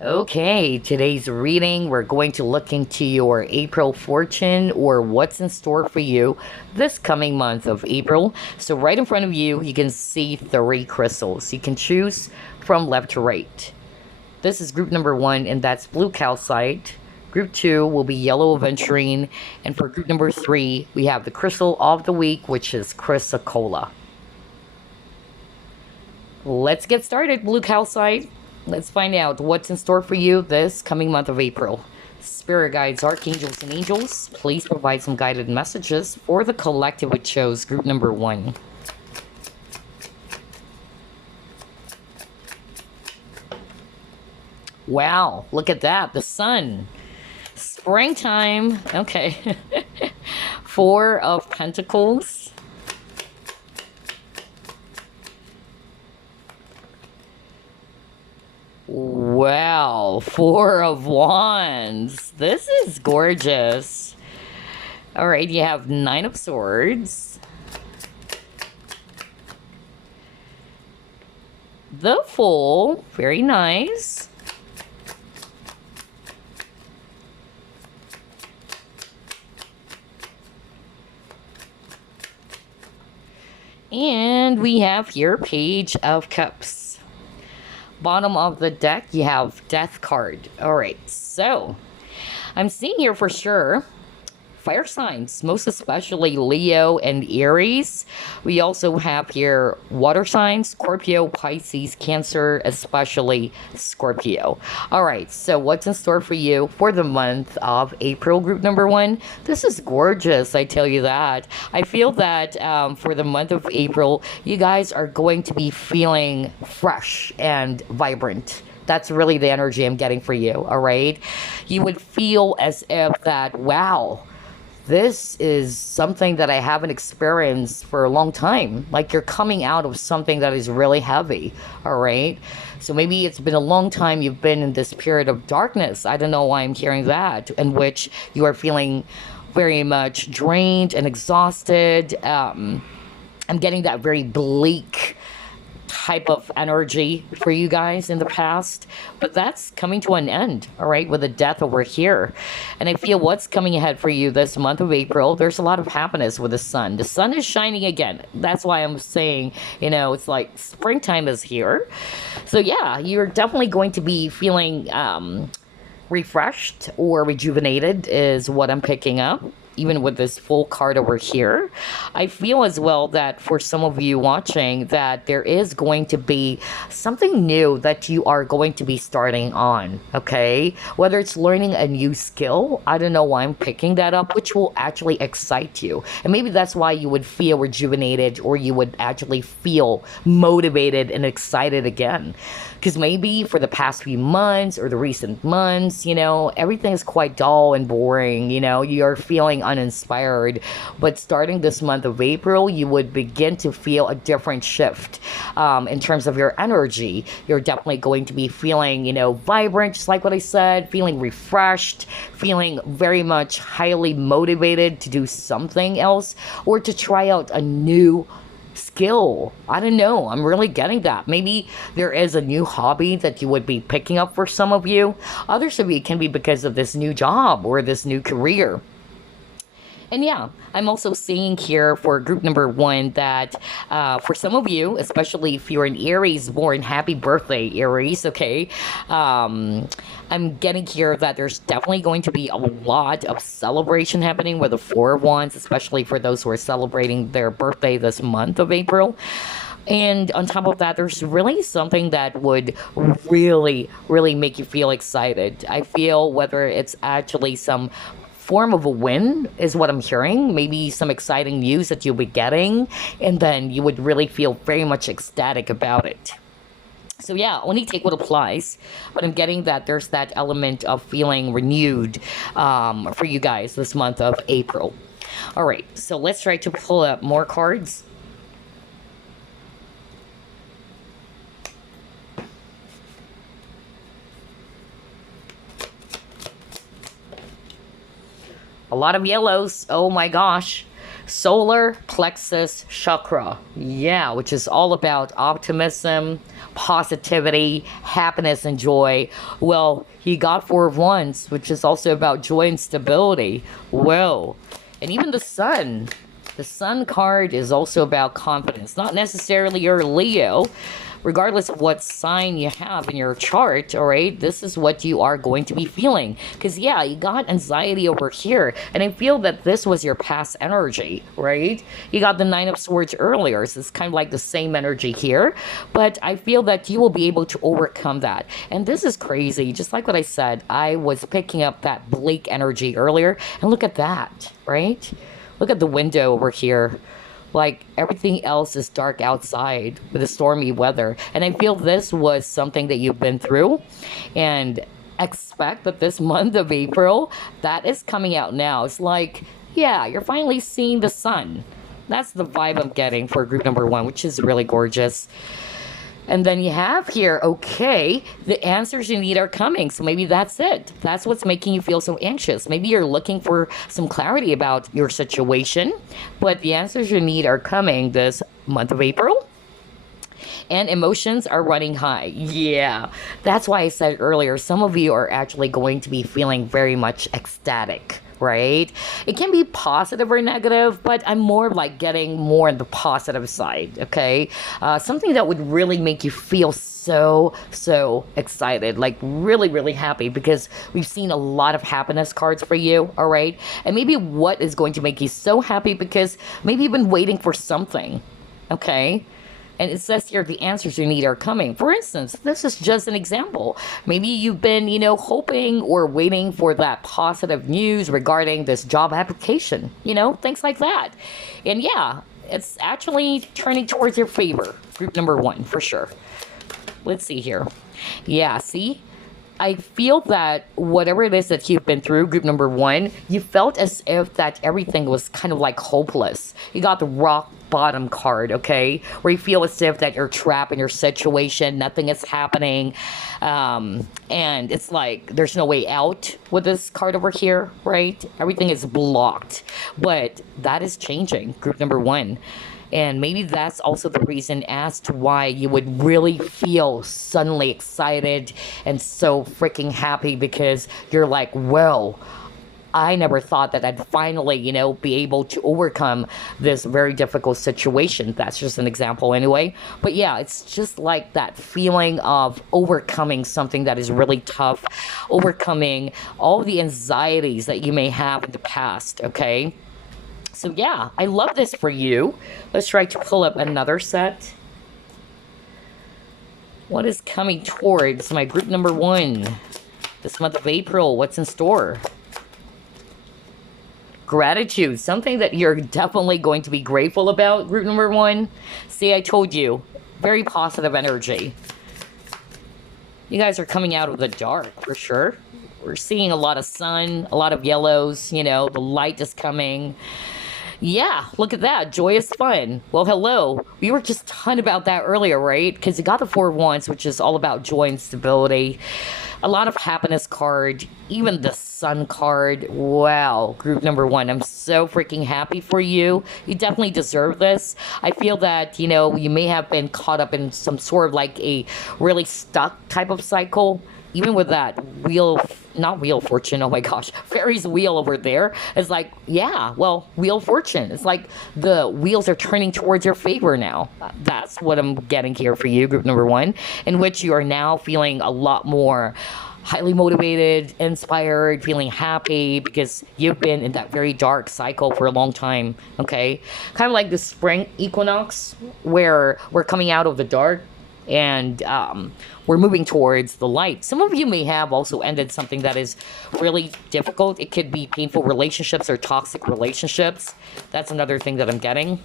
Okay, today's reading, we're going to look into your April fortune or what's in store for you this coming month of April. So, right in front of you, you can see three crystals. You can choose from left to right. This is group number one, and that's blue calcite. Group two will be yellow aventurine. And for group number three, we have the crystal of the week, which is Chrysocolla. Let's get started, blue calcite. Let's find out what's in store for you this coming month of April. Spirit guides, archangels, and angels, please provide some guided messages for the collective which chose group number one. Wow, look at that, the sun. Springtime. Okay. Four of Pentacles. Wow, Four of Wands. This is gorgeous. All right, you have Nine of Swords. The Fool, very nice. And we have here Page of Cups. Bottom of the deck, you have Death card. All right, so I'm seeing here for sure fire signs, most especially Leo and Aries. We also have here water signs, Scorpio, Pisces, Cancer, especially Scorpio. All right, so what's in store for you for the month of April, group number one? This is gorgeous, I tell you that. I feel that for the month of April, you guys are going to be feeling fresh and vibrant. That's really the energy I'm getting for you, all right? You would feel as if that, wow, this is something that I haven't experienced for a long time. Like you're coming out of something that is really heavy, all right? So maybe it's been a long time you've been in this period of darkness. I don't know why I'm hearing that, in which you are feeling very much drained and exhausted. I'm getting that very bleak type of energy for you guys in the past, but that's coming to an end, all right, with the death over here. And I feel what's coming ahead for you this month of April, there's a lot of happiness with the sun. The sun is shining again. That's why I'm saying, it's like springtime is here. So yeah, you're definitely going to be feeling refreshed or rejuvenated is what I'm picking up, even with this full card over here. I feel as well that for some of you watching that there is going to be something new that you are going to be starting on, okay? Whether it's learning a new skill, I don't know why I'm picking that up, which will actually excite you. And maybe that's why you would feel rejuvenated or you would actually feel motivated and excited again. Because maybe for the past few months or the recent months, everything is quite dull and boring. You're feeling uninspired. But starting this month of April, you would begin to feel a different shift in terms of your energy. You're definitely going to be feeling, vibrant, just like what I said, feeling refreshed, feeling very much highly motivated to do something else or to try out a new skill. I don't know. I'm really getting that. Maybe there is a new hobby that you would be picking up for some of you. Others of you can be because of this new job or this new career. And yeah, I'm also seeing here for group number one that for some of you, especially if you're an Aries born, happy birthday, Aries, okay? I'm getting here that there's definitely going to be a lot of celebration happening with the Four of Wands, especially for those who are celebrating their birthday this month of April. And on top of that, there's really something that would really, really make you feel excited. I feel whether it's actually some form of a win is what I'm hearing. Maybe some exciting news that you'll be getting, and then you would really feel very much ecstatic about it. So yeah, only take what applies, but I'm getting that there's that element of feeling renewed for you guys this month of April. All right, so let's try to pull up more cards. A lot of yellows. Oh my gosh. Solar plexus chakra. Yeah, which is all about optimism, positivity, happiness, and joy. Well, he got Four of Wands, which is also about joy and stability. Whoa. And even the sun. The sun card is also about confidence. Not necessarily your Leo. Regardless of what sign you have in your chart, all right, this is what you are going to be feeling. Because, yeah, you got anxiety over here. And I feel that this was your past energy, right? You got the Nine of Swords earlier. So it's kind of like the same energy here. But I feel that you will be able to overcome that. And this is crazy. Just like what I said, I was picking up that bleak energy earlier. And look at that, right? Look at the window over here. Like, everything else is dark outside with the stormy weather. And I feel this was something that you've been through. And expect that this month of April, that is coming out now. It's like, yeah, you're finally seeing the sun. That's the vibe I'm getting for group number 1, which is really gorgeous. And then you have here, okay, the answers you need are coming. So maybe that's it. That's what's making you feel so anxious. Maybe you're looking for some clarity about your situation, but the answers you need are coming this month of April. And emotions are running high. Yeah, that's why I said earlier, some of you are actually going to be feeling very much ecstatic, right? It can be positive or negative, but I'm more like getting more on the positive side, okay? Something that would really make you feel so excited, like really happy, because we've seen a lot of happiness cards for you, all right? And maybe what is going to make you so happy, because maybe you've been waiting for something, okay? And it says here the answers you need are coming. For instance, this is just an example. Maybe you've been, hoping or waiting for that positive news regarding this job application, things like that. And yeah, it's actually turning towards your favor. Group number 1, for sure. Let's see here. Yeah, see? I feel that whatever it is that you've been through, group number 1, you felt as if that everything was kind of like hopeless. You got the rock bottom card, okay? Where you feel as if that you're trapped in your situation, nothing is happening, and it's like there's no way out with this card over here, right? Everything is blocked. But that is changing, group number 1. And maybe that's also the reason as to why you would really feel suddenly excited and so freaking happy, because you're like, well, I never thought that I'd finally, be able to overcome this very difficult situation. That's just an example anyway. But yeah, it's just like that feeling of overcoming something that is really tough, overcoming all the anxieties that you may have in the past, okay? So yeah, I love this for you. Let's try to pull up another set. What is coming towards my group number 1 this month of April? What's in store? Gratitude, something that you're definitely going to be grateful about, group number 1. See, I told you, very positive energy. You guys are coming out of the dark, for sure. We're seeing a lot of sun, a lot of yellows, the light is coming. Yeah, look at that. Joyous fun. Well, hello. We were just talking about that earlier, right? Because you got the Four of Wands, which is all about joy and stability. A lot of happiness card. Even the sun card. Wow. Group number 1. I'm so freaking happy for you. You definitely deserve this. I feel that, you may have been caught up in some sort of like a really stuck type of cycle. Even with that not wheel fortune, oh my gosh, Fairy's wheel over there. It's like, yeah, well, wheel fortune. It's like the wheels are turning towards your favor now. That's what I'm getting here for you, group number 1, in which you are now feeling a lot more highly motivated, inspired, feeling happy, because you've been in that very dark cycle for a long time, okay? Kind of like the spring equinox, where we're coming out of the dark and we're moving towards the light. Some of you may have also ended something that is really difficult. It could be painful relationships or toxic relationships. That's another thing that I'm getting.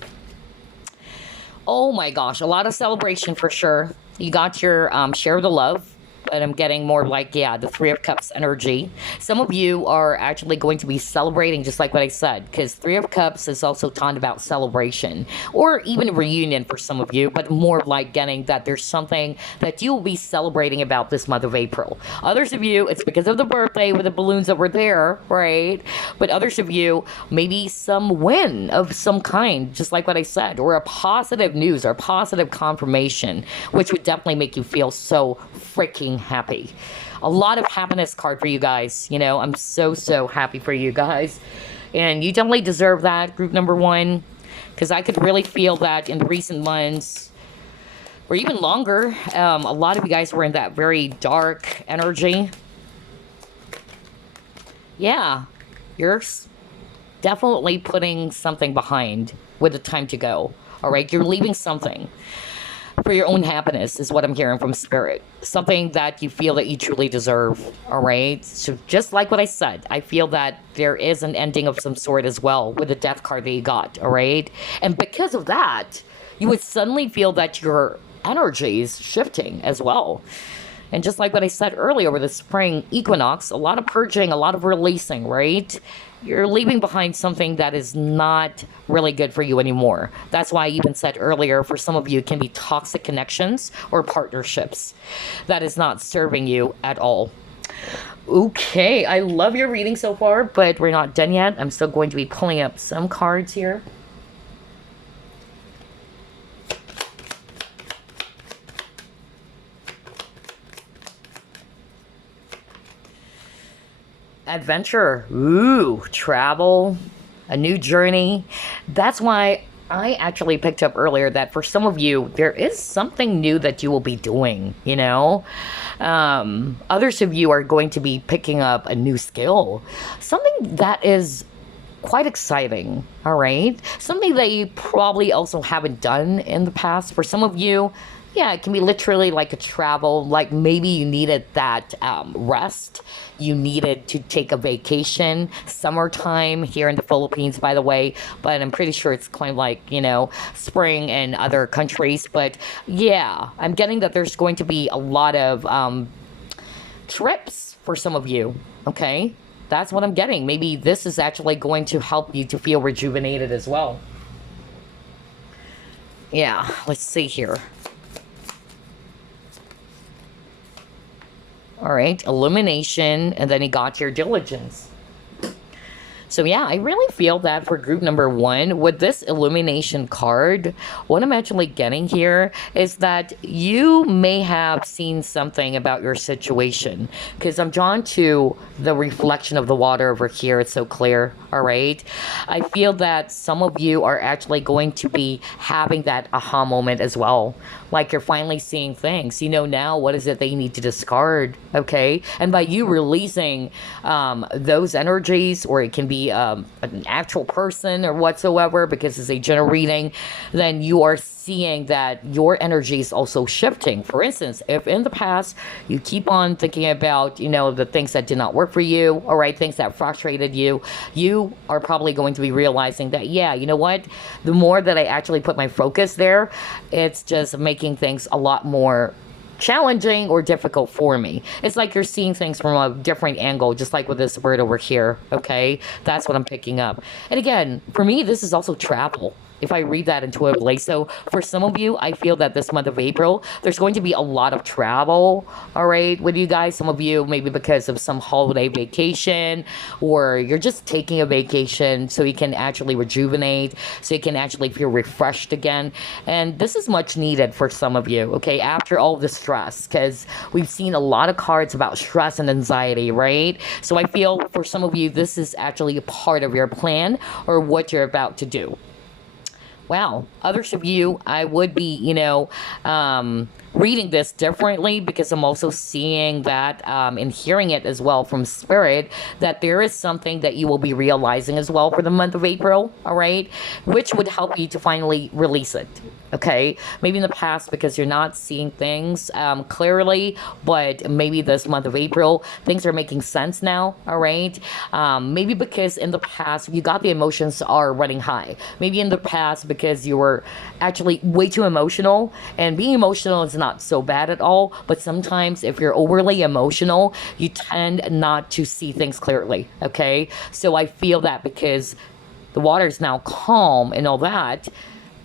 Oh my gosh, a lot of celebration for sure. You got your share of the love. but I'm getting more like, yeah, the Three of Cups energy. Some of you are actually going to be celebrating, just like what I said, because Three of Cups is also talking about celebration or even a reunion for some of you, but more like getting that there's something that you will be celebrating about this month of April. Others of you, it's because of the birthday with the balloons that were there, right? But others of you, maybe some win of some kind, just like what I said, or a positive news or positive confirmation, which would definitely make you feel so freaking happy. A lot of happiness card for you guys. You know, I'm so happy for you guys. And you definitely deserve that, group number one, because I could really feel that in the recent months, or even longer, a lot of you guys were in that very dark energy. Yeah, you're definitely putting something behind with the time to go. All right, you're leaving something for your own happiness is what I'm hearing from Spirit. Something that you feel that you truly deserve, all right? So just like what I said, I feel that there is an ending of some sort as well with the Death card that you got, all right? And because of that, you would suddenly feel that your energy is shifting as well. And just like what I said earlier with the spring equinox, a lot of purging, a lot of releasing, right? You're leaving behind something that is not really good for you anymore. That's why I even said earlier, for some of you, it can be toxic connections or partnerships that is not serving you at all. Okay, I love your reading so far, but we're not done yet. I'm still going to be pulling up some cards here. Adventure, ooh, travel, a new journey. That's why I actually picked up earlier that for some of you, there is something new that you will be doing, you know? Others of you are going to be picking up a new skill, something that is quite exciting, all right? Something that you probably also haven't done in the past. For some of you, yeah, it can be literally like a travel, like maybe you needed that rest. You needed to take a vacation, summertime here in the Philippines, by the way, but I'm pretty sure it's kind of like, you know, spring in other countries. But yeah, I'm getting that there's going to be a lot of trips for some of you, okay? That's what I'm getting. Maybe this is actually going to help you to feel rejuvenated as well. Yeah, let's see here. All right, illumination, and then you got your diligence. So yeah, I really feel that for group number one, with this illumination card, what I'm actually getting here is that you may have seen something about your situation, because I'm drawn to the reflection of the water over here. It's so clear, all right? I feel that some of you are actually going to be having that aha moment as well. Like you're finally seeing things. You know now what is it that you need to discard, okay? And by you releasing those energies, or it can be an actual person or whatsoever, because it's a general reading, then you are seeing that your energy is also shifting. For instance, if in the past you keep on thinking about, you know, the things that did not work for you, all right, things that frustrated you, you are probably going to be realizing that, yeah, you know what, the more that I actually put my focus there, it's just making things a lot more challenging or difficult for me. It's like you're seeing things from a different angle, just like with this bird over here, okay? That's what I'm picking up. And again, for me, this is also travel, if I read that intuitively. So for some of you, I feel that this month of April, there's going to be a lot of travel, all right, with you guys. Some of you, maybe because of some holiday vacation, or you're just taking a vacation so you can actually rejuvenate, so you can actually feel refreshed again. And this is much needed for some of you, okay, after all the stress, because we've seen a lot of cards about stress and anxiety, right? So I feel for some of you, this is actually a part of your plan or what you're about to do. Wow, others of you, I would be, you know, reading this differently, because I'm also seeing that and hearing it as well from Spirit, that there is something that you will be realizing as well for the month of April, all right, which would help you to finally release it. Okay, maybe in the past because you're not seeing things clearly, but maybe this month of April things are making sense now, all right? Maybe because in the past you got the emotions are running high. Maybe in the past because you were actually way too emotional, and being emotional is not so bad at all. But sometimes if you're overly emotional, you tend not to see things clearly. Okay. So I feel that because the water is now calm and all that,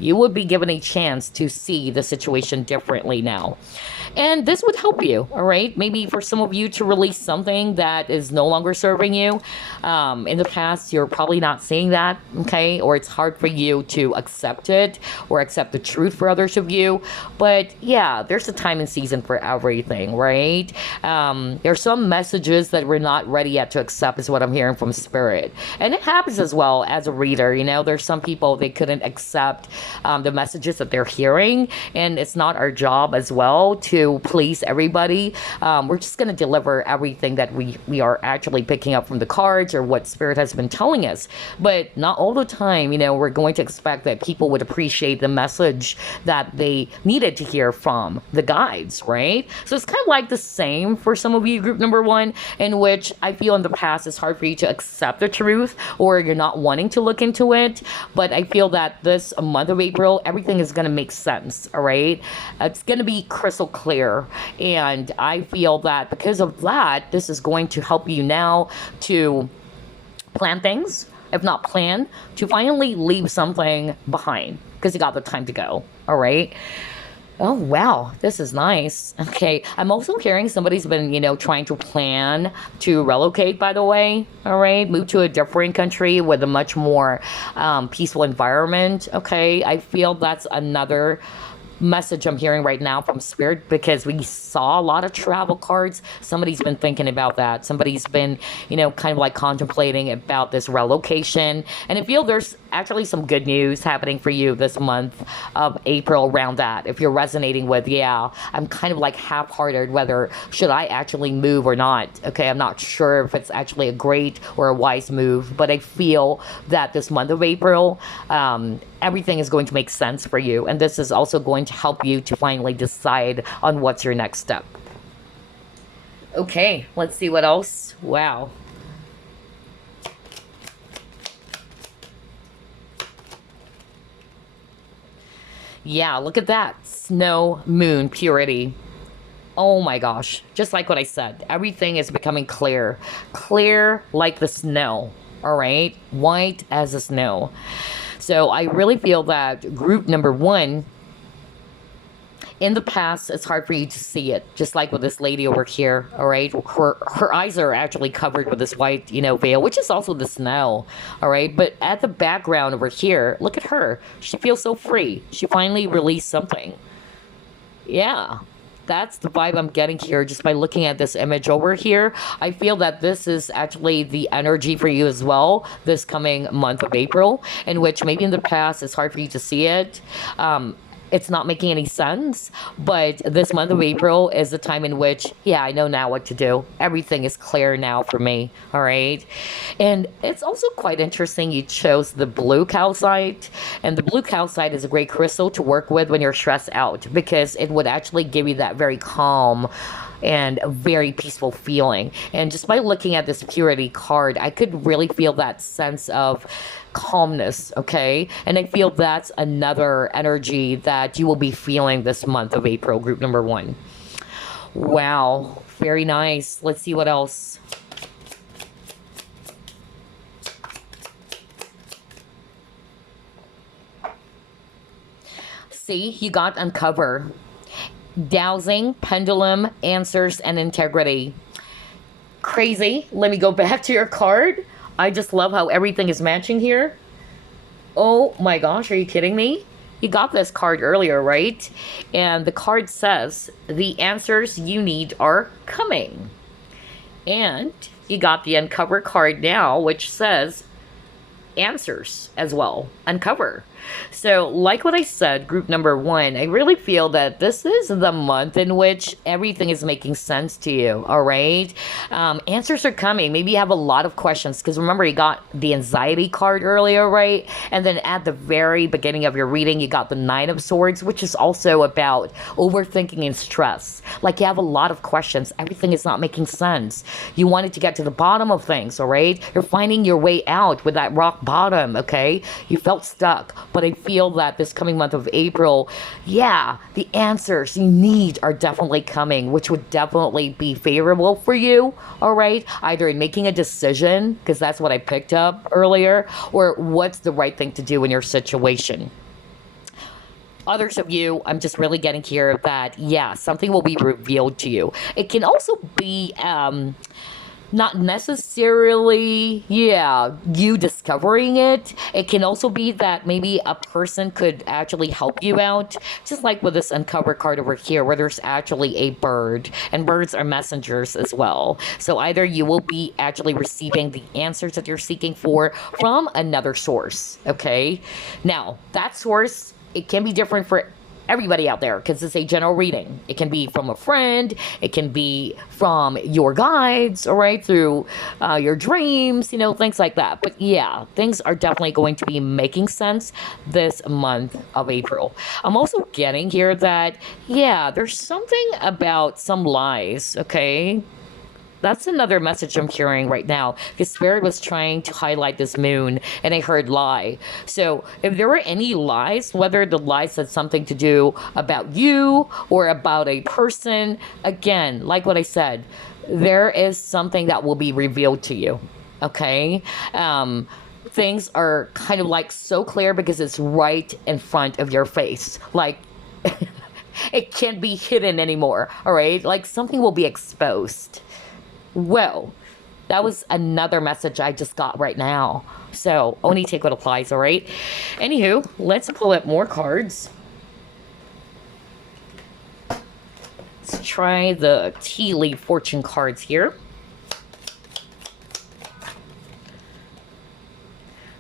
you would be given a chance to see the situation differently now. And this would help you, all right? Maybe for some of you to release something that is no longer serving you. In the past, you're probably not seeing that, okay? Or it's hard for you to accept it or accept the truth for others of you. But yeah, there's a time and season for everything, right? There's some messages that we're not ready yet to accept is what I'm hearing from Spirit. And it happens as well as a reader, you know? There's some people, they couldn't accept the messages that they're hearing, and it's not our job as well to please everybody. We're just going to deliver everything that we are actually picking up from the cards or what Spirit has been telling us. But not all the time, you know, we're going to expect that people would appreciate the message that they needed to hear from the guides, right? So it's kind of like the same for some of you, group number 1, in which I feel in the past it's hard for you to accept the truth or you're not wanting to look into it. But I feel that this month of April, everything is going to make sense, all right? It's going to be crystal clear. And I feel that because of that, this is going to help you now to plan things, if not plan, to finally leave something behind because you got the time to go, all right? Oh, wow. This is nice. Okay. I'm also hearing somebody's been, you know, trying to plan to relocate, by the way. All right. Move to a different country with a much more peaceful environment. Okay. I feel that's another message I'm hearing right now from Spirit because we saw a lot of travel cards. Somebody's been thinking about that. Somebody's been, you know, kind of like contemplating about this relocation. And I feel there's actually some good news happening for you this month of April around that. If you're resonating with, yeah, I'm kind of like half-hearted whether should I actually move or not. Okay, I'm not sure if it's actually a great or a wise move, but I feel that this month of April, everything is going to make sense for you. And this is also going to help you to finally decide on what's your next step. Okay, let's see what else. Wow. Yeah, look at that. Snow, moon, purity. Oh my gosh. Just like what I said, everything is becoming clear. Clear like the snow. All right? White as the snow. So I really feel that group number 1, in the past, it's hard for you to see it. Just like with this lady over here, all right? Her eyes are actually covered with this white, you know, veil, which is also the snow, all right? But at the background over here, look at her. She feels so free. She finally released something. Yeah. That's the vibe I'm getting here just by looking at this image over here. I feel that this is actually the energy for you as well this coming month of April, in which maybe in the past it's hard for you to see it. It's not making any sense, but this month of April is the time in which, yeah, I know now what to do. Everything is clear now for me, all right? And it's also quite interesting you chose the blue calcite, and the blue calcite is a great crystal to work with when you're stressed out because it would actually give you that very calm and a very peaceful feeling. And just by looking at this purity card, I could really feel that sense of calmness, okay? And I feel that's another energy that you will be feeling this month of April, group number 1. Wow, very nice. Let's see what else. See, you got uncover. Dowsing, pendulum, answers, and integrity. Crazy. Let me go back to your card. I just love how everything is matching here. Oh my gosh, are you kidding me? You got this card earlier, right? And the card says, the answers you need are coming. And you got the uncover card now, which says, answers as well. Uncover. So like what I said, group number 1, I really feel that this is the month in which everything is making sense to you, all right? Answers are coming. Maybe you have a lot of questions because remember, you got the anxiety card earlier, right? And then at the very beginning of your reading, you got the Nine of Swords, which is also about overthinking and stress. Like you have a lot of questions. Everything is not making sense. You wanted to get to the bottom of things, all right? You're finding your way out with that rock bottom, okay? You felt stuck, but I feel that this coming month of April, yeah, the answers you need are definitely coming, which would definitely be favorable for you, all right? Either in making a decision, because that's what I picked up earlier, or what's the right thing to do in your situation. Others of you, I'm just really getting here that, yeah, something will be revealed to you. It can also be not necessarily, yeah, you discovering it. It can also be that maybe a person could actually help you out, just like with this uncover card over here, where there's actually a bird, and birds are messengers as well. So either you will be actually receiving the answers that you're seeking for from another source, okay? Now, that source, it can be different for everybody out there because it's a general reading. It can be from a friend, it can be from your guides, all right, through your dreams, you know, things like that. But yeah, things are definitely going to be making sense this month of April. I'm also getting here that, yeah, there's something about some lies, okay? That's another message I'm hearing right now because Spirit was trying to highlight this moon and I heard lie. So if there were any lies, whether the lies had something to do about you or about a person, again, like what I said, there is something that will be revealed to you. Okay? Things are kind of like so clear because it's right in front of your face. Like, it can't be hidden anymore. All right? Like something will be exposed. Well, that was another message I just got right now. So only take what applies, all right? Anywho, let's pull up more cards. Let's try the tea leaf fortune cards here.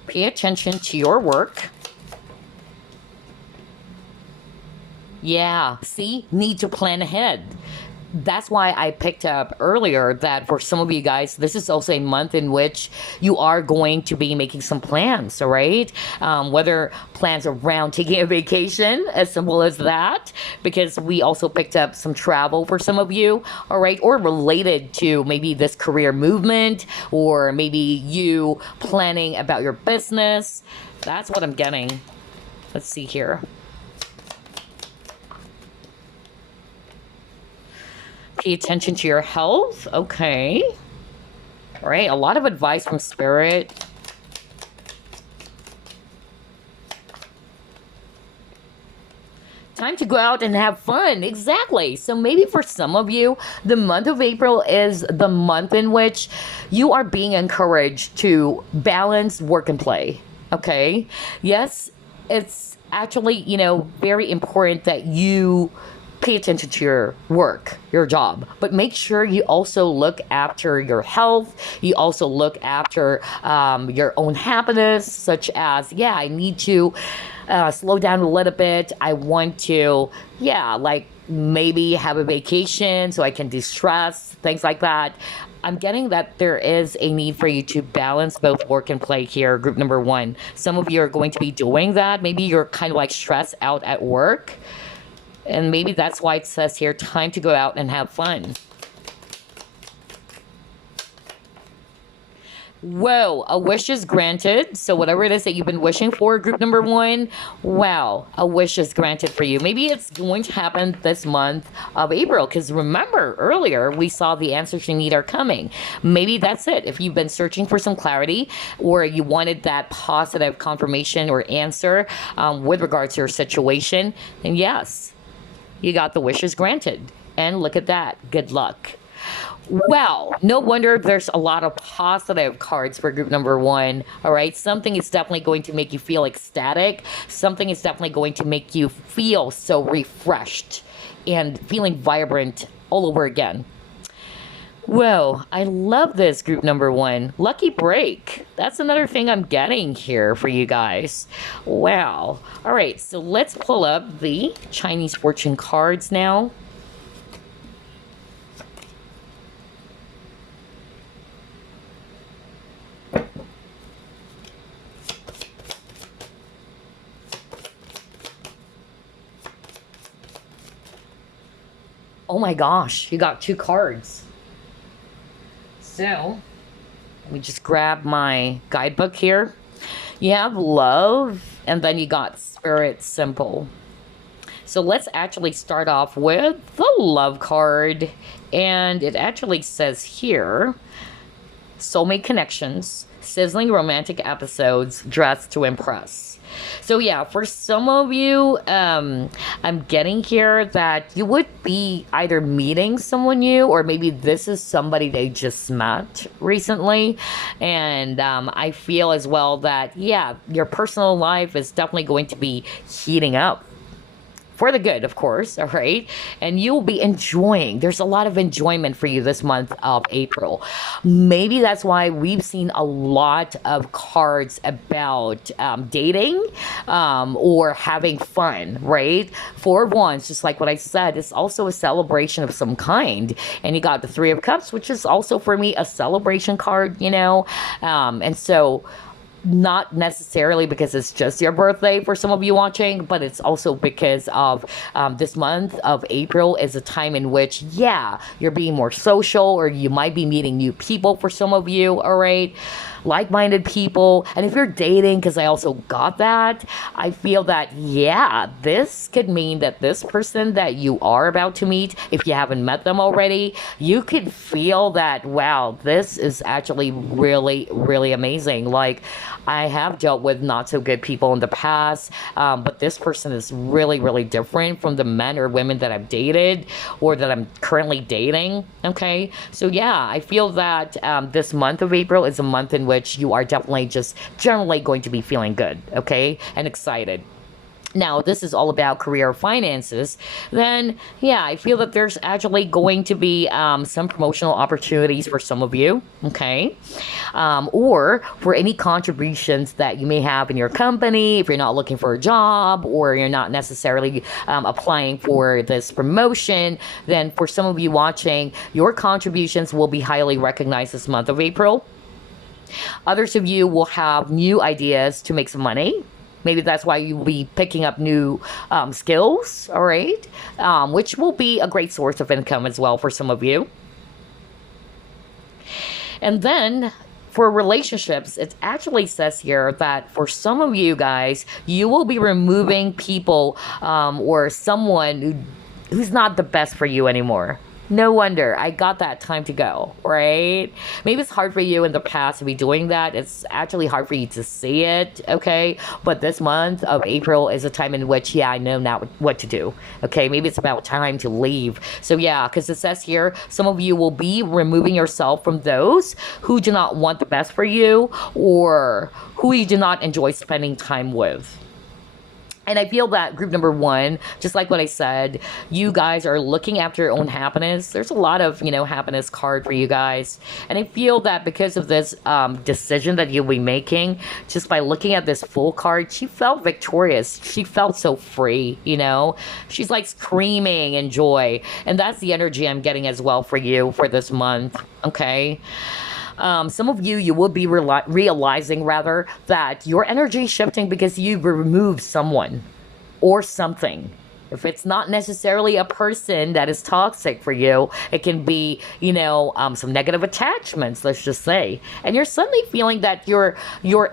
Pay attention to your work. Yeah, see? Need to plan ahead. That's why I picked up earlier that for some of you guys, this is also a month in which you are going to be making some plans, all right? Whether plans around taking a vacation, as simple as that, because we also picked up some travel for some of you, all right? Or related to maybe this career movement, or maybe you planning about your business. That's what I'm getting. Let's see here. Pay attention to your health. Okay. All right. A lot of advice from Spirit. Time to go out and have fun. Exactly. So maybe for some of you, the month of April is the month in which you are being encouraged to balance work and play. Okay. Yes, it's actually, you know, very important that you pay attention to your work, your job, but make sure you also look after your health. You also look after your own happiness, such as, yeah, I need to slow down a little bit. I want to, yeah, like maybe have a vacation so I can de-stress, things like that. I'm getting that there is a need for you to balance both work and play here, group number one. Some of you are going to be doing that. Maybe you're kind of like stressed out at work. And maybe that's why it says here, time to go out and have fun. Whoa, a wish is granted. So whatever it is that you've been wishing for, group number one, wow, a wish is granted for you. Maybe it's going to happen this month of April. Because remember, earlier we saw the answers you need are coming. Maybe that's it. If you've been searching for some clarity or you wanted that positive confirmation or answer with regards to your situation, then yes, you got the wishes granted. And look at that. Good luck. Well, no wonder there's a lot of positive cards for group number one. All right. Something is definitely going to make you feel ecstatic. Something is definitely going to make you feel so refreshed and feeling vibrant all over again. Whoa, I love this group number one. Lucky break. That's another thing I'm getting here for you guys. Wow. All right, so let's pull up the Chinese fortune cards now. Oh my gosh, you got 2 cards. So, let me just grab my guidebook here. You have love, and then you got spirit symbol. So let's actually start off with the love card. And it actually says here, soulmate connections, sizzling romantic episodes, dressed to impress. So yeah, for some of you, I'm getting here that you would be either meeting someone new, or maybe this is somebody they just met recently. And I feel as well that, yeah, your personal life is definitely going to be heating up. For the good, of course, all right? And you'll be enjoying. There's a lot of enjoyment for you this month of April. Maybe that's why we've seen a lot of cards about dating or having fun, right? 4 of Wands, just like what I said, it's also a celebration of some kind. And you got the 3 of Cups, which is also for me a celebration card, you know? And so, not necessarily because it's just your birthday for some of you watching, but it's also because of this month of April is a time in which, yeah, you're being more social, or you might be meeting new people for some of you, all right? Like-minded people. And if you're dating, because I also got that, I feel that, yeah, this could mean that this person that you are about to meet, if you haven't met them already, you could feel that, wow, this is actually really, really amazing. Like, I have dealt with not so good people in the past, but this person is really, really different from the men or women that I've dated or that I'm currently dating. Okay, so yeah, I feel that this month of April is a month in which you are definitely just generally going to be feeling good, okay, and excited. Now, this is all about career finances, then, yeah, I feel that there's actually going to be some promotional opportunities for some of you, okay? Or for any contributions that you may have in your company, if you're not looking for a job, or you're not necessarily applying for this promotion, then for some of you watching, your contributions will be highly recognized this month of April. Others of you will have new ideas to make some money. Maybe that's why you'll be picking up new skills, all right? Which will be a great source of income as well for some of you. And then for relationships, it actually says here that for some of you guys, you will be removing people or someone who's not the best for you anymore. No wonder. I got that time to go, right? Maybe it's hard for you in the past to be doing that. It's actually hard for you to see it, okay? But this month of April is a time in which, yeah, I know now what to do, okay? Maybe it's about time to leave. So, yeah, because it says here, some of you will be removing yourself from those who do not want the best for you or who you do not enjoy spending time with. And I feel that group number 1, just like what I said, you guys are looking after your own happiness. There's a lot of, happiness card for you guys. And I feel that because of this decision that you'll be making, just by looking at this full card, she felt victorious. She felt so free, She's like screaming in joy. And that's the energy I'm getting as well for you for this month, okay? Some of you will be realizing that your energy is shifting because you've removed someone or something. If it's not necessarily a person that is toxic for you, it can be, some negative attachments, let's just say. And you're suddenly feeling that your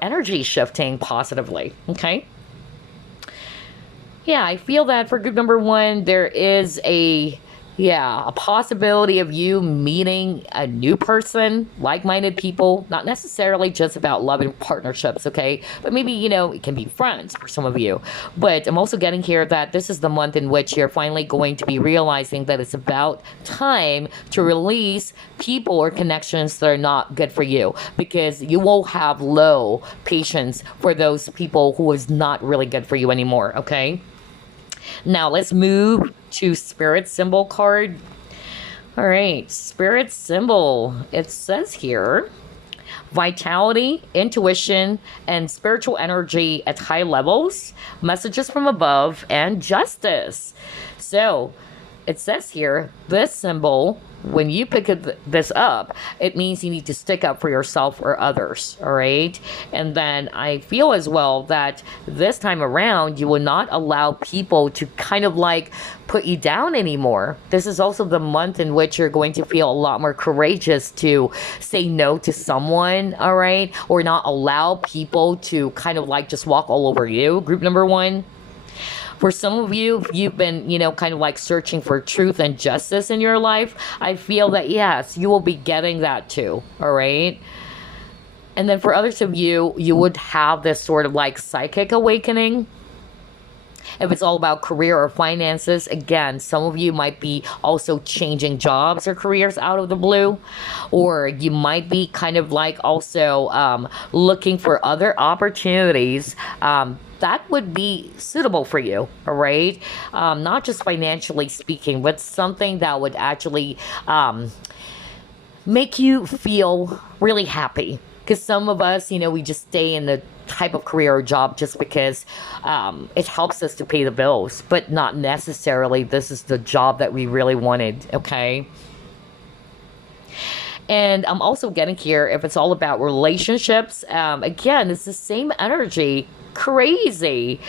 energy is shifting positively, okay? Yeah, I feel that for group number 1, there is a possibility of you meeting a new person, like-minded people, not necessarily just about love and partnerships, okay? But maybe, it can be friends for some of you. But I'm also getting here that this is the month in which you're finally going to be realizing that it's about time to release people or connections that are not good for you, because you will have low patience for those people who is not really good for you anymore, okay? Now, let's move to Spirit Symbol card. All right, Spirit Symbol. It says here, vitality, intuition, and spiritual energy at high levels, messages from above, and justice. So, it says here, this symbol, when you pick this up, it means you need to stick up for yourself or others, all right? And then I feel as well that this time around, you will not allow people to kind of like put you down anymore. This is also the month in which you're going to feel a lot more courageous to say no to someone, all right? Or not allow people to kind of like just walk all over you, group number one. For some of you, you've been, kind of like searching for truth and justice in your life. I feel that, yes, you will be getting that too, all right? And then for others of you, you would have this sort of like psychic awakening. If it's all about career or finances, again, some of you might be also changing jobs or careers out of the blue. Or you might be kind of like also looking for other opportunities that would be suitable for you, all right? Not just financially speaking, but something that would actually make you feel really happy. Because some of us, we just stay in the type of career or job just because it helps us to pay the bills, but not necessarily this is the job that we really wanted, okay? And I'm also getting here, if it's all about relationships, again, it's the same energy. Crazy.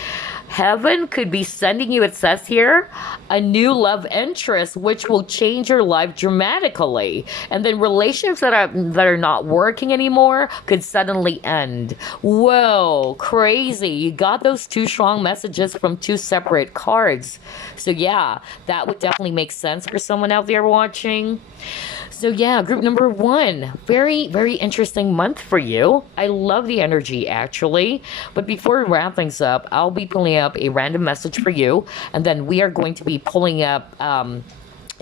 Heaven could be sending you, it says here, a new love interest, which will change your life dramatically. And then relationships that are not working anymore could suddenly end. Whoa, crazy. You got those two strong messages from two separate cards. So yeah, that would definitely make sense for someone out there watching. So yeah, group number one, very, very interesting month for you. I love the energy actually. But before we wrap things up, I'll be pulling up a random message for you. And then we are going to be pulling up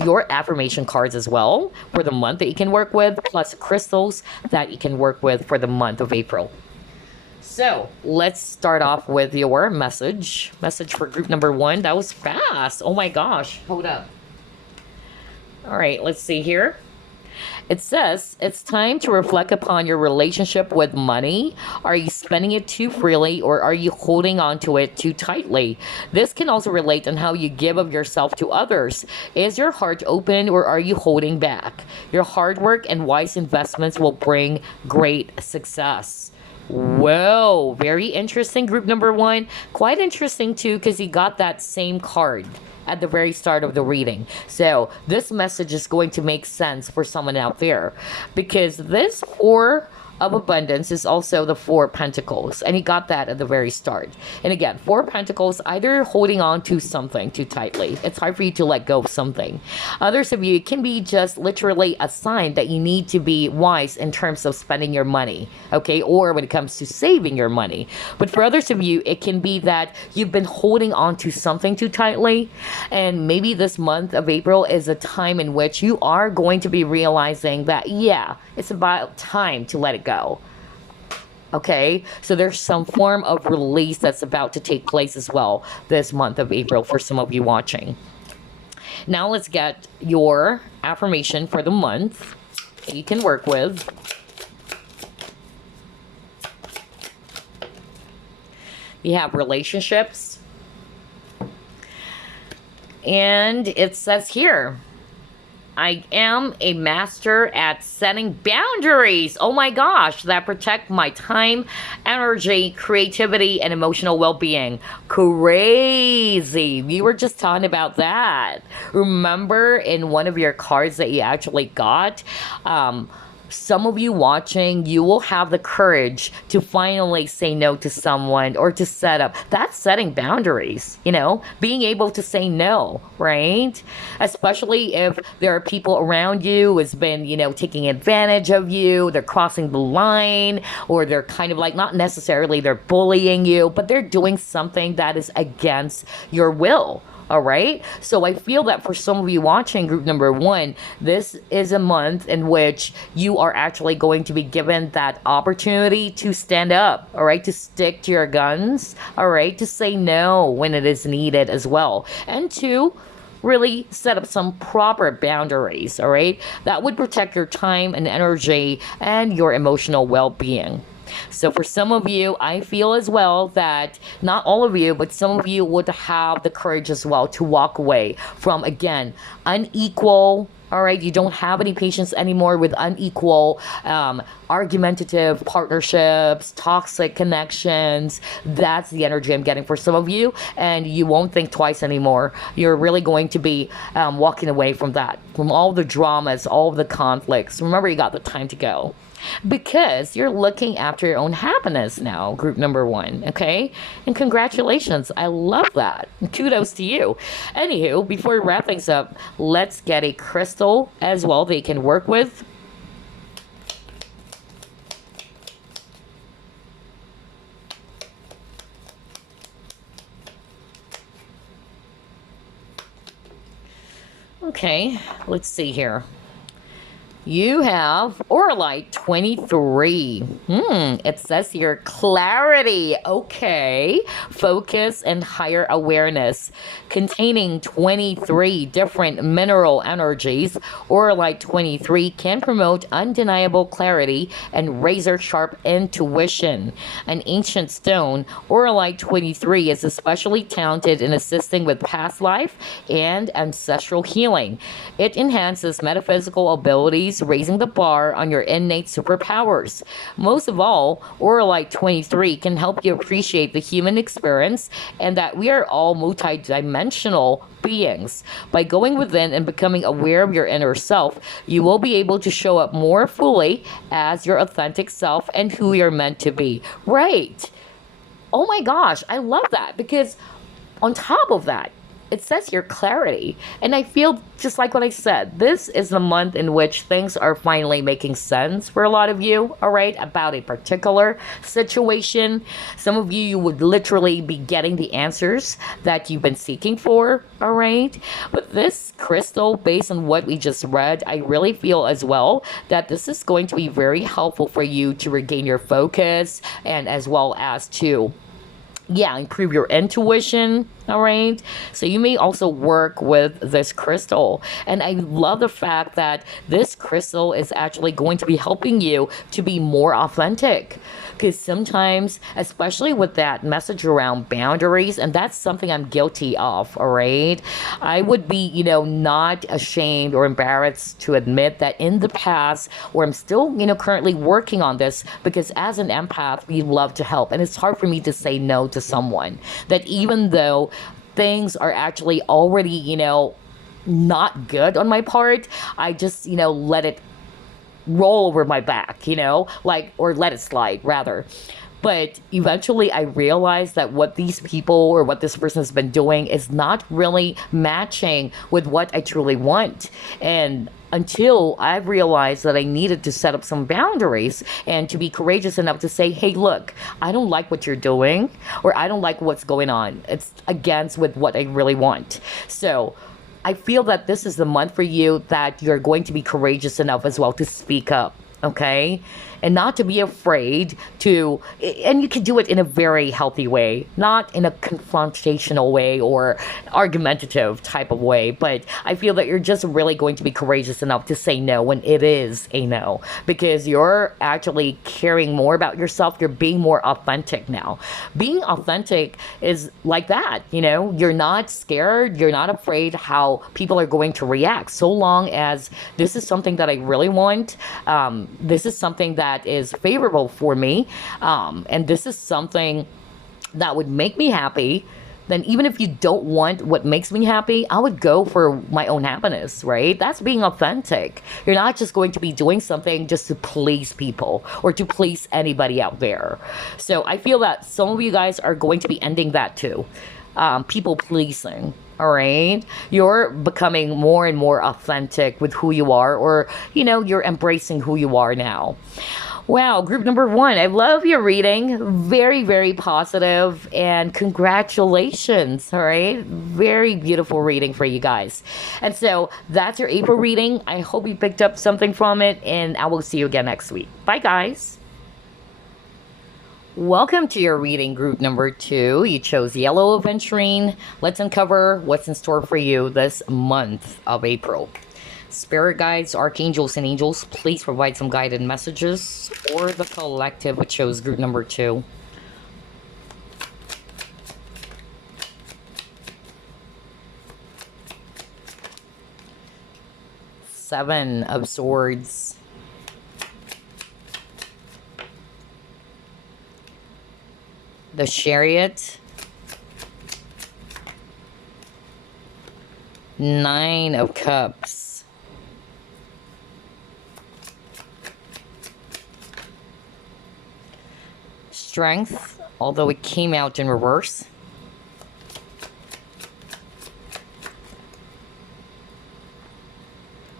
your affirmation cards as well for the month that you can work with, plus crystals that you can work with for the month of April. So let's start off with your message. Message for group number one. That was fast. Oh my gosh. Hold up. All right, let's see here. It says, it's time to reflect upon your relationship with money. Are you spending it too freely or are you holding on to it too tightly? This can also relate on how you give of yourself to others. Is your heart open or are you holding back? Your hard work and wise investments will bring great success. Whoa, very interesting, group number one. Quite interesting too, because you got that same card at the very start of the reading. So this message is going to make sense for someone out there, because this Four of Abundance is also the Four Pentacles, and he got that at the very start. And again, Four Pentacles, either holding on to something too tightly, it's hard for you to let go of something. Others of you, it can be just literally a sign that you need to be wise in terms of spending your money, okay, or when it comes to saving your money. But for others of you, it can be that you've been holding on to something too tightly, and maybe this month of April is a time in which you are going to be realizing that, yeah, it's about time to let it go. Okay, so there's some form of release that's about to take place as well this month of April for some of you watching. Now let's get your affirmation for the month that you can work with. You have relationships, and it says here, I am a master at setting boundaries. Oh my gosh, that protect my time, energy, creativity, and emotional well-being. Crazy. We were just talking about that. Remember in one of your cards that you actually got, some of you watching, you will have the courage to finally say no to someone or to set up. That's setting boundaries, being able to say no, right? Especially if there are people around you who has been, taking advantage of you, they're crossing the line, or they're kind of like, not necessarily they're bullying you, but they're doing something that is against your will. All right. So I feel that for some of you watching group number one, this is a month in which you are actually going to be given that opportunity to stand up. All right. To stick to your guns. All right. To say no when it is needed as well. And to really set up some proper boundaries. All right. That would protect your time and energy and your emotional well-being. So for some of you, I feel as well that not all of you, but some of you would have the courage as well to walk away from, again, unequal. All right, you don't have any patience anymore with unequal, argumentative partnerships, toxic connections. That's the energy I'm getting for some of you, and you won't think twice anymore. You're really going to be walking away from that, from all the dramas, all the conflicts. Remember, you got the time to go, because you're looking after your own happiness now, group number 1, okay? And congratulations. I love that. Kudos to you. Anywho, before we wrap things up, let's get a crystal as well that you can work with. Okay, let's see here. You have Oralite 23. It says here clarity. Okay. Focus and higher awareness. Containing 23 different mineral energies, Oralite 23 can promote undeniable clarity and razor sharp intuition. An ancient stone, Oralite 23 is especially talented in assisting with past life and ancestral healing. It enhances metaphysical abilities, raising the bar on your innate superpowers. Most of all, Oralite 23 can help you appreciate the human experience and that we are all multidimensional beings. By going within and becoming aware of your inner self, you will be able to show up more fully as your authentic self and who you're meant to be. Right. Oh my gosh, I love that, because on top of that, it says here clarity. And I feel just like what I said, this is the month in which things are finally making sense for a lot of you, all right, about a particular situation. Some of you would literally be getting the answers that you've been seeking for, all right? But this crystal, based on what we just read, I really feel as well that this is going to be very helpful for you to regain your focus and as well as to improve your intuition. All right. So you may also work with this crystal. And I love the fact that this crystal is actually going to be helping you to be more authentic. Because sometimes, especially with that message around boundaries, and that's something I'm guilty of, all right? I would be, not ashamed or embarrassed to admit that in the past, or I'm still, currently working on this, because as an empath, we love to help. And it's hard for me to say no to someone. That even though things are actually already, not good on my part, I just, let it roll over my back, or let it slide rather. But eventually I realized that what these people or what this person has been doing is not really matching with what I truly want. And until I've realized that I needed to set up some boundaries and to be courageous enough to say, hey, look, I don't like what you're doing, or I don't like what's going on. It's against with what I really want. So I feel that this is the month for you that you're going to be courageous enough as well to speak up, okay? And not to be afraid to, and you can do it in a very healthy way, not in a confrontational way or argumentative type of way, but I feel that you're just really going to be courageous enough to say no when it is a no, because you're actually caring more about yourself. You're being more authentic now. Being authentic is like that, you're not scared. You're not afraid how people are going to react, so long as this is something that I really want. This is something that is favorable for me, and this is something that would make me happy. Then even if you don't want what makes me happy, I would go for my own happiness, right? That's being authentic. You're not just going to be doing something just to please people or to please anybody out there. So I feel that some of you guys are going to be ending that too. People pleasing. All right. You're becoming more and more authentic with who you are, or, you're embracing who you are now. Wow, group number 1, I love your reading. Very, very positive, and congratulations. All right. Very beautiful reading for you guys. And so that's your April reading. I hope you picked up something from it, and I will see you again next week. Bye, guys. Welcome to your reading, group number 2. You chose yellow Aventurine. Let's uncover what's in store for you this month of April. Spirit guides, archangels, and angels, please provide some guided messages. Or the collective, which shows group number 2. Seven of Swords. The Chariot. 9 of Cups. Strength, although it came out in reverse.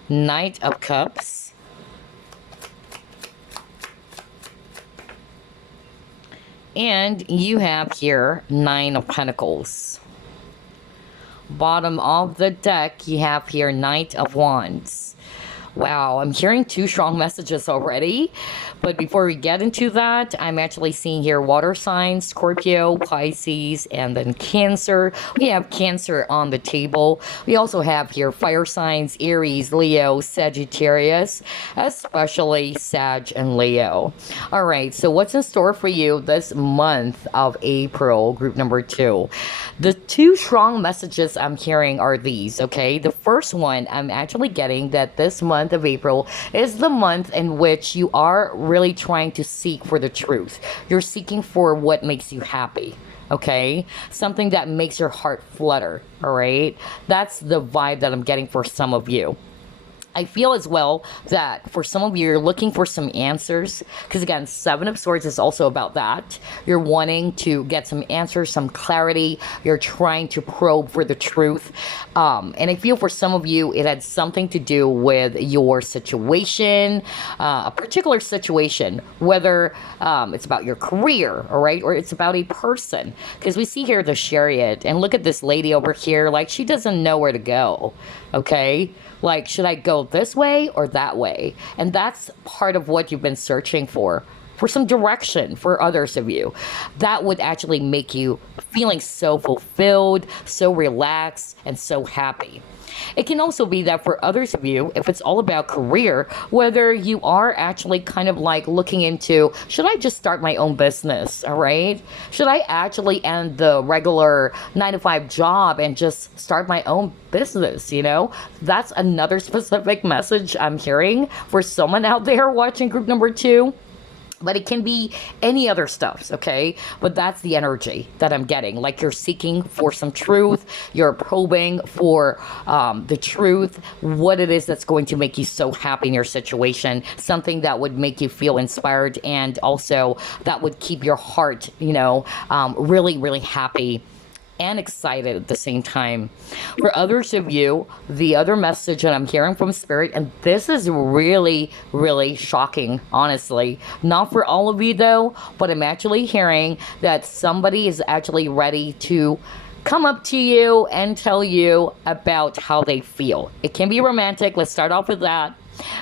Knight of Cups. And you have here 9 of Pentacles. Bottom of the deck, you have here Knight of Wands. Wow, I'm hearing 2 strong messages already. But before we get into that, I'm actually seeing here water signs, Scorpio, Pisces, and then Cancer. We have Cancer on the table. We also have here fire signs, Aries, Leo, Sagittarius, especially Sag and Leo. All right, so what's in store for you this month of April, group number 2? The 2 strong messages I'm hearing are these, okay? The first one, I'm actually getting that this month of April is the month in which you are really trying to seek for the truth. You're seeking for what makes you happy, okay? Something that makes your heart flutter, all right? That's the vibe that I'm getting for some of you. I feel as well that for some of you, you're looking for some answers. Because again, 7 of Swords is also about that. You're wanting to get some answers, some clarity. You're trying to probe for the truth. And I feel for some of you, it had something to do with your situation, a particular situation, whether it's about your career, all right, or it's about a person. Because we see here the Chariot, and look at this lady over here, like she doesn't know where to go, okay? Like, should I go this way or that way? And that's part of what you've been searching for some direction for others of you. That would actually make you feeling so fulfilled, so relaxed, and so happy. It can also be that for others of you, if it's all about career, whether you are actually kind of like looking into, should I just start my own business, all right? Should I actually end the regular 9-to-5 job and just start my own business, you know? That's another specific message I'm hearing for someone out there watching group number 2. But it can be any other stuff, okay? But that's the energy that I'm getting. Like you're seeking for some truth. You're probing for the truth, what it is that's going to make you so happy in your situation. Something that would make you feel inspired and also that would keep your heart, you know, really, really happy and excited at the same time. For others of you, the other message that I'm hearing from Spirit, and this is really, really shocking, honestly. Not for all of you though, but I'm actually hearing that somebody is actually ready to come up to you and tell you about how they feel. It can be romantic. Let's start off with that.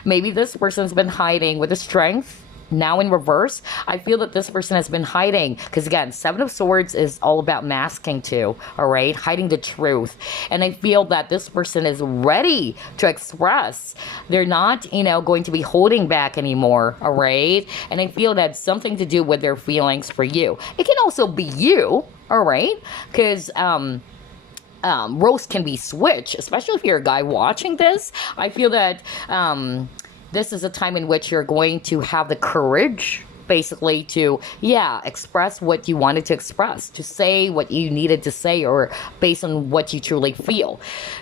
Maybe this person's been hiding with a strength. Now in reverse, I feel that this person has been hiding, because again, 7 of Swords is all about masking too, all right, hiding the truth. And I feel that this person is ready to express. They're not, you know, going to be holding back anymore, all right? And I feel that's something to do with their feelings for you. It can also be you, all right? Because roles can be switched, especially if you're a guy watching this. I feel that this is a time in which you're going to have the courage, basically, to, express what you wanted to express, to say what you needed to say, or based on what you truly feel.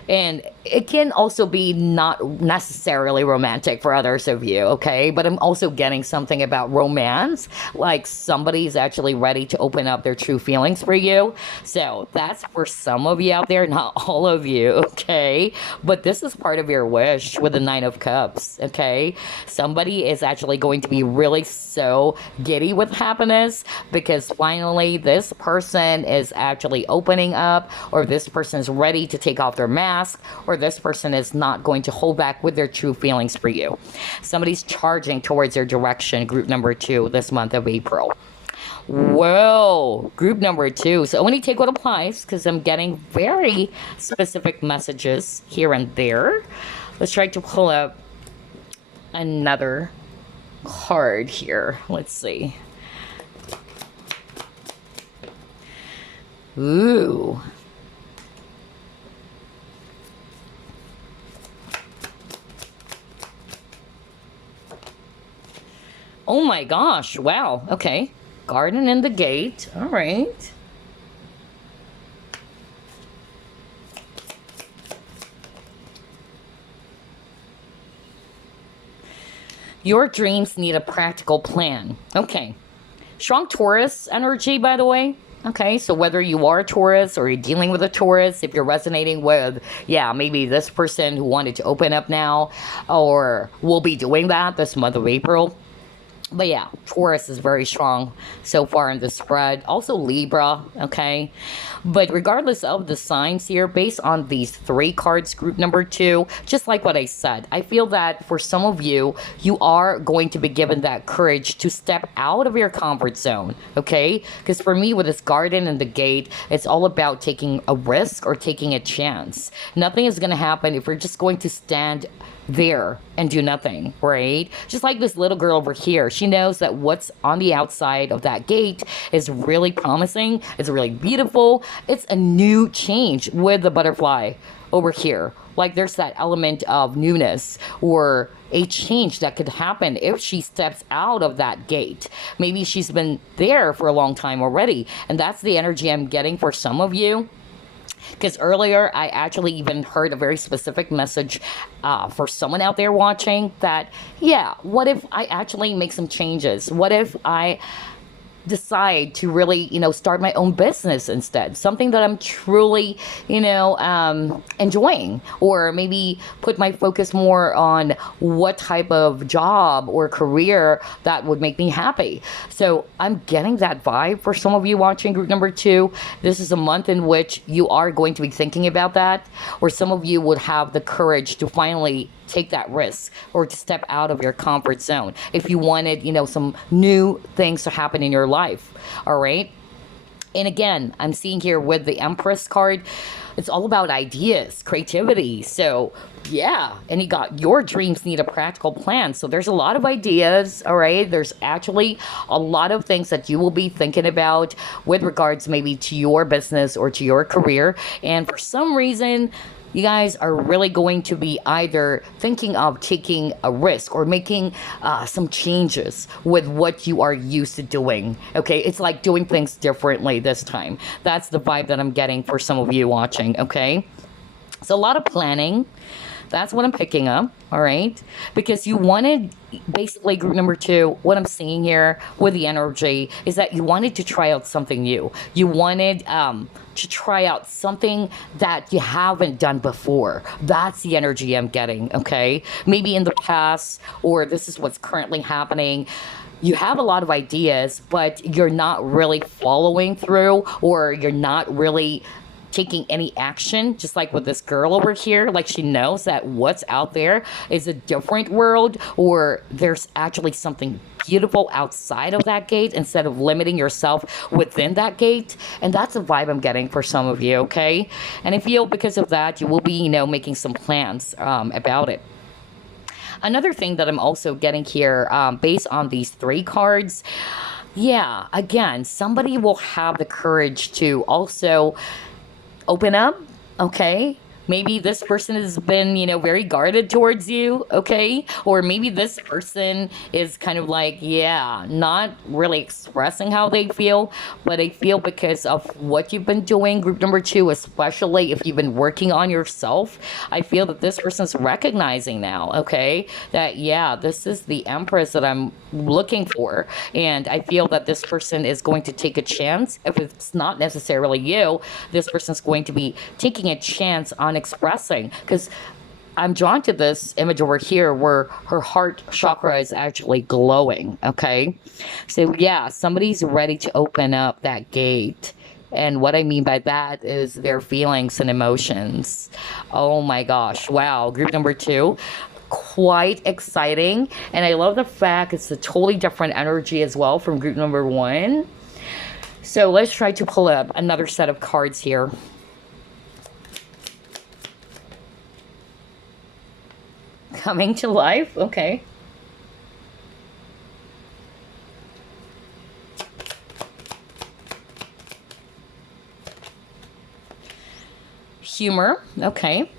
And it can also be not necessarily romantic for others of you, okay? But I'm also getting something about romance, like somebody's actually ready to open up their true feelings for you. So that's for some of you out there, not all of you, okay? But this is part of your wish with the 9 of Cups, okay? Somebody is actually going to be really so giddy with happiness because finally this person is actually opening up, or this person is ready to take off their mask, or this person is not going to hold back with their true feelings for you. Somebody's charging towards their direction, group number 2, this month of April. Whoa, group number 2. So only take what applies, because I'm getting very specific messages here and there. Let's try to pull up another card here. Let's see. Ooh. Oh my gosh, wow, okay. Garden in the gate, all right. Your dreams need a practical plan. Okay. Strong Taurus energy, by the way. Okay, so whether you are a Taurus or you're dealing with a Taurus, if you're resonating with, yeah, maybe this person who wanted to open up now or will be doing that this month of April. But yeah, Taurus is very strong so far in the spread. Also Libra, okay? But regardless of the signs here, based on these 3 cards, group number 2, just like what I said, I feel that for some of you, you are going to be given that courage to step out of your comfort zone, okay? Because for me, with this garden and the gate, it's all about taking a risk or taking a chance. Nothing is going to happen if we're just going to stand there and do nothing, right? Just like this little girl over here, she knows that what's on the outside of that gate is really promising, it's really beautiful, it's a new change with the butterfly over here. Like there's that element of newness or a change that could happen if she steps out of that gate. Maybe she's been there for a long time already, and that's the energy I'm getting for some of you. Because earlier, I actually even heard a very specific message for someone out there watching that, yeah, what if I actually make some changes? What if I decide to really, start my own business instead? Something that I'm truly, enjoying. Or maybe put my focus more on what type of job or career that would make me happy. So I'm getting that vibe for some of you watching group number 2. This is a month in which you are going to be thinking about that. Or some of you would have the courage to finally take that risk or to step out of your comfort zone if you wanted, some new things to happen in your life. All right. And again, I'm seeing here with the Empress card, it's all about ideas, creativity. So yeah, and you got your dreams need a practical plan. So there's a lot of ideas, all right? There's actually a lot of things that you will be thinking about with regards maybe to your business or to your career. And for some reason, you guys are really going to be either thinking of taking a risk or making some changes with what you are used to doing. Okay, it's like doing things differently this time. That's the vibe that I'm getting for some of you watching. Okay, so a lot of planning. That's what I'm picking up, all right? Because you wanted, basically group number 2, what I'm seeing here with the energy is that you wanted to try out something new. You wanted to try out something that you haven't done before. That's the energy I'm getting, okay? Maybe in the past, or this is what's currently happening, you have a lot of ideas, but you're not really following through, or you're not really taking any action, just like with this girl over here. Like she knows that what's out there is a different world, or there's actually something beautiful outside of that gate instead of limiting yourself within that gate. And that's the vibe I'm getting for some of you, okay? And I feel because of that, you will be, making some plans about it. Another thing that I'm also getting here, based on these 3 cards, yeah, again, somebody will have the courage to also open up, okay? Maybe this person has been, very guarded towards you, okay? Or maybe this person is kind of like, yeah, not really expressing how they feel, but they feel because of what you've been doing. Group number 2, especially if you've been working on yourself, I feel that this person's recognizing now, okay? That, yeah, this is the Empress that I'm looking for. And I feel that this person is going to take a chance. If it's not necessarily you, this person's going to be taking a chance on expressing, because I'm drawn to this image over here where her heart chakra is actually glowing, okay? So yeah, somebody's ready to open up that gate. And what I mean by that is their feelings and emotions. Oh my gosh, wow. Group number 2, quite exciting. And I love the fact it's a totally different energy as well from group number 1. So let's try to pull up another set of cards here. coming to life. Okay. Humor. Okay.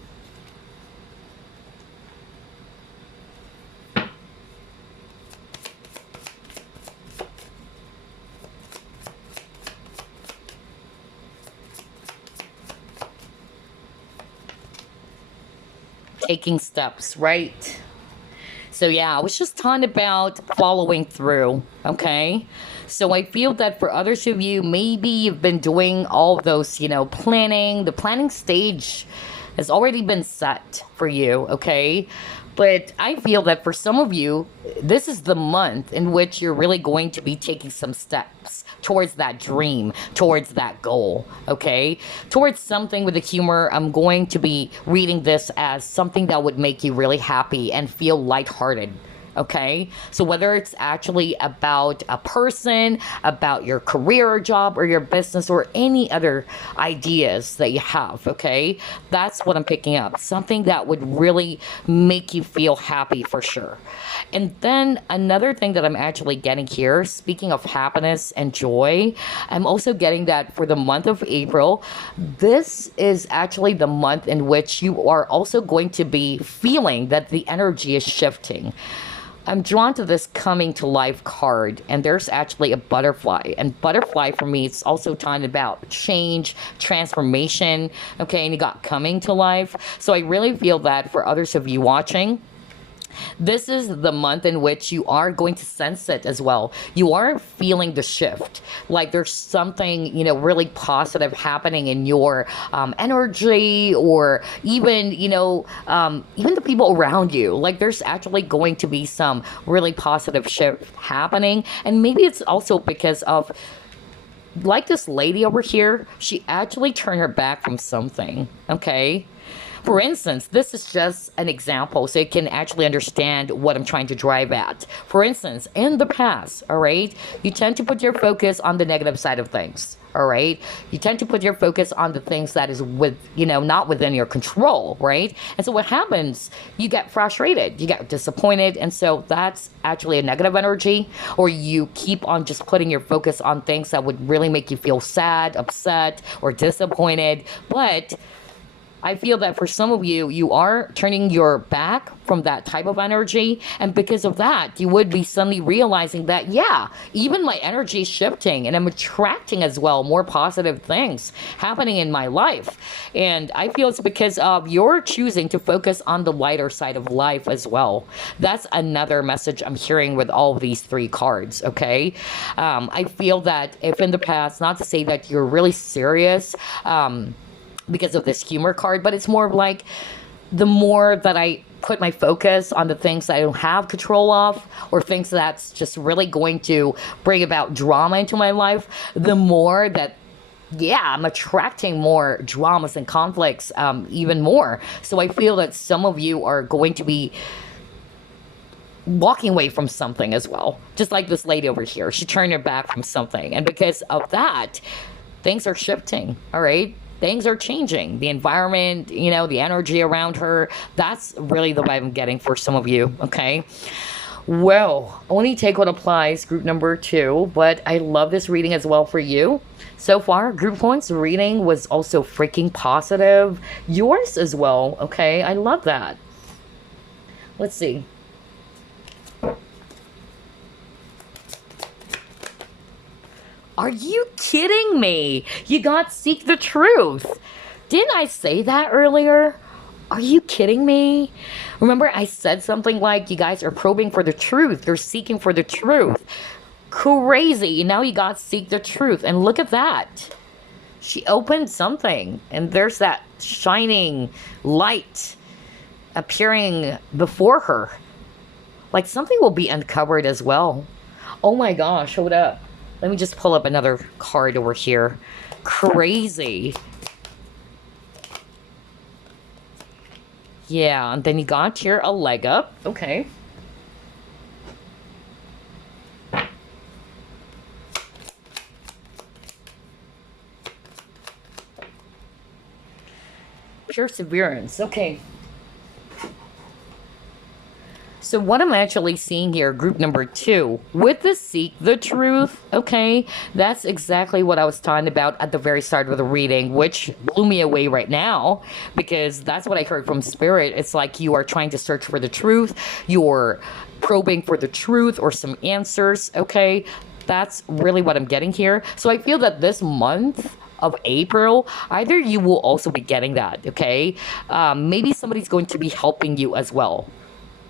Taking steps, right? So yeah, I was just talking about following through, okay? So I feel that for others of you, maybe you've been doing all of those, planning. The planning stage has already been set for you, okay? But I feel that for some of you, this is the month in which you're really going to be taking some steps towards that dream, towards that goal, okay? Towards something with the humor. I'm going to be reading this as something that would make you really happy and feel lighthearted. Okay, so whether it's actually about a person, about your career or job or your business or any other ideas that you have, okay, that's what I'm picking up. Something that would really make you feel happy for sure. And then another thing that I'm actually getting here, speaking of happiness and joy, I'm also getting that for the month of April, this is actually the month in which you are also going to be feeling that the energy is shifting. I'm drawn to this coming to life card, and there's actually a butterfly. And butterfly for me, it's also talking about change, transformation. Okay, and you got coming to life. So I really feel that for others of you watching, this is the month in which you are going to sense it as well. You are feeling the shift. Like there's something, really positive happening in your energy, or even, even the people around you. Like there's actually going to be some really positive shift happening. And maybe it's also because of, like this lady over here, she actually turned her back from something, okay? For instance, this is just an example so you can actually understand what I'm trying to drive at. For instance, in the past, all right, you tend to put your focus on the negative side of things, all right? You tend to put your focus on the things that is not within your control, right? And so what happens, you get frustrated, you get disappointed, and so that's actually a negative energy, or you keep on just putting your focus on things that would really make you feel sad, upset, or disappointed. But I feel that for some of you, you are turning your back from that type of energy. And because of that, you would be suddenly realizing that, yeah, even my energy is shifting and I'm attracting as well more positive things happening in my life. And I feel it's because of your choosing to focus on the lighter side of life as well. That's another message I'm hearing with all of these three cards, okay? I feel that if in the past, not to say that you're really serious, because of this humor card, but it's more of like the more that I put my focus on the things that I don't have control of, or things that's just really going to bring about drama into my life, the more that, yeah, I'm attracting more dramas and conflicts, even more. So I feel that some of you are going to be walking away from something as well. Just like this lady over here, she turned her back from something. And because of that, things are shifting, all right? Things are changing. The environment, the energy around her, that's really the vibe I'm getting for some of you, okay? Well, only take what applies, group number 2, but I love this reading as well for you. So far, group points reading was also freaking positive. Yours as well, okay? I love that. Let's see. Are you kidding me? You got seek the truth. Didn't I say that earlier? Are you kidding me? Remember I said something like you guys are probing for the truth. You're seeking for the truth. Crazy. Now you got seek the truth. And look at that. She opened something. And there's that shining light appearing before her. Like something will be uncovered as well. Oh my gosh, hold up. Let me just pull up another card over here. Crazy. Yeah, and then you got here a leg up. Okay. Perseverance. Okay. So what I'm actually seeing here, group number 2, with the seek the truth, okay, that's exactly what I was talking about at the very start of the reading, which blew me away right now, because that's what I heard from Spirit. It's like you are trying to search for the truth, you're probing for the truth or some answers, okay? That's really what I'm getting here. So I feel that this month of April, either you will also be getting that, okay? Maybe somebody's going to be helping you as well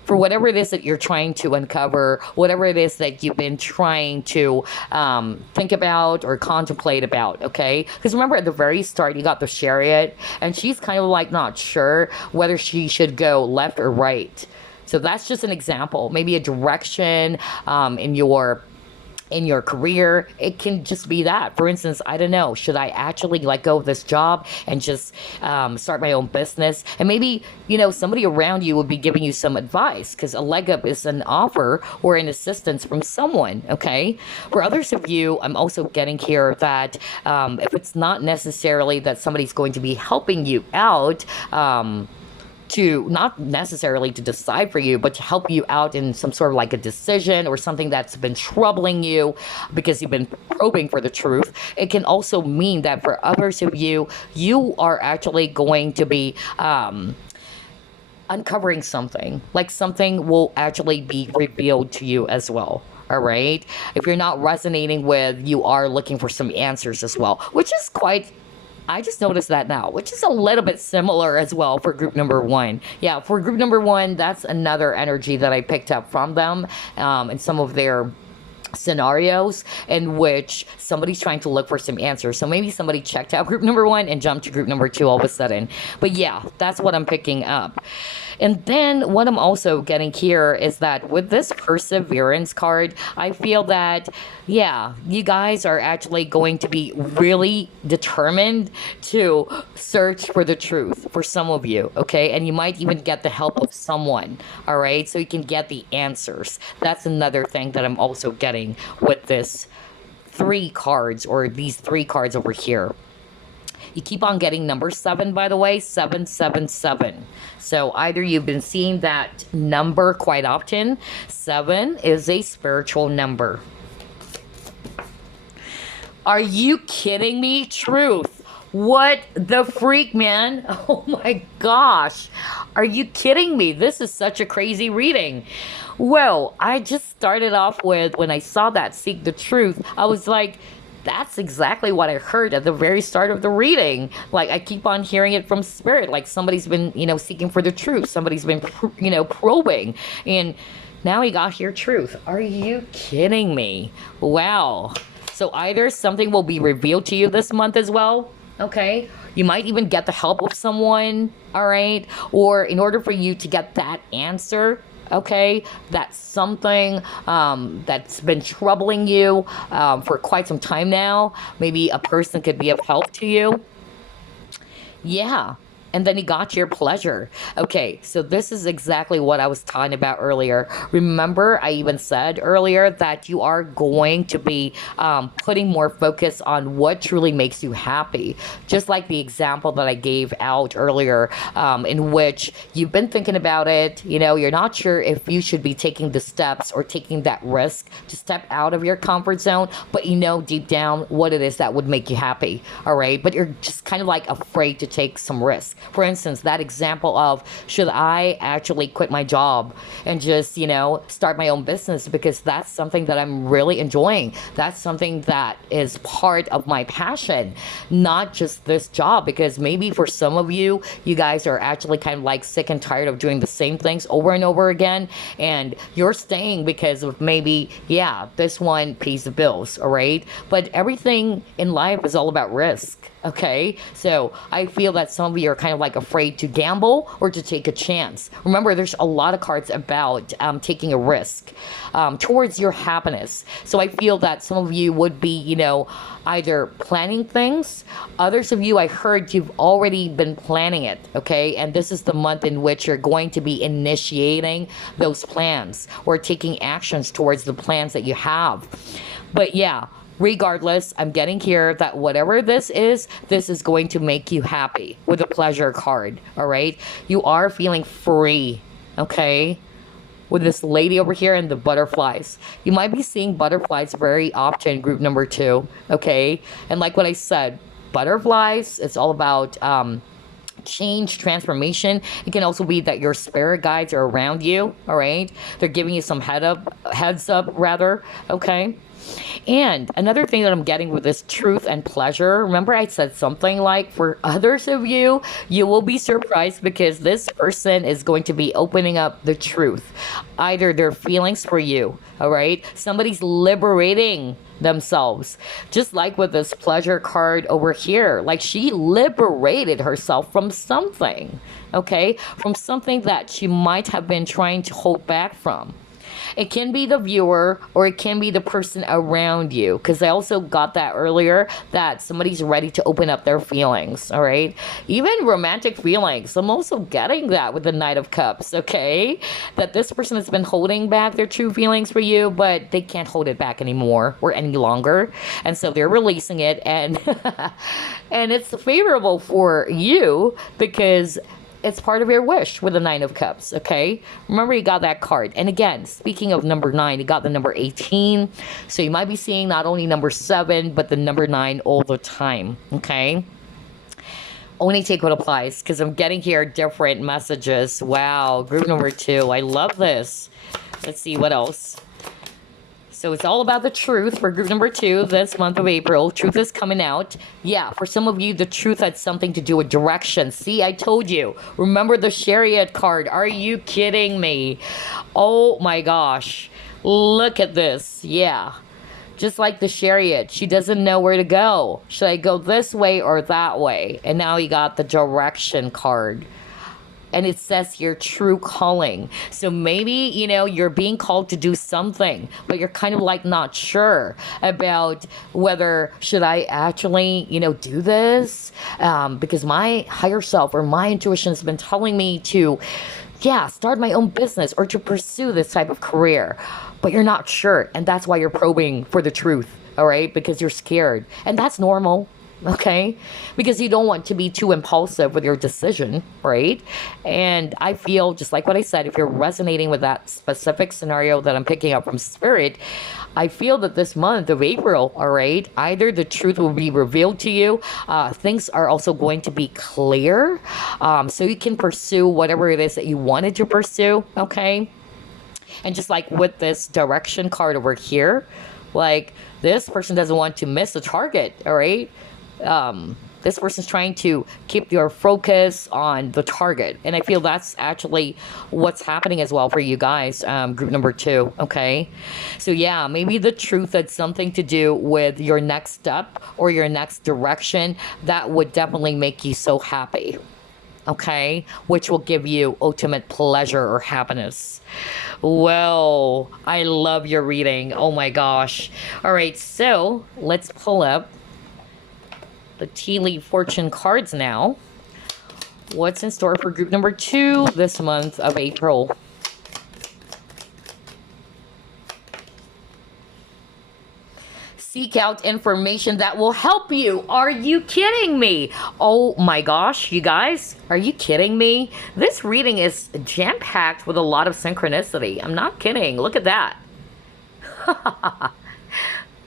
for whatever it is that you're trying to uncover, whatever it is that you've been trying to think about or contemplate about, okay? Because remember at the very start, you got the Chariot, and she's kind of like not sure whether she should go left or right. So that's just an example, maybe a direction in your career. It can just be that. For instance, I don't know, should I actually let go of this job and just start my own business? And maybe, somebody around you would be giving you some advice, because a leg up is an offer or an assistance from someone, okay? For others of you, I'm also getting here that if it's not necessarily that somebody's going to be helping you out, to not necessarily to decide for you, but to help you out in some sort of like a decision or something that's been troubling you because you've been probing for the truth. It can also mean that for others of you, you are actually going to be uncovering something, like something will actually be revealed to you as well. All right. If you're not resonating with, you are looking for some answers as well, which is quite, I just noticed that now, which is a little bit similar as well for group number 1. Yeah, for group number 1, that's another energy that I picked up from them in some of their scenarios in which somebody's trying to look for some answers. So maybe somebody checked out group number 1 and jumped to group number 2 all of a sudden. But yeah, that's what I'm picking up. And then what I'm also getting here is that with this perseverance card, I feel that, yeah, you guys are actually going to be really determined to search for the truth for some of you, okay? And you might even get the help of someone, all right? So you can get the answers. That's another thing that I'm also getting with this 3 cards, or these 3 cards over here. You keep on getting number 7, by the way, 777. So either you've been seeing that number quite often. 7 is a spiritual number. Are you kidding me? Truth. What the freak, man? Oh my gosh. Are you kidding me? This is such a crazy reading. Well, I just started off with, when I saw that seek the truth, I was like, that's exactly what I heard at the very start of the reading. Like, I keep on hearing it from Spirit. Like, somebody's been, seeking for the truth. Somebody's been, probing. And now we got here truth. Are you kidding me? Wow. So either something will be revealed to you this month as well. Okay. You might even get the help of someone. All right. Or in order for you to get that answer, okay, that's something that's been troubling you for quite some time now. Maybe a person could be of help to you. Yeah. And then you got your pleasure. Okay, so this is exactly what I was talking about earlier. Remember, I even said earlier that you are going to be putting more focus on what truly makes you happy. Just like the example that I gave out earlier, in which you've been thinking about it, you're not sure if you should be taking the steps or taking that risk to step out of your comfort zone, but deep down what it is that would make you happy, all right? But you're just kind of like afraid to take some risk. For instance, that example of, should I actually quit my job and just, start my own business, because that's something that I'm really enjoying. That's something that is part of my passion, not just this job, because maybe for some of you, you guys are actually kind of like sick and tired of doing the same things over and over again, and you're staying because of maybe, yeah, this one pays the bills, all right? But everything in life is all about risk. Okay, so I feel that some of you are kind of like afraid to gamble or to take a chance. Remember, there's a lot of cards about taking a risk towards your happiness. So I feel that some of you would be, either planning things. Others of you, I heard you've already been planning it, okay? And this is the month in which you're going to be initiating those plans or taking actions towards the plans that you have. But yeah, regardless, I'm getting here that whatever this is going to make you happy with a pleasure card, all right? You are feeling free, okay? with this lady over here and the butterflies. You might be seeing butterflies very often, group number 2, okay? And like what I said, butterflies, it's all about change, transformation. It can also be that your spirit guides are around you, all right? They're giving you some heads up rather, okay? And another thing that I'm getting with this truth and pleasure, remember I said something like, for others of you, you will be surprised because this person is going to be opening up the truth, either their feelings for you, all right? Somebody's liberating themselves, just like with this pleasure card over here. Like, she liberated herself from something, okay? From something that she might have been trying to hold back from. It can be the viewer or it can be the person around you, because I also got that earlier, that somebody's ready to open up their feelings, all right? Even romantic feelings. I'm also getting that with the Knight of Cups, okay? That this person has been holding back their true feelings for you, but they can't hold it back anymore or any longer. And so they're releasing it, and and it's favorable for you because it's part of your wish with the 9 of Cups, okay? Remember, you got that card. And again, speaking of number 9, you got the number 18. So you might be seeing not only number 7, but the number 9 all the time, okay? Only take what applies, because I'm getting here different messages. Wow, group number 2. I love this. Let's see what else. So it's all about the truth for group number 2 this month of April. Truth is coming out. Yeah, for some of you, the truth had something to do with direction. See, I told you. Remember the Chariot card. Are you kidding me? Oh my gosh. Look at this. Yeah. Just like the Chariot. She doesn't know where to go. Should I go this way or that way? And now you got the direction card. And it says here, true calling. So maybe, you know, you're being called to do something, but you're kind of like not sure about whether should I actually, you know, do this? Because my higher self or my intuition has been telling me to, yeah, start my own business or to pursue this type of career. But you're not sure. And that's why you're probing for the truth, all right? Because you're scared. And that's normal. Okay, because you don't want to be too impulsive with your decision, right? And I feel, just like what I said, if you're resonating with that specific scenario that I'm picking up from Spirit, I feel that this month of April, all right, either the truth will be revealed to you, things are also going to be clear, so you can pursue whatever it is that you wanted to pursue, okay? And just like with this direction card over here, like this person doesn't want to miss the target, all right? This person's trying to keep your focus on the target. And I feel that's actually what's happening as well for you guys, group number 2, okay? So yeah, maybe the truth had something to do with your next step or your next direction that would definitely make you so happy, okay? Which will give you ultimate pleasure or happiness. Well, I love your reading. Oh my gosh. All right, so let's pull up the tea leaf fortune cards now. What's in store for group number 2 this month of April? Seek out information that will help you. Are you kidding me? Oh my gosh, you guys, are you kidding me? This reading is jam-packed with a lot of synchronicity. I'm not kidding. Look at that.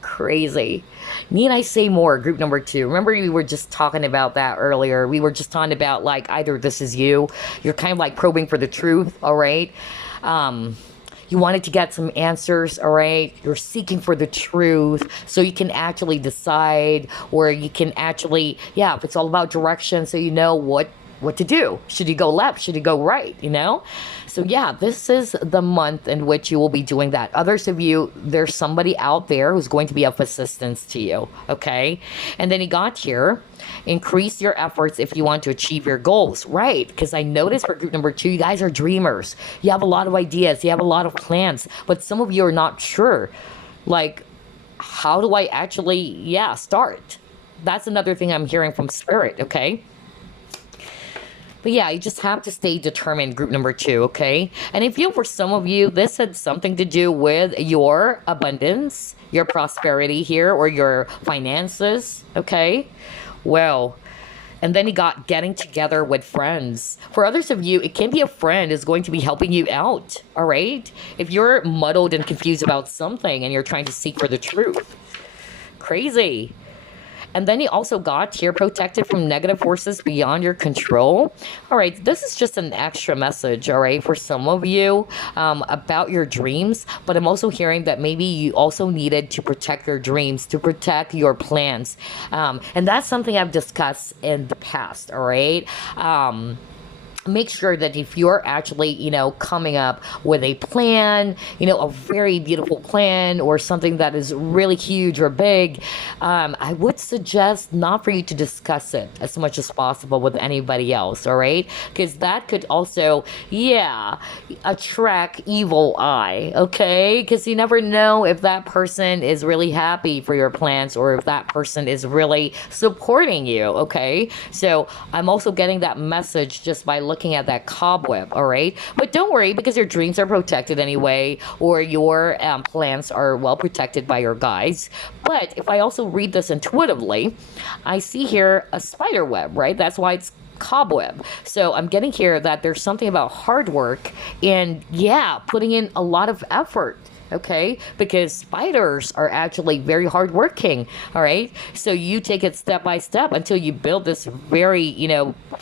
Crazy. Need I say more, group number 2? Remember, we were just talking about that earlier. We were just talking about, like, either this is you. You're kind of like probing for the truth, all right? You wanted to get some answers, all right? You're seeking for the truth so you can actually decide, or you can actually, yeah, if it's all about direction, so you know what to do. Should you go left? Should you go right? You know? So yeah, this is the month in which you will be doing that. Others of you, there's somebody out there who's going to be of assistance to you, okay? And then you got here, increase your efforts if you want to achieve your goals, right? Because I noticed for group number 2, you guys are dreamers. You have a lot of ideas. You have a lot of plans. But some of you are not sure. Like, how do I actually, yeah, start? That's another thing I'm hearing from Spirit, okay? But yeah, you just have to stay determined, group number 2, okay? And I feel for some of you, this had something to do with your abundance, your prosperity here, or your finances, okay? Well, And then you got getting together with friends. For others of you, it can be a friend is going to be helping you out. All right. If you're muddled and confused about something and you're trying to seek for the truth. Crazy. And then you also got here protected from negative forces beyond your control. All right, this is just an extra message, all right, for some of you about your dreams. But I'm also hearing that maybe you also needed to protect your dreams, to protect your plans. And that's something I've discussed in the past, all right? Make sure that if you're actually, coming up with a plan, a very beautiful plan or something that is really huge or big, I would suggest not for you to discuss it as much as possible with anybody else, all right? Because that could also, attract evil eye, okay? Because you never know if that person is really happy for your plans or if that person is really supporting you, okay? So I'm also getting that message just by looking at that cobweb, all right? But don't worry, because your dreams are protected anyway, or your plans are well protected by your guides. But if I also read this intuitively, I see here a spider web, right? That's why it's cobweb. So I'm getting here that there's something about hard work and putting in a lot of effort. Okay, because spiders are actually very hardworking. All right, so you take it step by step until you build this very,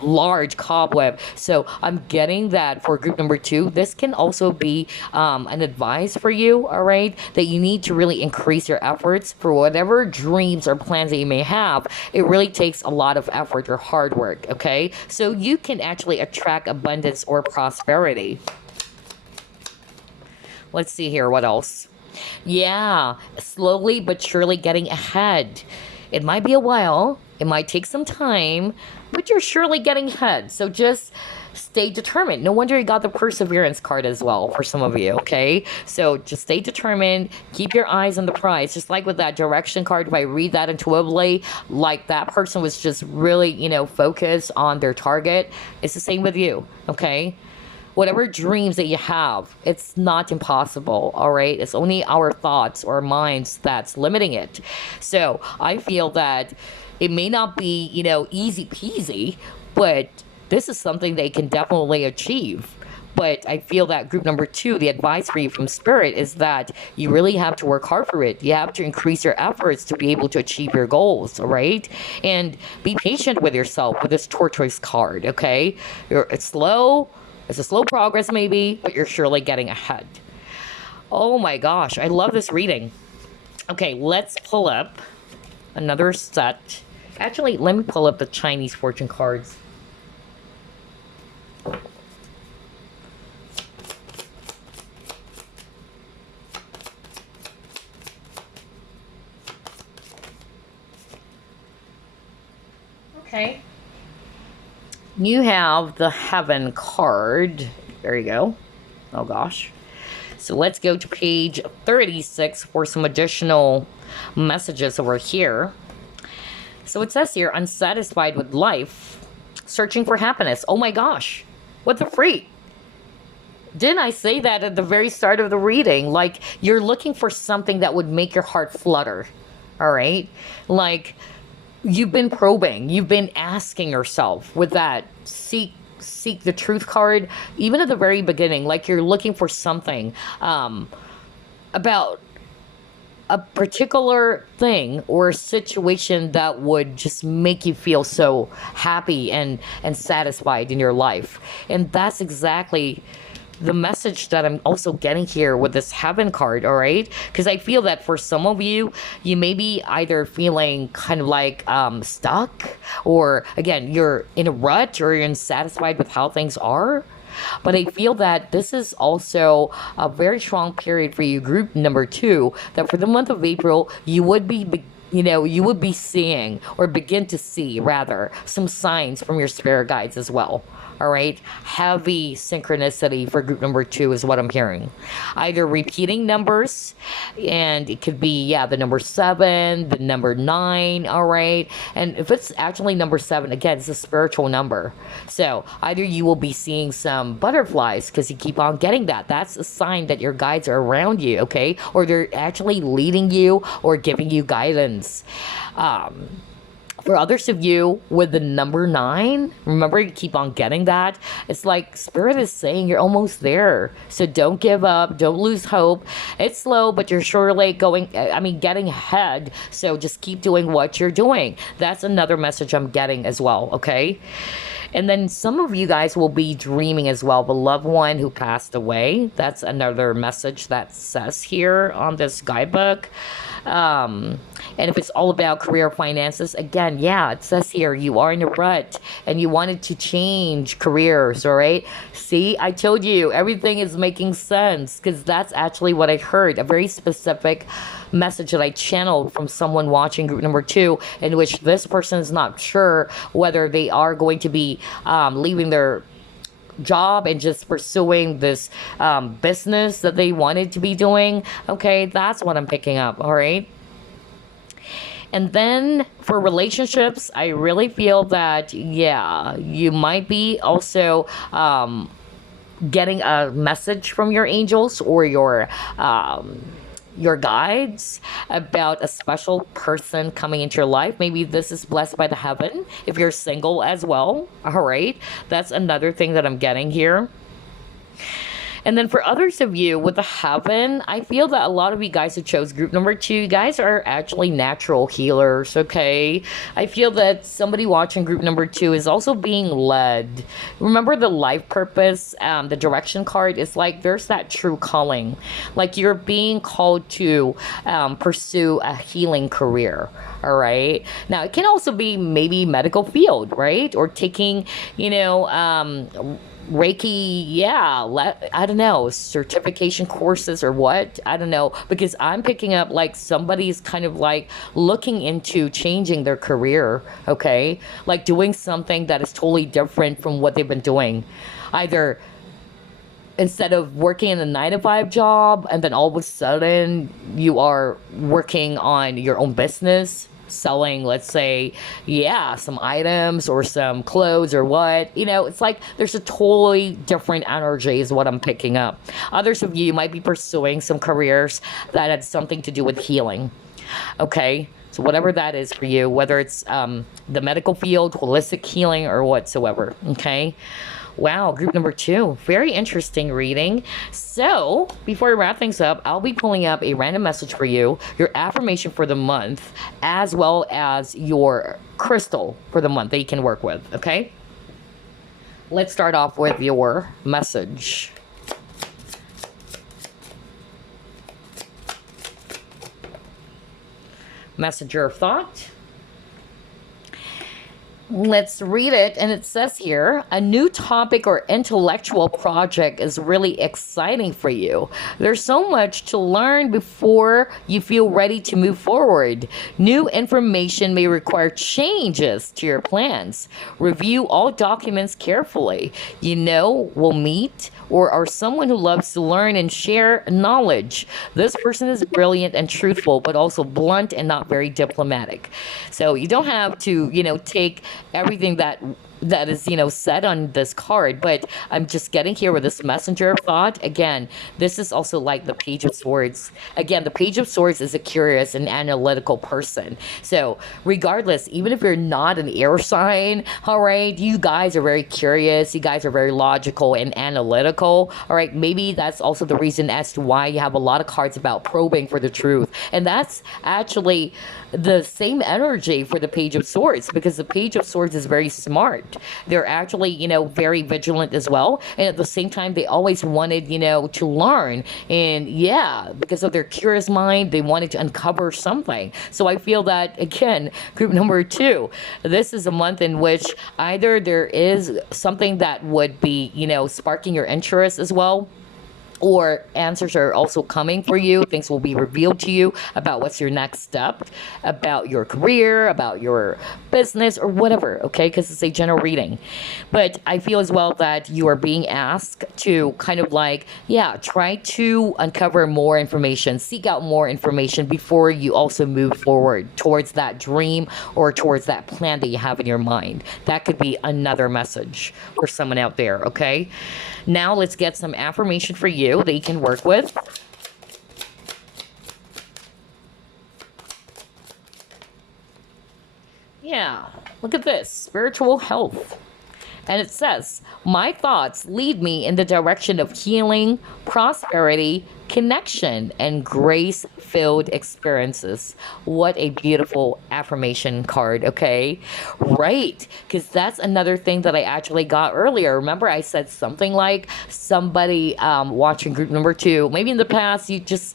large cobweb. So I'm getting that for group number 2. This can also be an advice for you. All right, that you need to really increase your efforts for whatever dreams or plans that you may have. It really takes a lot of effort or hard work. Okay, so you can actually attract abundance or prosperity. Let's see here. What else? Yeah, slowly but surely getting ahead. It might be a while. It might take some time, but you're surely getting ahead. So just stay determined. No wonder you got the perseverance card as well for some of you, okay? So just stay determined. Keep your eyes on the prize. Just like with that direction card, if I read that intuitively, like that person was just really, focused on their target. It's the same with you, okay? Whatever dreams that you have, it's not impossible, all right? It's only our thoughts or minds that's limiting it. So I feel that it may not be, easy peasy, but this is something they can definitely achieve. But I feel that group number 2, the advice for you from Spirit is that you really have to work hard for it. You have to increase your efforts to be able to achieve your goals, all right? And be patient with yourself with this tortoise card, okay? It's slow. It's a slow progress maybe, but you're surely getting ahead. Oh my gosh, I love this reading. Okay, let's pull up another set. Actually, let me pull up the Chinese fortune cards. Okay. You have the Heaven card. There you go. Oh gosh. So let's go to page 36 for some additional messages over here. So it says here, unsatisfied with life, searching for happiness. Oh my gosh. What the freak? Didn't I say that at the very start of the reading? Like, you're looking for something that would make your heart flutter. All right? Like, you've been probing, you've been asking yourself with that seek the truth card, even at the very beginning, like you're looking for something about a particular thing or a situation that would just make you feel so happy and satisfied in your life. And that's exactly the message that I'm also getting here with this Heaven card, all right? Because I feel that for some of you, you may be either feeling kind of like stuck, or again, you're in a rut or you're unsatisfied with how things are. But I feel that this is also a very strong period for you, group number 2, that for the month of April, you would be seeing, or begin to see rather, some signs from your spirit guides as well. All right, heavy synchronicity for group number 2 is what I'm hearing. Either repeating numbers, and it could be, the number 7, the number 9, all right? And if it's actually number 7, again, it's a spiritual number. So either you will be seeing some butterflies because you keep on getting that. That's a sign that your guides are around you, okay? Or they're actually leading you or giving you guidance. For others of you with the number 9, remember, you keep on getting that. It's like Spirit is saying you're almost there. So don't give up. Don't lose hope. It's slow, but you're surely getting ahead. So just keep doing what you're doing. That's another message I'm getting as well, okay? And then some of you guys will be dreaming as well, the loved one who passed away. That's another message that says here on this guidebook. And if it's all about career finances, again, yeah, it says here you are in a rut and you wanted to change careers, all right? See, I told you everything is making sense, because that's actually what I heard, a very specific message that I channeled from someone watching group number 2, in which this person is not sure whether they are going to be leaving their job and just pursuing this business that they wanted to be doing. Okay, that's what I'm picking up, all right? And then for relationships, I really feel that, yeah, you might be also getting a message from your angels or your guides about a special person coming into your life. Maybe this is blessed by the heaven if you're single as well. All right, that's another thing that I'm getting here. And then for others of you with the heaven, I feel that a lot of you guys who chose group number 2, you guys are actually natural healers, okay? I feel that somebody watching group number 2 is also being led. Remember the life purpose, the direction card is like there's that true calling. Like you're being called to pursue a healing career. All right. Now, it can also be maybe medical field, right? Or taking, Reiki, yeah, I don't know, certification courses or what, I don't know, because I'm picking up like somebody's kind of like looking into changing their career, okay, like doing something that is totally different from what they've been doing. Either instead of working in a 9-to-5 job and then all of a sudden you are working on your own business, selling, let's say, yeah, some items or some clothes or what, it's like there's a totally different energy is what I'm picking up. Others of you might be pursuing some careers that had something to do with healing, okay? So whatever that is for you, whether it's the medical field, holistic healing, or whatsoever, okay? Wow, group number 2. Very interesting reading. So, before we wrap things up, I'll be pulling up a random message for you, your affirmation for the month, as well as your crystal for the month that you can work with, okay? Let's start off with your message. Messenger of thought. Let's read it, and it says here, a new topic or intellectual project is really exciting for you. There's so much to learn before you feel ready to move forward. New information may require changes to your plans. Review all documents carefully. Will meet or are someone who loves to learn and share knowledge. This person is brilliant and truthful, but also blunt and not very diplomatic. So you don't have to, take everything that is, said on this card, but I'm just getting here with this messenger of thought. Again, this is also like the Page of Swords. Again, the Page of Swords is a curious and analytical person. So regardless, even if you're not an air sign, all right, you guys are very curious. You guys are very logical and analytical. All right, maybe that's also the reason as to why you have a lot of cards about probing for the truth. And that's actually the same energy for the Page of Swords, because the Page of Swords is very smart. They're actually, very vigilant as well. And at the same time, they always wanted, to learn. And yeah, because of their curious mind, they wanted to uncover something. So I feel that, again, group number 2, this is a month in which either there is something that would be, sparking your interest as well, or answers are also coming for you. Things will be revealed to you about what's your next step, about your career, about your business, or whatever, okay? Because it's a general reading. But I feel as well that you are being asked to kind of like, yeah, try to uncover more information, seek out more information before you also move forward towards that dream or towards that plan that you have in your mind. That could be another message for someone out there, okay? Now let's get some affirmation for you that you can work with. Yeah, look at this spiritual health. And it says, my thoughts lead me in the direction of healing, prosperity, connection, and grace filled experiences. What a beautiful affirmation card, okay? Right, because that's another thing that I actually got earlier. Remember, I said something like somebody watching group number two, maybe in the past, you just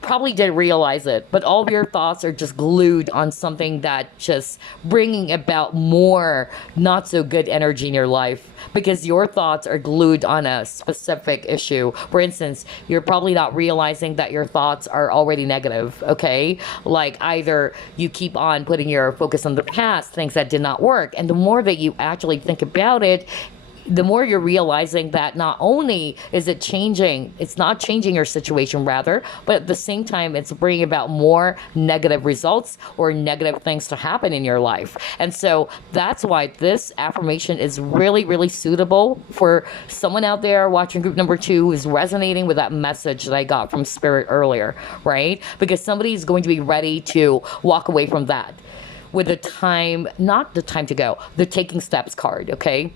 probably didn't realize it, but all of your thoughts are just glued on something that just bringing about more not so good energy in your life because your thoughts are glued on a specific issue. For instance, you're probably not realizing that your thoughts are already negative, okay? Like either you keep on putting your focus on the past, things that did not work, and the more that you actually think about it, the more you're realizing that not only is it changing, it's not changing your situation rather, but at the same time, it's bringing about more negative results or negative things to happen in your life. And so that's why this affirmation is really, really suitable for someone out there watching group number two who's resonating with that message that I got from Spirit earlier, right? Because somebody's going to be ready to walk away from that with the time, not the time to go, the taking steps card, okay?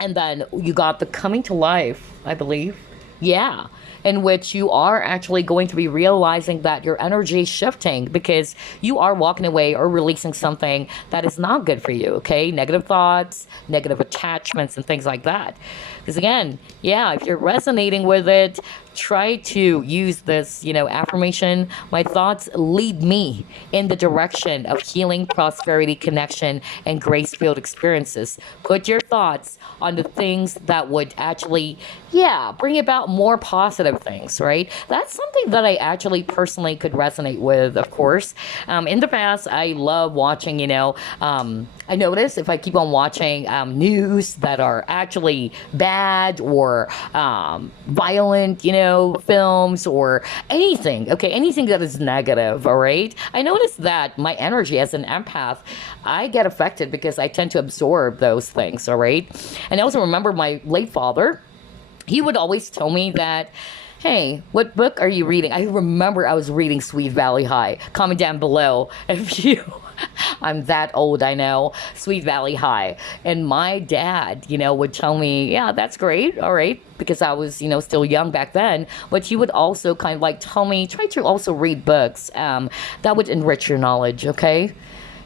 And then you got the coming to life, I believe. Yeah. In which you are actually going to be realizing that your energy is shifting because you are walking away or releasing something that is not good for you, okay? Negative thoughts, negative attachments, and things like that. Because again, yeah, if you're resonating with it, try to use this, affirmation. My thoughts lead me in the direction of healing, prosperity, connection, and grace-filled experiences. Put your thoughts on the things that would actually, yeah, bring about more positive things, right? That's something that I actually personally could resonate with, of course. In the past, I love watching, I notice if I keep on watching news that are actually bad or violent, films or anything, okay, anything that is negative, all right? I notice that my energy as an empath, I get affected because I tend to absorb those things, all right? And I also remember my late father, he would always tell me that, hey, what book are you reading? I remember I was reading Sweet Valley High. Comment down below if you, I'm that old, I know, Sweet Valley High. And my dad, would tell me, yeah, that's great, all right, because I was, still young back then. But he would also kind of like tell me, try to also read books that would enrich your knowledge, okay?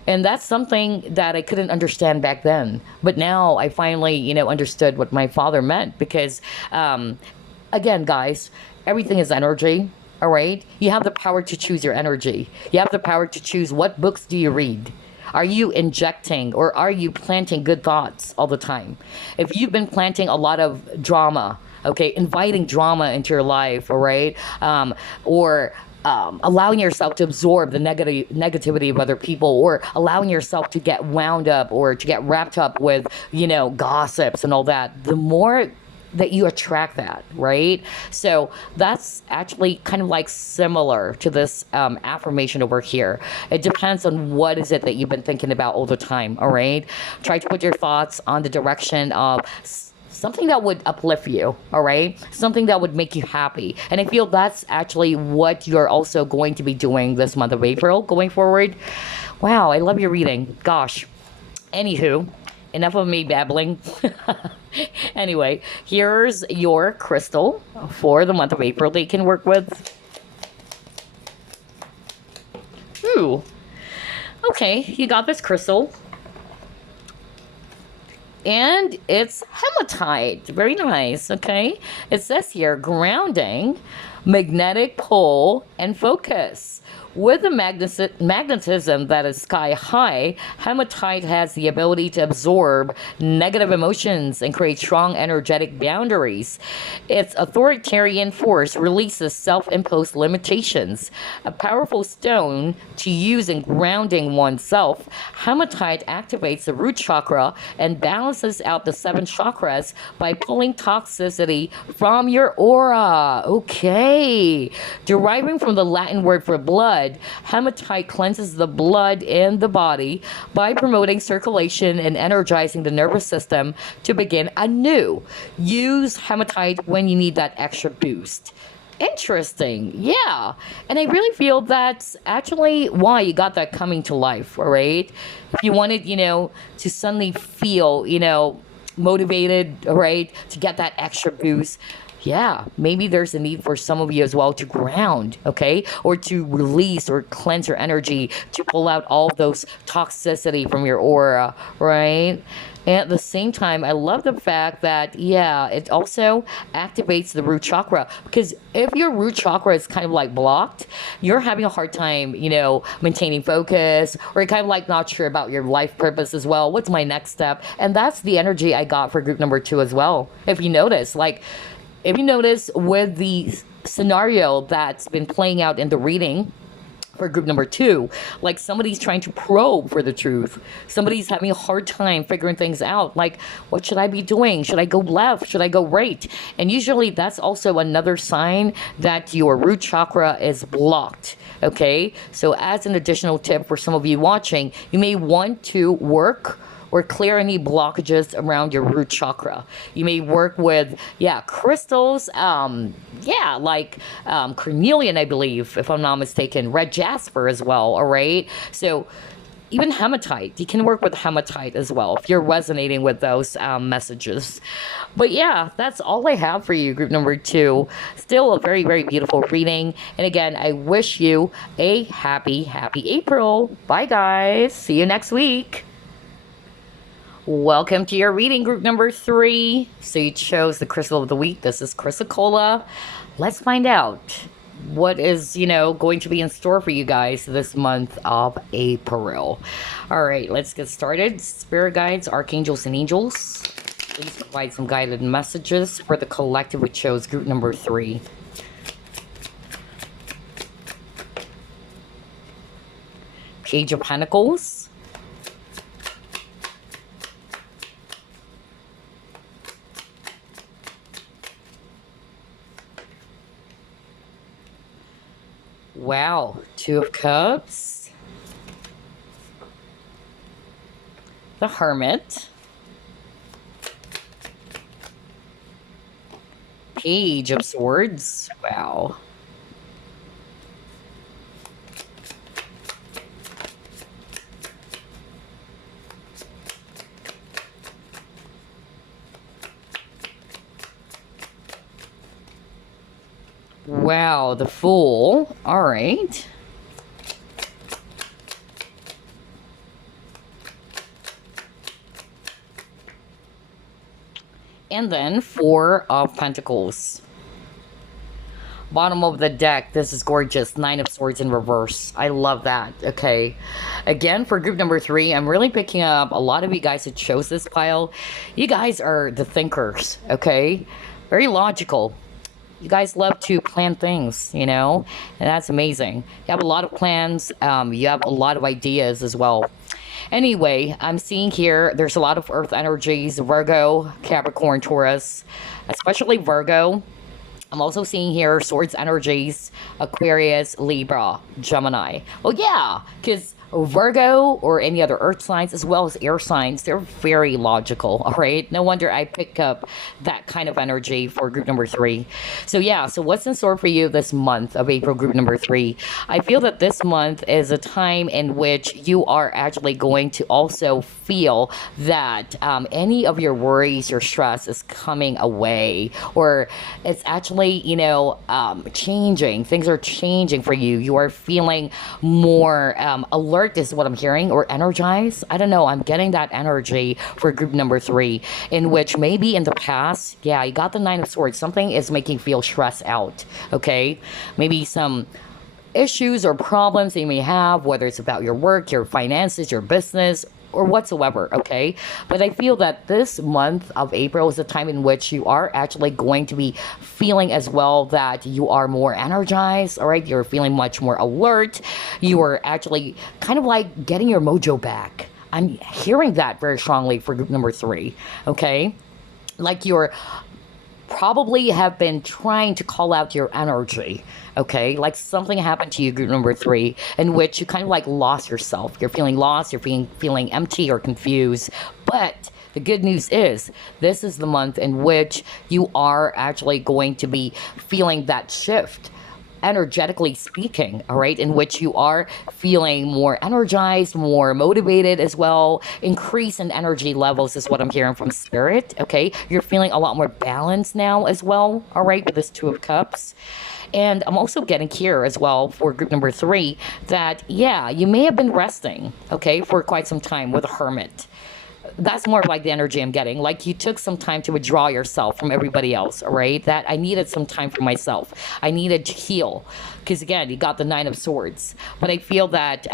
And that's something that I couldn't understand back then. But now I finally, understood what my father meant because, again, guys, everything is energy, all right? You have the power to choose your energy. You have the power to choose what books do you read. Are you injecting or are you planting good thoughts all the time? If you've been planting a lot of drama, okay, inviting drama into your life, all right, or allowing yourself to absorb the negativity of other people or allowing yourself to get wound up or to get wrapped up with, gossips and all that, the more that you attract that, right? So that's actually kind of like similar to this affirmation over here. It depends on what is it that you've been thinking about all the time, all right? Try to put your thoughts on the direction of something that would uplift you, all right? Something that would make you happy. And I feel that's actually what you're also going to be doing this month of April going forward. Wow, I love your reading. Gosh. Anywho, enough of me babbling. Anyway, here's your crystal for the month of April that you can work with. Ooh. Okay, you got this crystal. And it's hematite. Very nice, okay? It says here, grounding, magnetic pull, and focus. With the magnetism that is sky high, hematite has the ability to absorb negative emotions and create strong energetic boundaries. Its authoritarian force releases self-imposed limitations. A powerful stone to use in grounding oneself, hematite activates the root chakra and balances out the 7 chakras by pulling toxicity from your aura. Okay. Deriving from the Latin word for blood, hematite cleanses the blood in the body by promoting circulation and energizing the nervous system to begin anew. Use hematite when you need that extra boost. Interesting. Yeah. And I really feel that's actually why you got that coming to life, all right? If you wanted, to suddenly feel, motivated, all right, to get that extra boost, yeah, maybe there's a need for some of you as well to ground, okay? Or to release or cleanse your energy to pull out all those toxicity from your aura, right? And at the same time, I love the fact that, yeah, it also activates the root chakra. Because if your root chakra is kind of like blocked, you're having a hard time, maintaining focus, or you're kind of like not sure about your life purpose as well. What's my next step? And that's the energy I got for group number 2 as well. If you notice with the scenario that's been playing out in the reading for group number 2, like somebody's trying to probe for the truth. Somebody's having a hard time figuring things out. Like, what should I be doing? Should I go left? Should I go right? And usually that's also another sign that your root chakra is blocked. Okay? So as an additional tip for some of you watching, you may want to work or clear any blockages around your root chakra. You may work with, crystals, like carnelian, I believe, if I'm not mistaken, red jasper as well, all right? So even hematite, you can work with hematite as well if you're resonating with those messages. But yeah, that's all I have for you, group number 2. Still a very, very beautiful reading. And again, I wish you a happy, happy April. Bye, guys. See you next week. Welcome to your reading, group number 3. So you chose the crystal of the week. This is Chrysocolla. Let's find out what is, going to be in store for you guys this month of April. All right, let's get started. Spirit guides, archangels, and angels, please provide some guided messages for the collective we chose, group number 3. Page of Pentacles. Wow, 2 of Cups. The Hermit. Page of Swords. Wow. Wow, the Fool. All right. And then 4 of Pentacles. Bottom of the deck, this is gorgeous. 9 of Swords in reverse. I love that. Okay. Again, for group number 3, I'm really picking up a lot of you guys who chose this pile. You guys are the thinkers, okay? Very logical. You guys love to plan things, and that's amazing. You have a lot of plans. You have a lot of ideas as well. Anyway, I'm seeing here, there's a lot of earth energies, Virgo, Capricorn, Taurus, especially Virgo. I'm also seeing here swords energies, Aquarius, Libra, Gemini. Well, yeah, because Virgo or any other earth signs as well as air signs, they're very logical, all right? No wonder I pick up that kind of energy for group number 3. So yeah, so what's in store for you this month of April, group number 3? I feel that this month is a time in which you are actually going to also feel that any of your worries or stress is coming away, or it's actually, changing. Things are changing for you. You are feeling more alert is what I'm hearing, or energized. I don't know. I'm getting that energy for group number 3, in which maybe in the past, yeah, you got the 9 of Swords. Something is making you feel stressed out, okay? Maybe some issues or problems that you may have, whether it's about your work, your finances, your business, or whatsoever, okay? But I feel that this month of April is a time in which you are actually going to be feeling as well that you are more energized, all right? You're feeling much more alert. You are actually kind of like getting your mojo back. I'm hearing that very strongly for group number 3, okay? Like you're probably have been trying to call out your energy, okay? Like something happened to you, group number 3, in which you kind of like lost yourself. You're feeling lost, you're feeling empty or confused. But The good news is this is the month in which you are actually going to be feeling that shift, energetically speaking, all right, in which you are feeling more energized, more motivated as well. Increase in energy levels is what I'm hearing from spirit, okay? You're feeling a lot more balanced now as well, all right, with this Two of Cups. And I'm also getting here as well for group number 3 that, yeah, you may have been resting, okay, for quite some time with a Hermit. That's more like the energy I'm getting. Like you took some time to withdraw yourself from everybody else, all right? That I needed some time for myself. I needed to heal. Because again, you got the Nine of Swords. But I feel that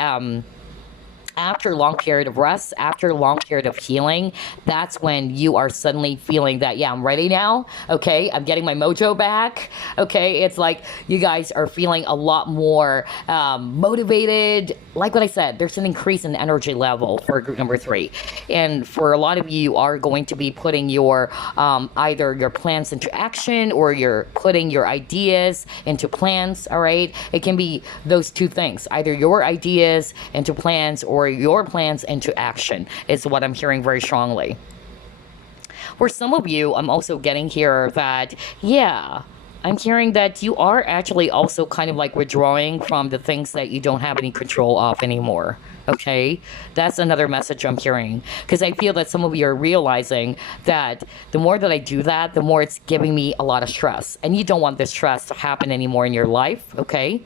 after a long period of rest, after a long period of healing, that's when you are suddenly feeling that, yeah, I'm ready now. Okay, I'm getting my mojo back. Okay, it's like you guys are feeling a lot more motivated. Like what I said, there's an increase in energy level for group number 3. And for a lot of you are going to be putting your either your plans into action, or you're putting your ideas into plans, all right? It can be those two things, either your ideas into plans or your plans into action, is what I'm hearing very strongly. For some of you, I'm also getting here that, yeah, I'm hearing that you are actually also kind of like withdrawing from the things that you don't have any control of anymore. Okay, that's another message I'm hearing, because I feel that some of you are realizing that the more that I do that, the more it's giving me a lot of stress, and you don't want this stress to happen anymore in your life. Okay,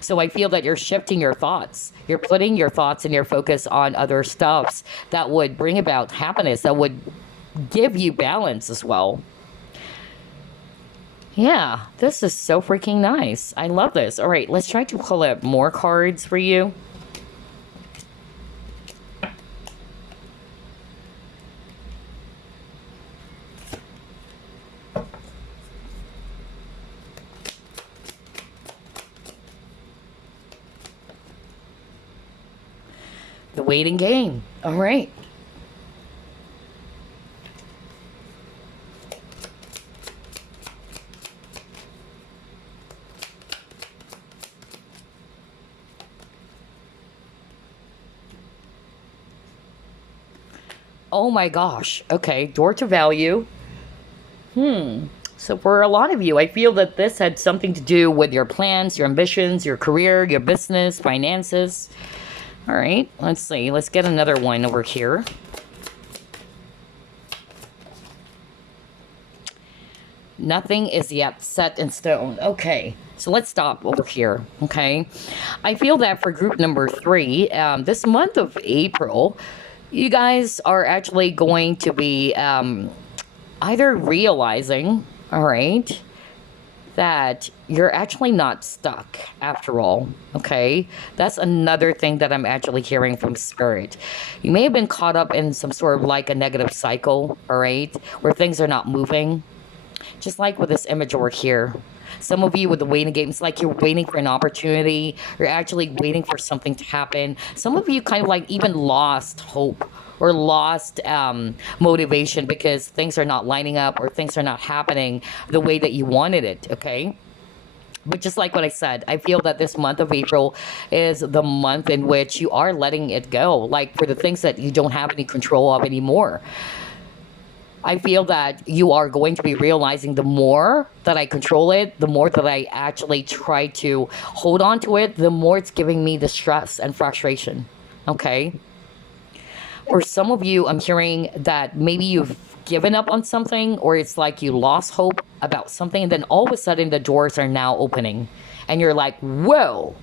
so I feel that you're shifting your thoughts. You're putting your thoughts and your focus on other stuffs that would bring about happiness, that would give you balance as well. Yeah, this is so freaking nice. I love this. All right, let's try to pull up more cards for you. The waiting game. All right. Oh my gosh. Okay, door to value. So for a lot of you, I feel that this had something to do with your plans, your ambitions, your career, your business, finances. All right, let's see. Let's get another one over here. Nothing is yet set in stone. Okay, so let's stop over here, okay? I feel that for group number 3, this month of April, you guys are actually going to be either realizing, all right, that you're actually not stuck after all, okay? That's another thing that I'm actually hearing from spirit. You may have been caught up in some sort of like a negative cycle, all right, where things are not moving. Just like with this image over here. Some of you with the waiting game, it's like you're waiting for an opportunity. You're actually waiting for something to happen. Some of you kind of like even lost hope or lost motivation because things are not lining up or things are not happening the way that you wanted it, okay? But just like what I said, I feel that this month of April is the month in which you are letting it go, like for the things that you don't have any control of anymore. I feel that you are going to be realizing the more that I control it, the more that I actually try to hold on to it, the more it's giving me the stress and frustration, okay? For some of you, I'm hearing that maybe you've given up on something, or it's like you lost hope about something, and then all of a sudden the doors are now opening. And you're like, whoa,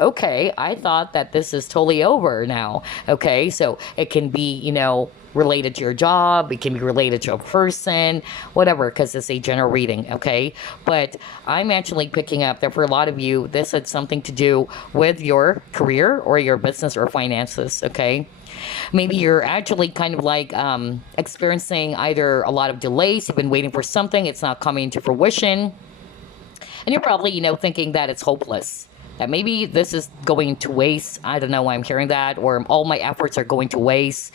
okay, I thought that this is totally over now. Okay, so it can be, you know, related to your job, it can be related to a person, whatever, because it's a general reading, okay? But I'm actually picking up that for a lot of you, this had something to do with your career or your business or finances, okay? Maybe you're actually kind of like experiencing either a lot of delays, you've been waiting for something, it's not coming into fruition, and you're probably, you know, thinking that it's hopeless. That maybe this is going to waste. I don't know why I'm hearing that, or all my efforts are going to waste.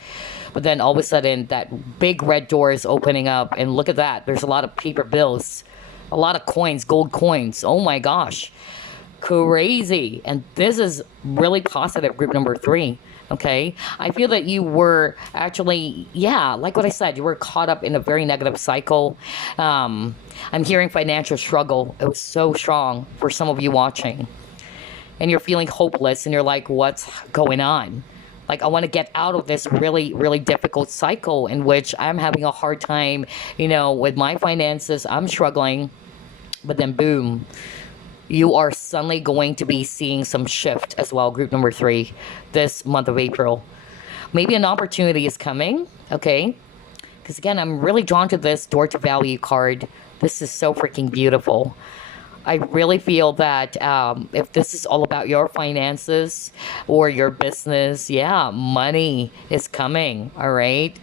But then all of a sudden, that big red door is opening up, and look at that. There's a lot of paper bills, a lot of coins, gold coins. Oh my gosh, crazy. And this is really positive, group number 3. Okay, I feel that you were actually, yeah, like what I said, you were caught up in a very negative cycle. I'm hearing financial struggle. It was so strong for some of you watching, and you're feeling hopeless, and you're like, what's going on? Like, I want to get out of this really, really difficult cycle in which I'm having a hard time, with my finances. I'm struggling, but then boom, you are suddenly going to be seeing some shift as well, group number three, this month of April. Maybe an opportunity is coming, okay? Because again, I'm really drawn to this door to value card. This is so freaking beautiful. I really feel that if this is all about your finances or your business, yeah, money is coming, all right?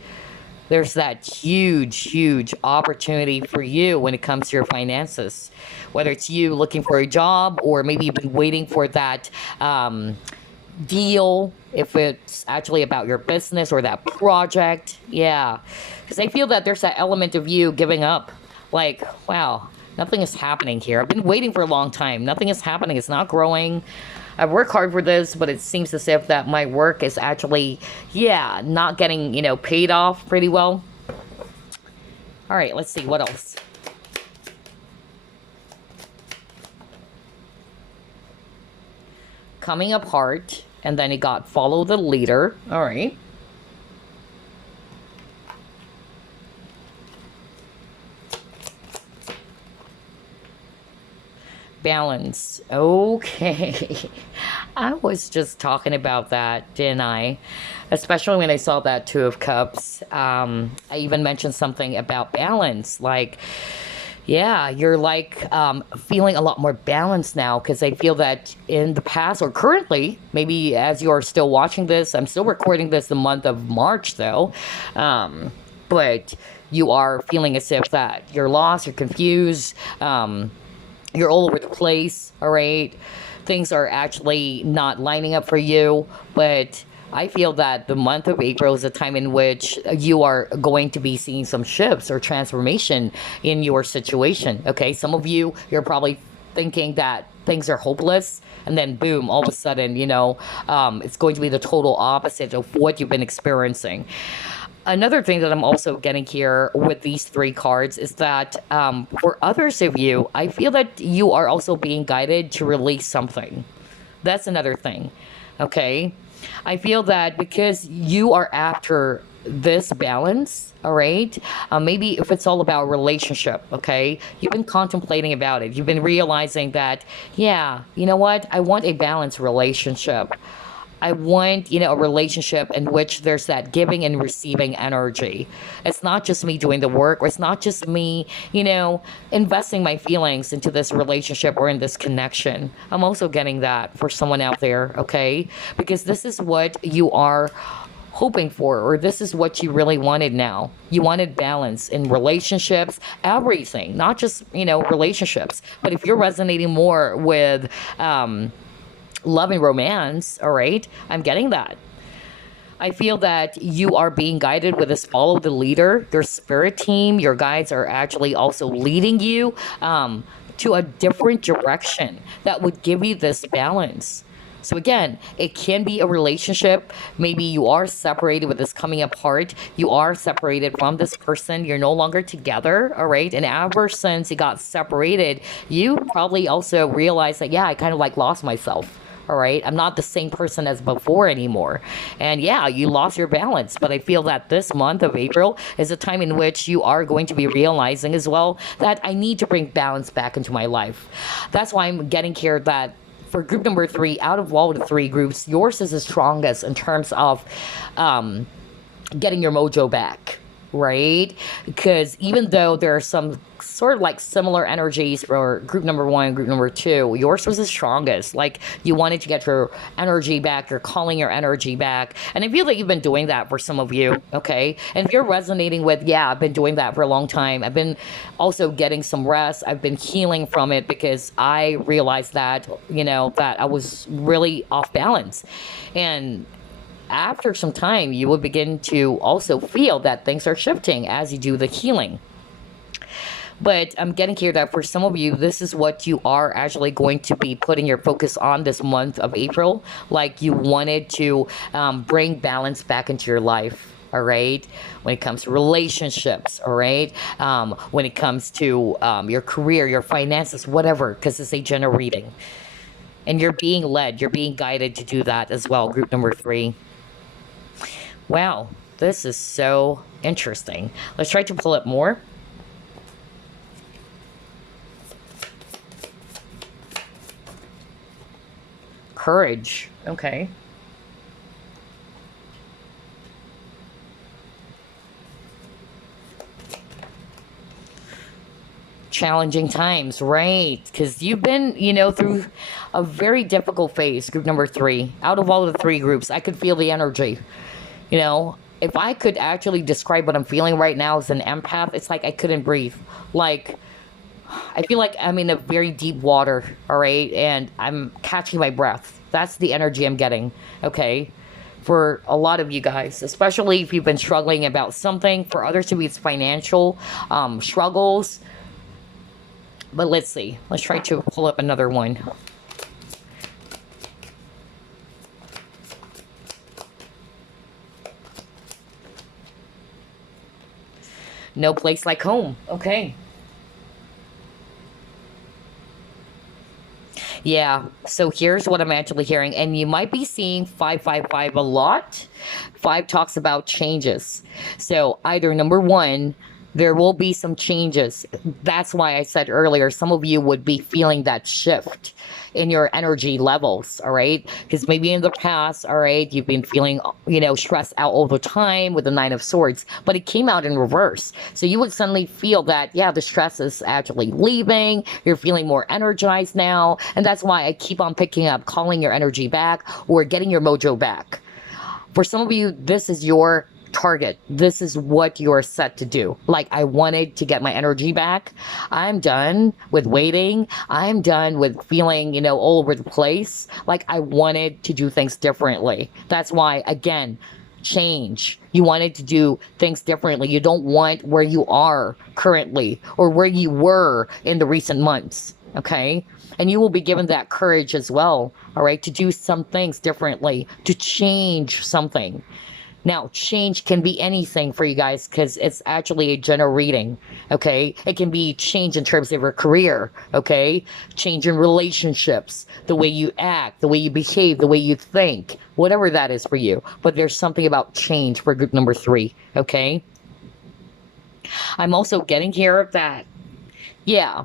There's that huge, huge opportunity for you when it comes to your finances. Whether it's you looking for a job or maybe you've been waiting for that deal, if it's actually about your business or that project. Yeah. Because I feel that there's that element of you giving up. Like, wow, nothing is happening here. I've been waiting for a long time. Nothing is happening. It's not growing. I work hard for this, but it seems as if that my work is actually, yeah, not getting, paid off pretty well. All right, let's see what else. Coming apart, and then it got follow the leader. All right. Balance. Okay. I was just talking about that, didn't I? Especially when I saw that Two of Cups. I even mentioned something about balance. Like, yeah, you're like feeling a lot more balanced now because I feel that in the past or currently, maybe as you're still watching this, I'm still recording this the month of March though. But you are feeling as if that you're lost, you're confused, you're all over the place, all right? Things are actually not lining up for you, but I feel that the month of April is a time in which you are going to be seeing some shifts or transformation in your situation, okay? Some of you, you're probably thinking that things are hopeless, and then boom, all of a sudden, it's going to be the total opposite of what you've been experiencing. Another thing that I'm also getting here with these three cards is that for others of you, I feel that you are also being guided to release something. That's another thing, okay? I feel that because you are after this balance, all right? Maybe if it's all about relationship, okay? You've been contemplating about it. You've been realizing that, yeah, you know what? I want a balanced relationship. I want, a relationship in which there's that giving and receiving energy. It's not just me doing the work, or it's not just me, investing my feelings into this relationship or in this connection. I'm also getting that for someone out there, okay? Because this is what you are hoping for, or this is what you really wanted now. You wanted balance in relationships, everything, not just, relationships. But if you're resonating more with, love and romance, all right, I'm getting that. I feel that you are being guided with this follow the leader. Your spirit team, your guides are actually also leading you to a different direction that would give you this balance. So again, it can be a relationship. Maybe you are separated with this coming apart. You are separated from this person. You're no longer together, all right? And ever since you got separated, you probably also realized that, yeah, I kind of like lost myself. All right, I'm not the same person as before anymore. And yeah, you lost your balance. But I feel that this month of April is a time in which you are going to be realizing as well that I need to bring balance back into my life. That's why I'm getting here that for group number three, out of all the three groups, yours is the strongest in terms of getting your mojo back, right? Because even though there are some sort of like similar energies for group number one and group number two, yours was the strongest. Like, you wanted to get your energy back, you're calling your energy back. And I feel like you've been doing that for some of you, okay? And if you're resonating with, yeah, I've been doing that for a long time. I've been also getting some rest. I've been healing from it because I realized that, that I was really off balance. And after some time, you will begin to also feel that things are shifting as you do the healing. But I'm getting here that for some of you, this is what you are actually going to be putting your focus on this month of April. Like you wanted to bring balance back into your life. All right. When it comes to relationships, all right. When it comes to your career, your finances, whatever, because it's a general reading. And you're being led, you're being guided to do that as well. Group number 3. Wow. This is so interesting. Let's try to pull it more. Courage. Okay. Challenging times, right? Because you've been, through a very difficult phase. Group number 3. Out of all of the 3 groups, I could feel the energy. If I could actually describe what I'm feeling right now as an empath, it's like I couldn't breathe. Like, I feel like I'm in a very deep water, all right? And I'm catching my breath. That's the energy I'm getting, okay? For a lot of you guys, especially if you've been struggling about something. For others, maybe it's financial struggles. But let's see. Let's try to pull up another one. No place like home. Okay. Yeah, so here's what I'm actually hearing, and you might be seeing 555 a lot. 5 talks about changes. So either number 1, there will be some changes. That's why I said earlier, some of you would be feeling that shift in your energy levels, all right? Because maybe in the past, all right, you've been feeling, stressed out all the time with the 9 of Swords, but it came out in reverse. So you would suddenly feel that, yeah, the stress is actually leaving. You're feeling more energized now. And that's why I keep on picking up, calling your energy back or getting your mojo back. For some of you, this is your target. This is what you're set to do. Like, I wanted to get my energy back. I'm done with waiting. I'm done with feeling, all over the place. Like, I wanted to do things differently. That's why, again, change. You wanted to do things differently. You don't want where you are currently or where you were in the recent months. Okay? And you will be given that courage as well, all right, to do some things differently, to change something. Now, change can be anything for you guys because it's actually a general reading, okay? It can be change in terms of your career, okay? Change in relationships, the way you act, the way you behave, the way you think, whatever that is for you. But there's something about change for group number 3, okay? I'm also getting here that, yeah,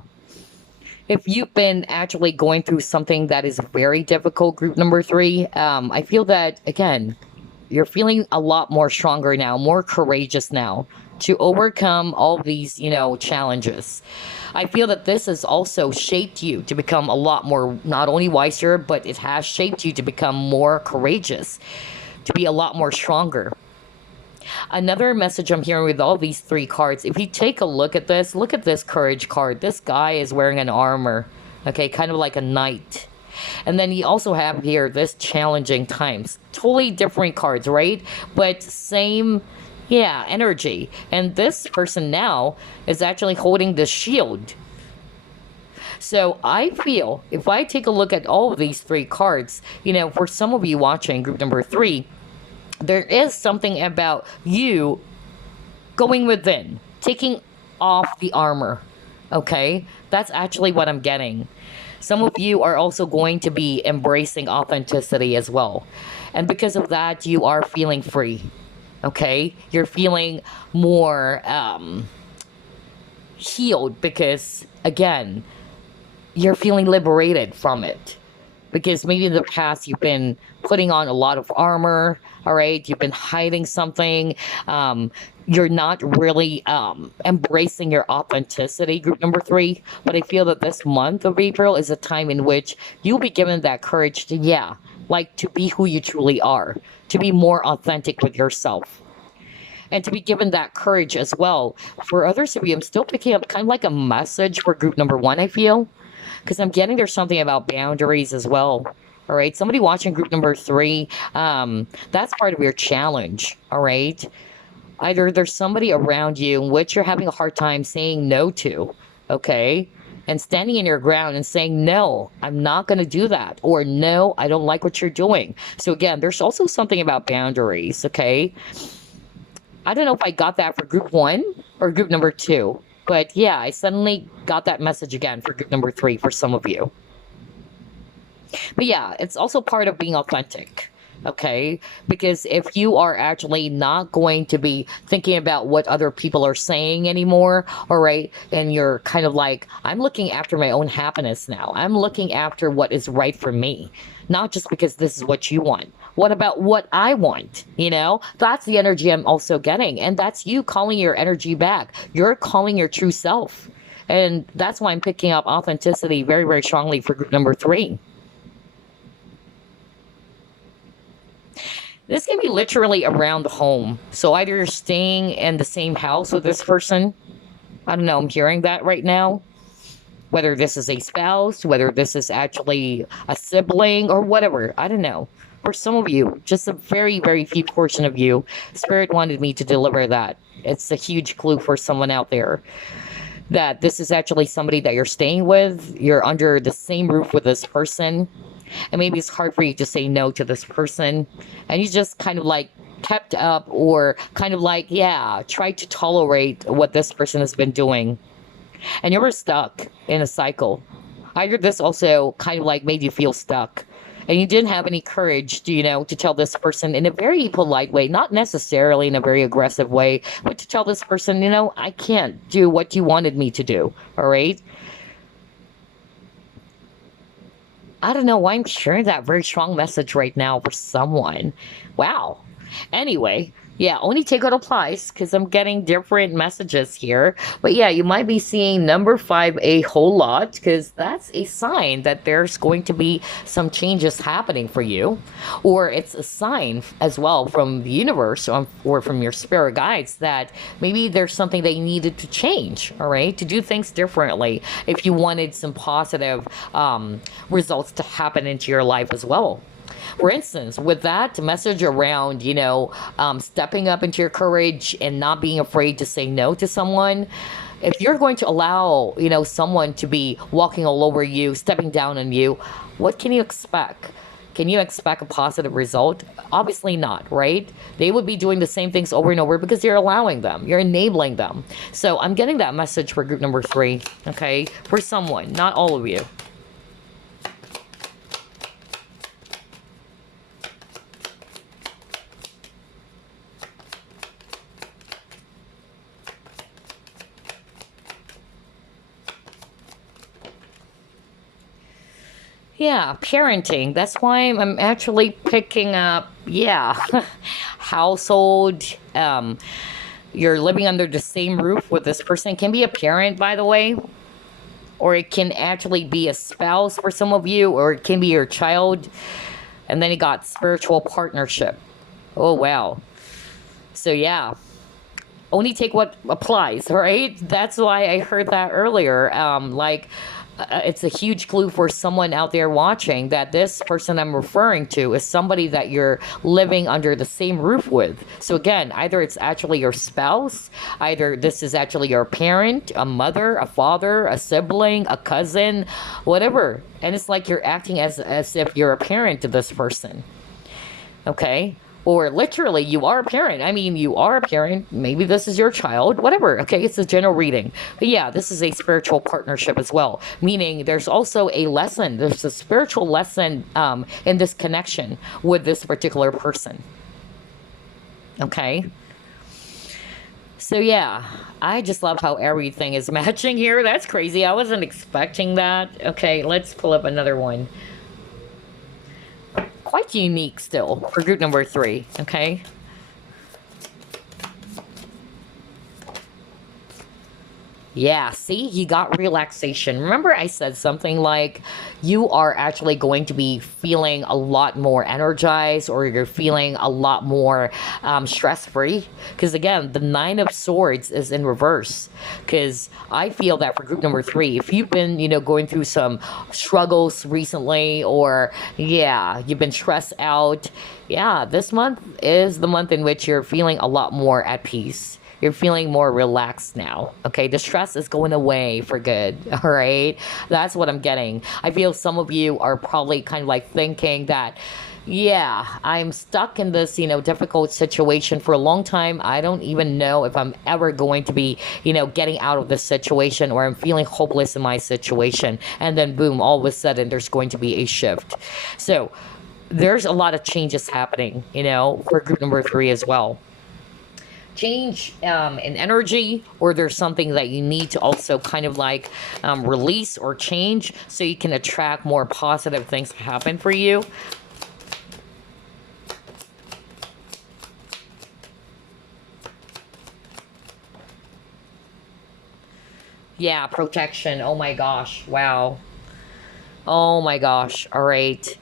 if you've been actually going through something that is very difficult, group number 3, I feel that, again, you're feeling a lot more stronger now, more courageous now to overcome all these, challenges. I feel that this has also shaped you to become a lot more, not only wiser, but it has shaped you to become more courageous, to be a lot more stronger. Another message I'm hearing with all these 3 cards, if you take a look at this courage card. This guy is wearing an armor, okay, kind of like a knight. And then you also have here this challenging times. Totally different cards, right? But same, energy. And this person now is actually holding the shield. So I feel, if I take a look at all of these 3 cards, for some of you watching group number 3, there is something about you going within, taking off the armor, okay? That's actually what I'm getting. Some of you are also going to be embracing authenticity as well. And because of that, you are feeling free. Okay? You're feeling more healed because, again, you're feeling liberated from it. Because maybe in the past you've been putting on a lot of armor, all right? You've been hiding something. You're not really embracing your authenticity, group number 3. But I feel that this month of April is a time in which you'll be given that courage to, to be who you truly are, to be more authentic with yourself. And to be given that courage as well. For others of you, I'm still picking up kind of like a message for group number 1, I feel. Because I'm getting there's something about boundaries as well. All right. Somebody watching group number 3, that's part of your challenge. All right. Either there's somebody around you in which you're having a hard time saying no to. okay? And standing in your ground and saying, no, I'm not going to do that. Or no, I don't like what you're doing. So again, there's also something about boundaries, okay? I don't know if I got that for group one or group number two. But yeah, I suddenly got that message again for group number three for some of you. But yeah, it's also part of being authentic. Okay. Because if you are actually not going to be thinking about what other people are saying anymore, all right, and you're kind of like, I'm looking after my own happiness now. I'm looking after what is right for me, not just because this is what you want. What about what I want? You know, that's the energy I'm also getting. And that's you calling your energy back. You're calling your true self. And that's why I'm picking up authenticity very, very strongly for group number three. This can be literally around the home. So either you're staying in the same house with this person. I don't know, I'm hearing that right now. Whether this is a spouse, whether this is actually a sibling or whatever. I don't know. For some of you, just a very, very few portion of you, Spirit wanted me to deliver that. It's a huge clue for someone out there that this is actually somebody that you're staying with. You're under the same roof with this person. And maybe it's hard for you to say no to this person. And you just kind of like kept up or kind of like, yeah, try to tolerate what this person has been doing. And you were stuck in a cycle. Either this also kind of like made you feel stuck. And you didn't have any courage to, to tell this person in a very polite way, not necessarily in a very aggressive way, but to tell this person, I can't do what you wanted me to do. All right. I don't know why I'm sharing that very strong message right now for someone. Wow. Anyway, yeah, only take what applies because I'm getting different messages here. But yeah, you might be seeing number 5 a whole lot because that's a sign that there's going to be some changes happening for you. Or it's a sign as well from the universe or from your spirit guides that maybe there's something that you needed to change, all right, to do things differently if you wanted some positive results to happen into your life as well. For instance, with that message around, stepping up into your courage and not being afraid to say no to someone, if you're going to allow, someone to be walking all over you, stepping down on you, what can you expect? Can you expect a positive result? Obviously not, right? They would be doing the same things over and over because you're allowing them. You're enabling them. So I'm getting that message for group number 3, okay? For someone, not all of you. Yeah, parenting. That's why I'm actually picking up, yeah, household. You're living under the same roof with this person. It can be a parent, by the way, or it can actually be a spouse for some of you, or it can be your child. And then you got spiritual partnership. Oh, wow. So, yeah, only take what applies, right? That's why I heard that earlier. It's a huge clue for someone out there watching that this person I'm referring to is somebody that you're living under the same roof with. So again, either it's actually your spouse, either this is actually your parent, a mother, a father, a sibling, a cousin, whatever. And it's like you're acting as if you're a parent to this person. Okay? Or literally, you are a parent. I mean, you are a parent. Maybe this is your child, whatever. Okay, it's a general reading. But yeah, this is a spiritual partnership as well. Meaning there's also a lesson. There's a spiritual lesson in this connection with this particular person. Okay? So yeah, I just love how everything is matching here. That's crazy. I wasn't expecting that. Okay, let's pull up another one. Quite unique still for group number 3, okay? Yeah, see, you got relaxation. Remember I said something like you are actually going to be feeling a lot more energized or you're feeling a lot more stress-free. Because again, the 9 of Swords is in reverse. Because I feel that for group number 3, if you've been, going through some struggles recently or, yeah, you've been stressed out, yeah, this month is the month in which you're feeling a lot more at peace. You're feeling more relaxed now. Okay, the stress is going away for good. All right, that's what I'm getting. I feel some of you are probably kind of like thinking that, yeah, I'm stuck in this, difficult situation for a long time. I don't even know if I'm ever going to be, getting out of this situation, or I'm feeling hopeless in my situation. And then boom, all of a sudden there's going to be a shift. So there's a lot of changes happening, for group number 3 as well. Change in energy, or there's something that you need to also kind of like release or change so you can attract more positive things to happen for you. Yeah, protection. Oh my gosh. Wow. Oh my gosh. All right.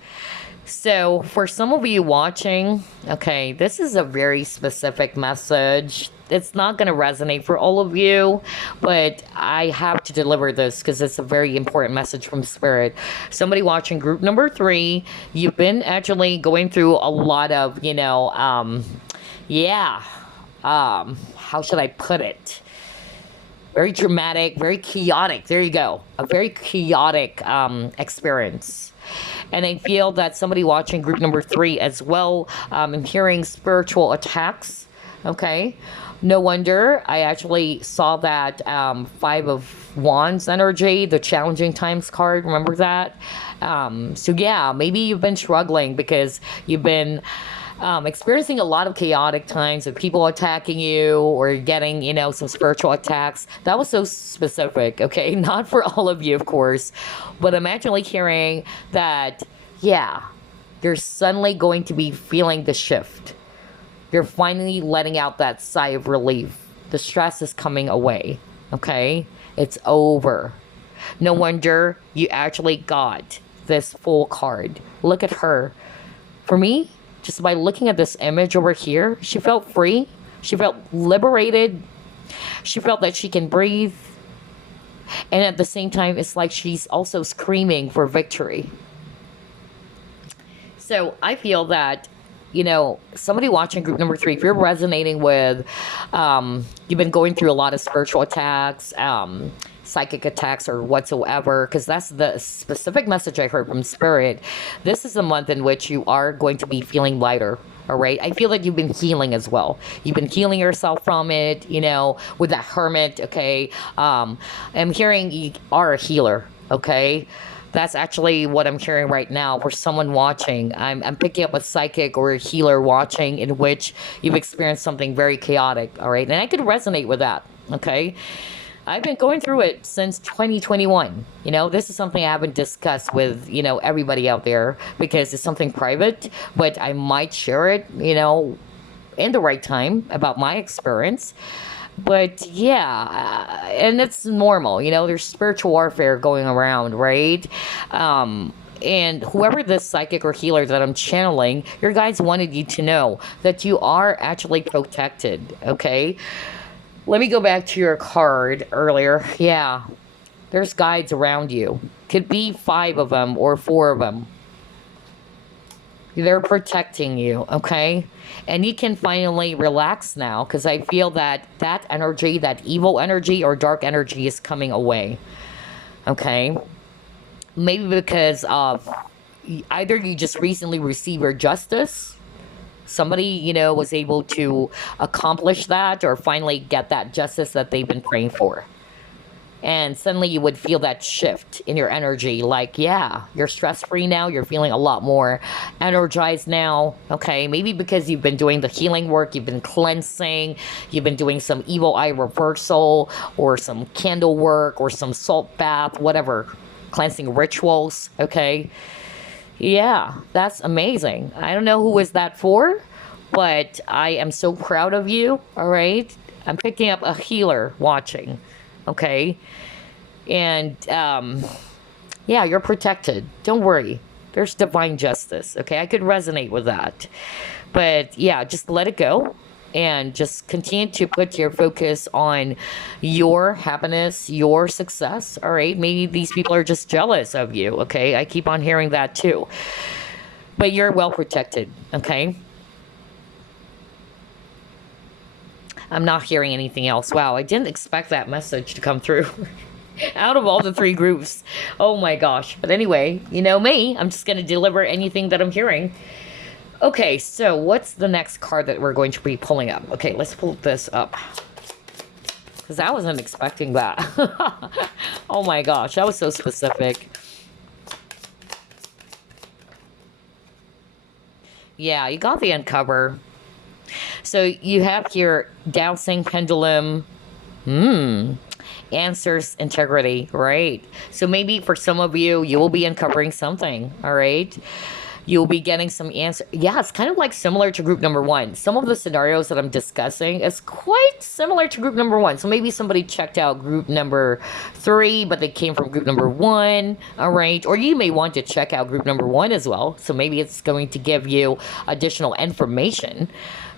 So, for some of you watching, okay, this is a very specific message. It's not going to resonate for all of you, but I have to deliver this because it's a very important message from Spirit. Somebody watching group number 3, you've been actually going through a lot of, how should I put it? Very dramatic, very chaotic. There you go. A very chaotic experience. And I feel that somebody watching group number 3 as well, I'm hearing spiritual attacks. Okay. No wonder I actually saw that 5 of Wands energy, the challenging times card. Remember that? So yeah, maybe you've been struggling because you've been experiencing a lot of chaotic times with people attacking you, or getting, some spiritual attacks. That was so specific, okay? Not for all of you, of course. But I'm actually hearing that, yeah, you're suddenly going to be feeling the shift. You're finally letting out that sigh of relief. The stress is coming away, okay? It's over. No wonder you actually got this full card. Look at her. For me, just by looking at this image over here, she felt free. She felt liberated. She felt that she can breathe. And at the same time, it's like she's also screaming for victory. So I feel that, somebody watching group number 3, if you're resonating with, you've been going through a lot of spiritual attacks, psychic attacks, or whatsoever, because that's the specific message I heard from Spirit. This is a month in which you are going to be feeling lighter. All right. I feel like you've been healing as well. You've been healing yourself from it, with that hermit. Okay. I'm hearing you are a healer. Okay. That's actually what I'm hearing right now for someone watching. I'm picking up a psychic or a healer watching, in which you've experienced something very chaotic. All right. And I could resonate with that. Okay. I've been going through it since 2021. This is something I haven't discussed with, everybody out there, because it's something private, but I might share it, in the right time about my experience. But yeah, and it's normal, there's spiritual warfare going around, right? And whoever this psychic or healer that I'm channeling, your guides wanted you to know that you are actually protected, okay? Let me go back to your card earlier. Yeah, there's guides around you. Could be 5 of them or 4 of them. They're protecting you, okay? And you can finally relax now, because I feel that that energy, that evil energy or dark energy, is coming away, okay? Maybe because of either you just recently received your justice. Somebody, was able to accomplish that, or finally get that justice that they've been praying for. And suddenly you would feel that shift in your energy. Like, yeah, you're stress-free now. You're feeling a lot more energized now. Okay, maybe because you've been doing the healing work. You've been cleansing. You've been doing some evil eye reversal, or some candle work, or some salt bath, whatever. Cleansing rituals, okay? Yeah, that's amazing. I don't know who is that for, but I am so proud of you, all right? I'm picking up a healer watching, okay? And, yeah, you're protected. Don't worry. There's divine justice, okay? I could resonate with that. But, yeah, just let it go. And just continue to put your focus on your happiness, your success, all right? Maybe these people are just jealous of you, okay? I keep on hearing that too. But you're well protected, okay? I'm not hearing anything else. Wow, I didn't expect that message to come through. Out of all the three groups. Oh my gosh. But anyway, you know me. I'm just going to deliver anything that I'm hearing. Okay, so what's the next card that we're going to be pulling up? Okay, let's pull this up. Because I wasn't expecting that. Oh my gosh, that was so specific. Yeah, you got the uncover. So you have here dowsing pendulum. Answers, integrity, right? So maybe for some of you, you will be uncovering something, all right? You'll be getting some answer. Yeah, it's kind of like similar to group number one. Some of the scenarios that I'm discussing is quite similar to group number one. So maybe somebody checked out group number 3, but they came from group number 1, all right? Or you may want to check out group number 1 as well. So maybe it's going to give you additional information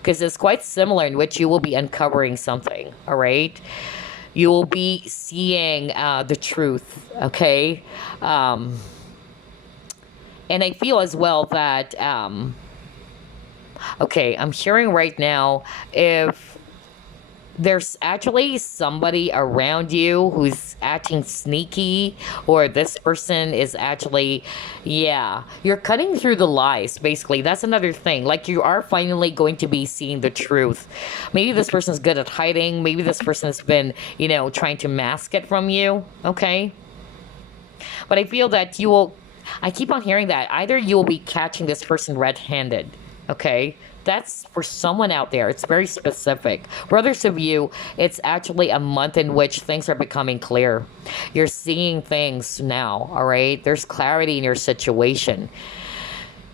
because it's quite similar in which you will be uncovering something, all right? You will be seeing the truth, okay? And I feel as well that, okay, I'm hearing right now if there's actually somebody around you who's acting sneaky, or this person is actually, yeah, you're cutting through the lies, basically. That's another thing. Like, you are finally going to be seeing the truth. Maybe this person's good at hiding. Maybe this person has been, you know, trying to mask it from you, okay? But I feel that you will, I keep on hearing that either you will be catching this person red-handed, okay? That's for someone out there. It's very specific. For others of you, it's actually a month in which things are becoming clear. You're seeing things now, all right? There's clarity in your situation.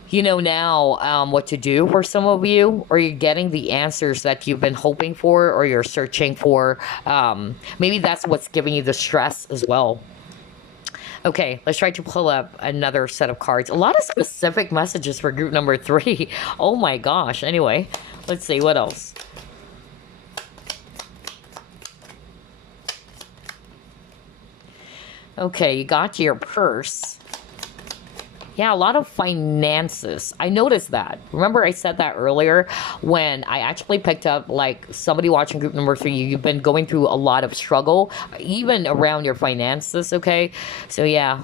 You know now what to do for some of you, or you're getting the answers that you've been hoping for, or you're searching for. Maybe that's what's giving you the stress as well. Okay, let's try to pull up another set of cards. A lot of specific messages for group number 3. Oh my gosh. Anyway, let's see what else. Okay, you got your purse. Yeah, a lot of finances. I noticed that. Remember I said that earlier when I actually picked up, like, somebody watching group number 3, you've been going through a lot of struggle, even around your finances, okay? So, yeah.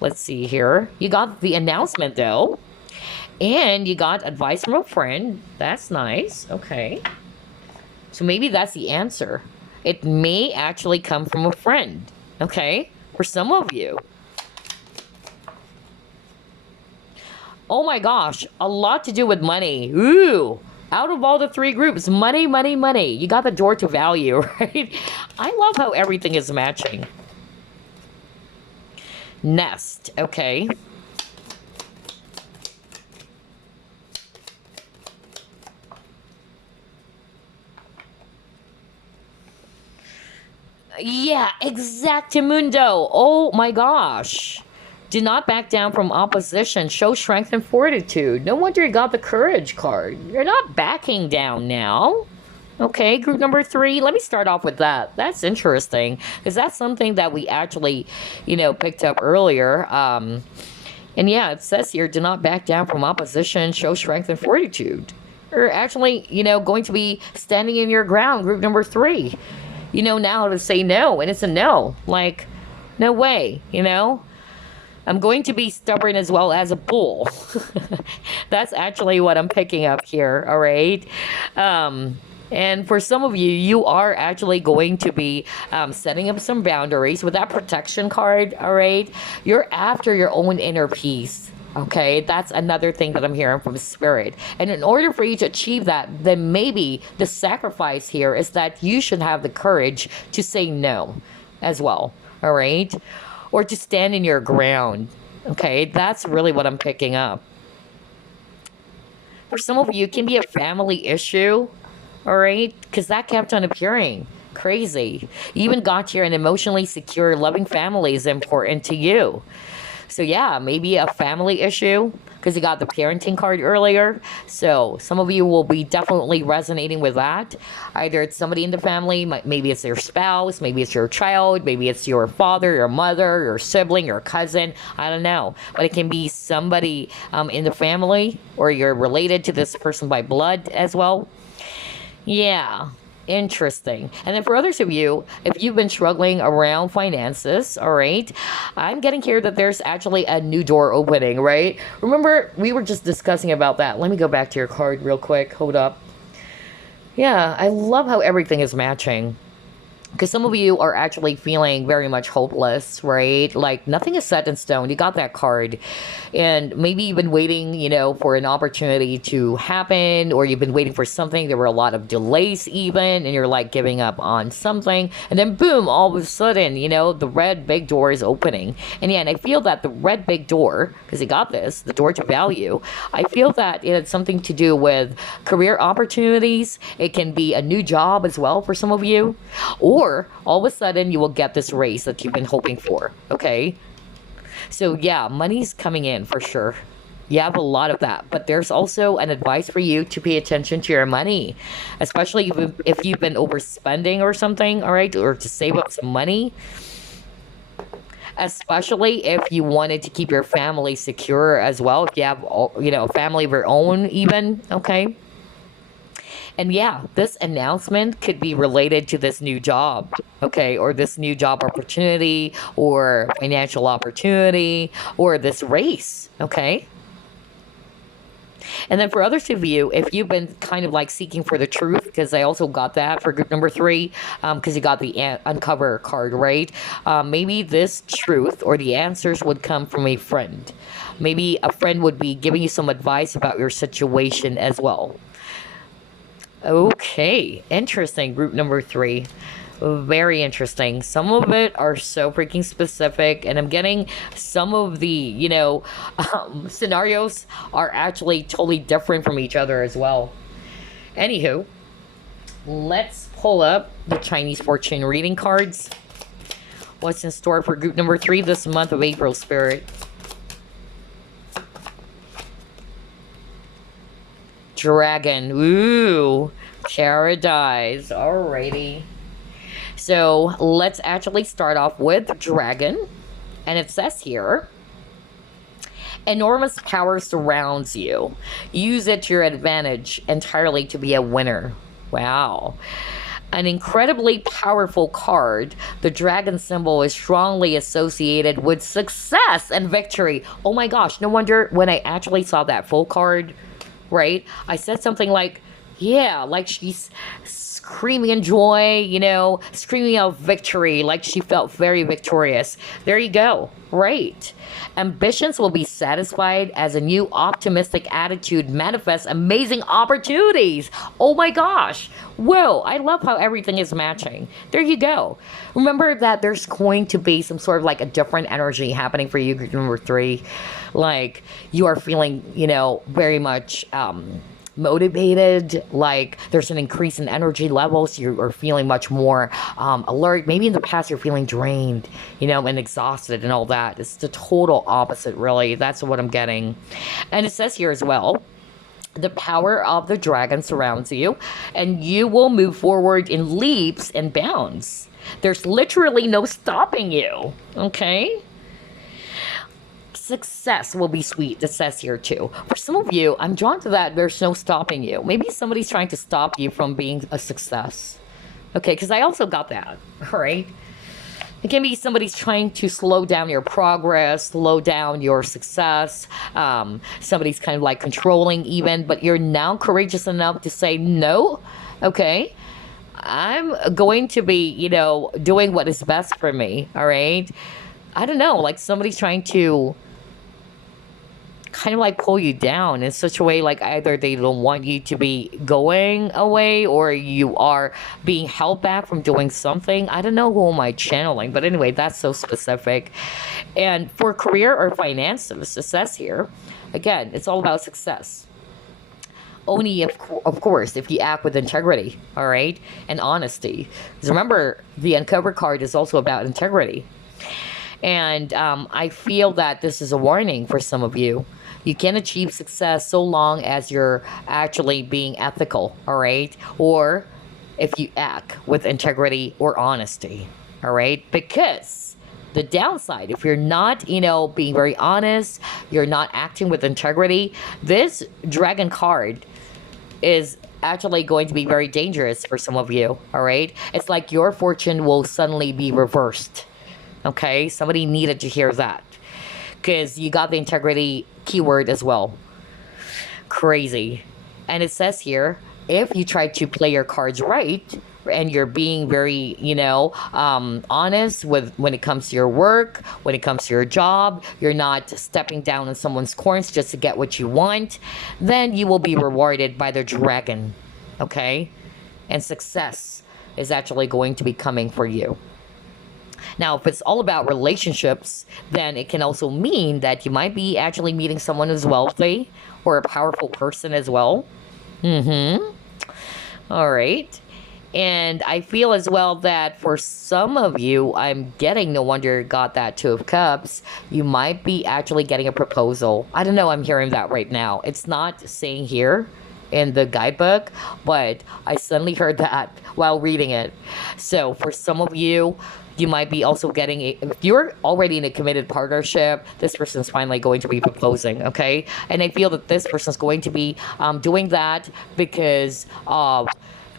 Let's see here. You got the announcement, though. And you got advice from a friend. That's nice. Okay. So maybe that's the answer. It may actually come from a friend, okay? For some of you. Oh my gosh, a lot to do with money. Ooh, out of all the 3 groups, money, money, money. You got the door to value, right? I love how everything is matching. Nest, okay. Yeah, exactamundo. Oh my gosh. Do not back down from opposition. Show strength and fortitude. No wonder you got the courage card. You're not backing down now. Okay, group number 3. Let me start off with that. That's interesting because that's something that we actually, you know, picked up earlier. And yeah, it says here, do not back down from opposition. Show strength and fortitude. You're actually, you know, going to be standing in your ground, group number 3. You know now to say no, and it's a no. Like, no way, you know? I'm going to be stubborn as well as a bull. That's actually what I'm picking up here, all right? And for some of you, you are actually going to be setting up some boundaries with that protection card, all right? You're after your own inner peace, okay? That's another thing that I'm hearing from Spirit. And in order for you to achieve that, then maybe the sacrifice here is that you should have the courage to say no as well, all right? Or to stand in your ground. Okay, that's really what I'm picking up. For some of you, it can be a family issue. All right, because that kept on appearing. Crazy. You even got here an emotionally secure, loving family is important to you. So yeah, maybe a family issue because you got the parenting card earlier. So some of you will be definitely resonating with that. Either it's somebody in the family, maybe it's your spouse, maybe it's your child, maybe it's your father, your mother, your sibling, your cousin. I don't know. But it can be somebody in the family, or you're related to this person by blood as well. Yeah, interesting. And then for others of you, if you've been struggling around finances, all right, I'm getting here that there's actually a new door opening, right? Remember, we were just discussing about that. Let me go back to your card real quick. Hold up. Yeah, I love how everything is matching. Because some of you are actually feeling very much hopeless, right? Like nothing is set in stone. You got that card. And maybe you've been waiting, for an opportunity to happen, or you've been waiting for something. There were a lot of delays, even, and you're like giving up on something. And then, boom, all of a sudden, the red big door is opening. And yeah, and I feel that the red big door, because you got this, the door to value, I feel that it had something to do with career opportunities. It can be a new job as well for some of you. Or all of a sudden, you will get this raise that you've been hoping for, okay? So yeah, money's coming in for sure. You have a lot of that, but there's also an advice for you to pay attention to your money, especially if you've been overspending or something, all right, or to save up some money, especially if you wanted to keep your family secure as well, if you have, a family of your own even, okay? And yeah, this announcement could be related to this new job, okay, or this new job opportunity, or financial opportunity, or this race, okay? And then for others of you, if you've been kind of like seeking for the truth, because I also got that for group number 3, because you got the uncover card, right? Maybe this truth or the answers would come from a friend. Maybe a friend would be giving you some advice about your situation as well. Okay, interesting. Group number 3. Very interesting. Some of it are so freaking specific, and I'm getting some of the, scenarios are actually totally different from each other as well. Anywho, let's pull up the Chinese fortune reading cards. What's in store for group number 3 this month of April, Spirit? Dragon. Ooh, paradise. Alrighty. So let's actually start off with dragon. And it says here, enormous power surrounds you. Use it to your advantage entirely to be a winner. Wow. An incredibly powerful card, the dragon symbol is strongly associated with success and victory. Oh my gosh, no wonder when I actually saw that full card, right? I said something like, yeah, like she's screaming in joy, screaming out victory, like she felt very victorious. There you go. Right. Ambitions will be satisfied as a new optimistic attitude manifests amazing opportunities. Oh my gosh. Whoa. I love how everything is matching. There you go. Remember that there's going to be some sort of like a different energy happening for you, group number 3. Like you are feeling, very much, motivated, like there's an increase in energy levels, you are feeling much more alert. Maybe in the past you're feeling drained, and exhausted and all that. It's the total opposite, really. That's what I'm getting. And it says here as well, the power of the dragon surrounds you, and you will move forward in leaps and bounds. There's literally no stopping you, okay? Success will be sweet, it says here too. For some of you, I'm drawn to that there's no stopping you. Maybe somebody's trying to stop you from being a success. Okay, because I also got that, all right? It can be somebody's trying to slow down your progress, slow down your success. Somebody's kind of like controlling even, but you're now courageous enough to say, no, okay, I'm going to be, doing what is best for me, all right? I don't know, like somebody's trying to kind of like pull you down in such a way, like either they don't want you to be going away, or you are being held back from doing something. I don't know who am I channeling, but anyway, that's so specific. And for career or finances, it says here, again, it's all about success. Only, of course, if you act with integrity, all right, and honesty. Because remember, the uncover card is also about integrity. And I feel that this is a warning for some of you. You can achieve success so long as you're actually being ethical, all right? Or if you act with integrity or honesty, all right? Because the downside, if you're not, being very honest, you're not acting with integrity, this dragon card is actually going to be very dangerous for some of you. All right, it's like your fortune will suddenly be reversed. Okay, somebody needed to hear that because you got the integrity keyword as well. Crazy. And it says here, if you try to play your cards right and you're being very, honest with when it comes to your work, when it comes to your job, you're not stepping down on someone's corns just to get what you want, then you will be rewarded by the dragon. Okay? And success is actually going to be coming for you. Now, if it's all about relationships, then it can also mean that you might be actually meeting someone who's wealthy or a powerful person as well. All right. And I feel as well that for some of you, I'm getting, no wonder got that Two of Cups, you might be actually getting a proposal. I don't know, I'm hearing that right now. It's not saying here in the guidebook, but I suddenly heard that while reading it. So for some of you, you might be also getting if you're already in a committed partnership, this person's finally going to be proposing, okay? And I feel that this person's going to be doing that because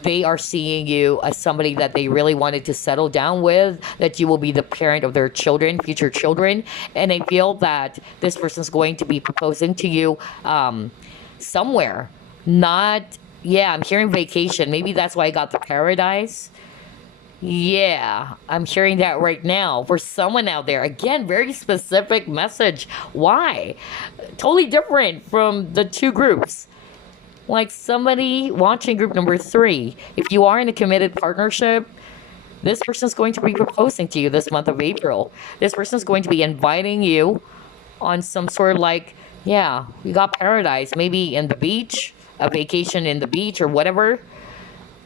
they are seeing you as somebody that they really wanted to settle down with, that you will be the parent of their children, future children. And I feel that this person's going to be proposing to you somewhere. Not, yeah, I'm hearing vacation. Maybe that's why I got the paradise. Yeah, I'm hearing that right now for someone out there. Again, very specific message. Why? Totally different from the two groups. Like somebody watching group number 3. If you are in a committed partnership, this person's going to be proposing to you this month of April. This person's going to be inviting you on some sort of like, yeah, we got paradise. Maybe in the beach, a vacation in the beach or whatever.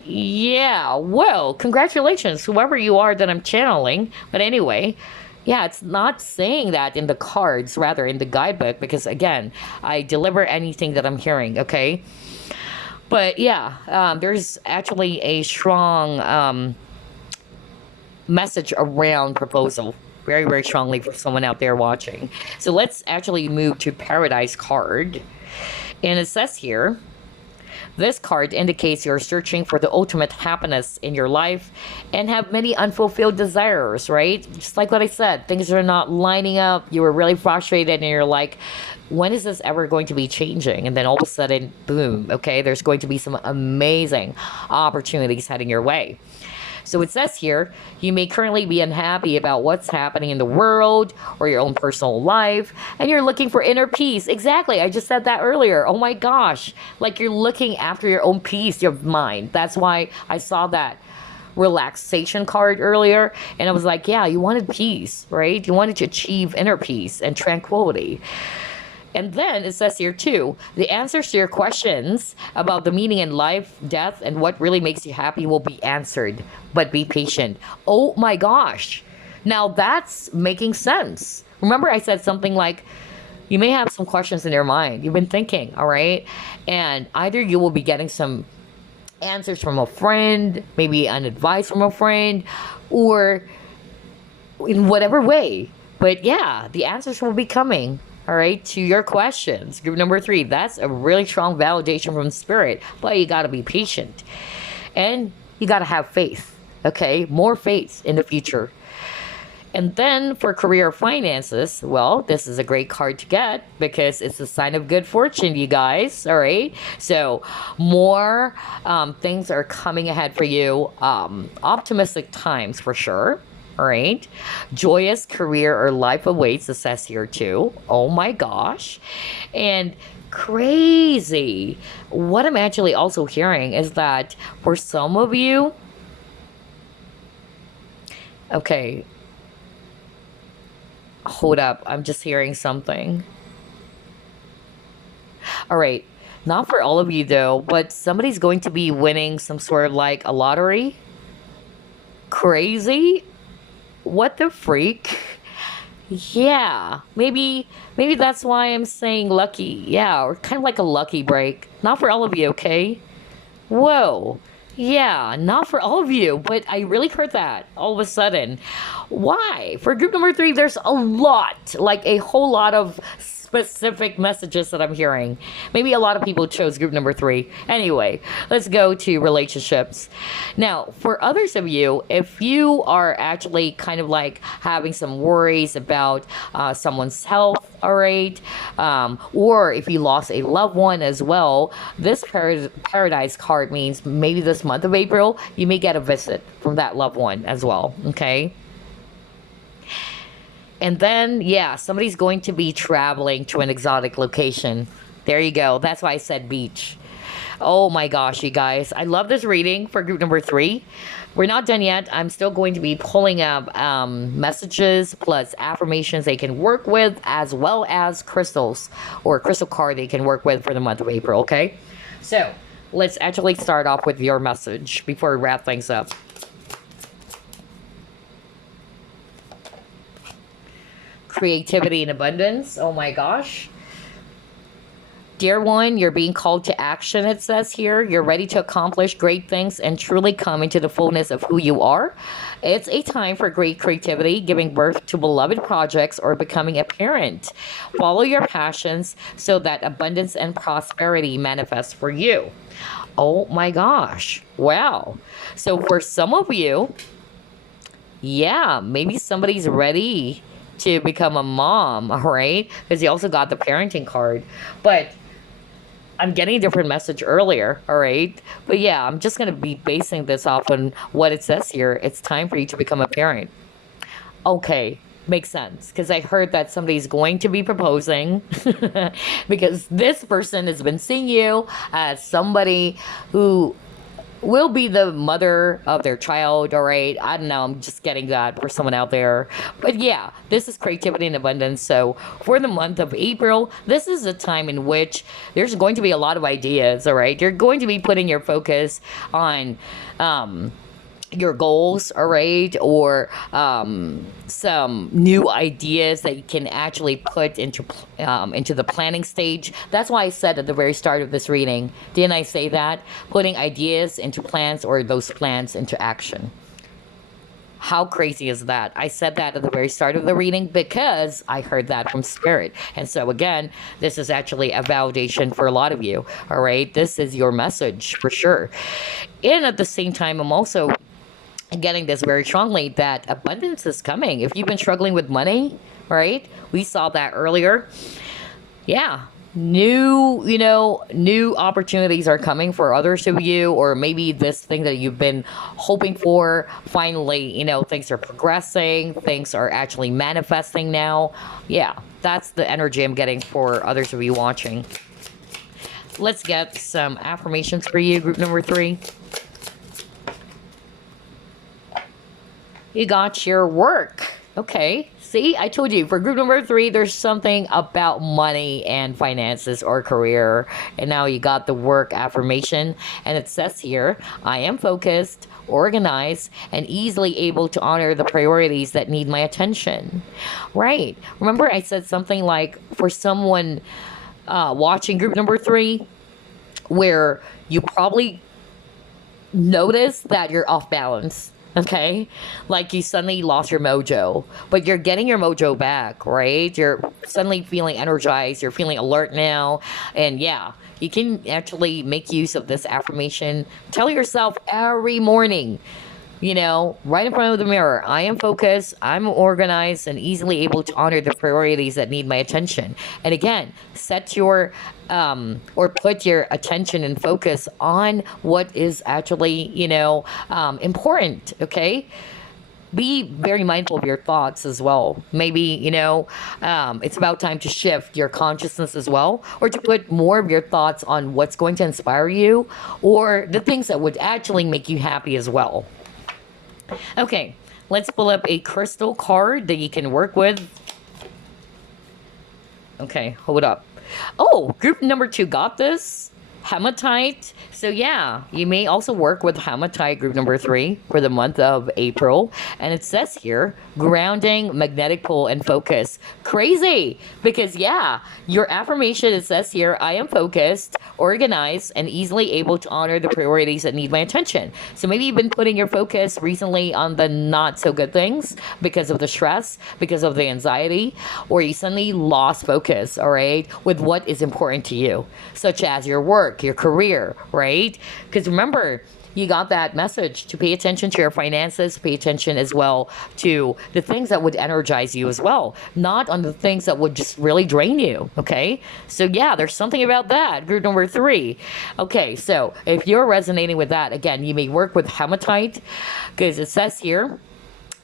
Yeah, well, congratulations, whoever you are that I'm channeling. But anyway, yeah, it's not saying that in the cards, rather in the guidebook, because again, I deliver anything that I'm hearing, okay? But yeah, there's actually a strong message around proposal. Very, very strongly for someone out there watching. So let's actually move to Paradise card. And it says here, this card indicates you're searching for the ultimate happiness in your life and have many unfulfilled desires, right? Just like what I said, things are not lining up. You were really frustrated and you're like, when is this ever going to be changing? And then all of a sudden, boom, okay, there's going to be some amazing opportunities heading your way. So it says here, you may currently be unhappy about what's happening in the world or your own personal life, and you're looking for inner peace. Exactly, I just said that earlier. Oh my gosh, like you're looking after your own peace of mind. That's why I saw that relaxation card earlier, and I was like, yeah, you wanted peace, right? You wanted to achieve inner peace and tranquility. And then it says here too, the answers to your questions about the meaning in life, death, and what really makes you happy will be answered. But be patient. Oh my gosh. Now that's making sense. Remember I said something like, you may have some questions in your mind. You've been thinking, all right? And either you will be getting some answers from a friend, maybe an advice from a friend, or in whatever way. But yeah, the answers will be coming. All right, to your questions. Group number 3, that's a really strong validation from spirit, but you got to be patient. And you got to have faith, okay? More faith in the future. And then for career finances, well, this is a great card to get because it's a sign of good fortune, you guys, all right? So more things are coming ahead for you. Optimistic times for sure. All right. Joyous career or life awaits, it says here too. Oh my gosh. And crazy. What I'm actually also hearing is that for some of you, okay, hold up. I'm just hearing something. All right. Not for all of you though, but somebody's going to be winning some sort of like a lottery. Crazy. What the freak? Yeah, maybe that's why I'm saying lucky. Yeah, or kind of like a lucky break. Not for all of you, okay? Whoa. Yeah, not for all of you, but I really heard that all of a sudden. Why? For group number 3, there's a lot, like a whole lot of specific messages that I'm hearing. Maybe a lot of people chose group number 3. Anyway, let's go to relationships. Now, for others of you, if you are actually kind of like having some worries about someone's health, all right, or if you lost a loved one as well, this paradise card means maybe this month of April, you may get a visit from that loved one as well, okay? And then, yeah, somebody's going to be traveling to an exotic location. There you go. That's why I said beach. Oh my gosh, you guys. I love this reading for group number 3. We're not done yet. I'm still going to be pulling up messages plus affirmations they can work with, as well as crystals or crystal card they can work with for the month of April, okay? So, let's actually start off with your message before we wrap things up. Creativity and abundance. Oh my gosh. Dear one, you're being called to action, it says here. You're ready to accomplish great things and truly come into the fullness of who you are. It's a time for great creativity, giving birth to beloved projects, or becoming a parent. Follow your passions so that abundance and prosperity manifest for you. Oh my gosh. Wow. So for some of you, yeah, maybe somebody's ready to become a mom, all right? Because you also got the parenting card. But I'm getting a different message earlier, all right? But yeah, I'm just going to be basing this off on what it says here. It's time for you to become a parent. Okay, makes sense. Because I heard that somebody's going to be proposing. Because this person has been seeing you as somebody who will be the mother of their child, all right? I don't know, I'm just getting that for someone out there. But yeah, this is creativity and abundance. So for the month of April, this is a time in which there's going to be a lot of ideas, all right? You're going to be putting your focus on your goals, all right, or some new ideas that you can actually put into the planning stage. That's why I said at the very start of this reading, didn't I say that? Putting ideas into plans, or those plans into action. How crazy is that? I said that at the very start of the reading because I heard that from Spirit. And so again, this is actually a validation for a lot of you, all right? This is your message for sure. And at the same time, I'm also getting this very strongly that abundance is coming. If you've been struggling with money, right? We saw that earlier. Yeah. New opportunities are coming for others of you, or maybe this thing that you've been hoping for, finally, things are progressing, things are actually manifesting now. Yeah, that's the energy I'm getting for others of you watching. Let's get some affirmations for you, group number 3. You got your work. Okay. See, I told you for group number 3, there's something about money and finances or career. And now you got the work affirmation. And it says here, I am focused, organized, and easily able to honor the priorities that need my attention. Right. Remember I said something like, for someone watching group number 3, where you probably notice that you're off balance. Okay, like you suddenly lost your mojo, but you're getting your mojo back, right? You're suddenly feeling energized, you're feeling alert now. And yeah, you can actually make use of this affirmation. Tell yourself every morning, right in front of the mirror, I am focused, I'm organized, and easily able to honor the priorities that need my attention. And again, set your or put your attention and focus on what is actually important. Okay, be very mindful of your thoughts as well. Maybe it's about time to shift your consciousness as well, or to put more of your thoughts on what's going to inspire you, or the things that would actually make you happy as well. Okay, let's pull up a crystal card that you can work with. Okay, hold up. Oh, group number 2 got this. Hematite. So yeah, you may also work with hematite group number 3 for the month of April. And it says here, grounding, magnetic pull, and focus. Crazy! Because yeah, your affirmation, it says here, I am focused, organized, and easily able to honor the priorities that need my attention. So maybe you've been putting your focus recently on the not so good things because of the stress, because of the anxiety, or you suddenly lost focus, all right, with what is important to you, such as your work, your career, right? Because remember, you got that message to pay attention to your finances, pay attention as well to the things that would energize you as well, not on the things that would just really drain you, okay? So yeah, there's something about that, group number 3. Okay, so if you're resonating with that, again, you may work with hematite, because it says here,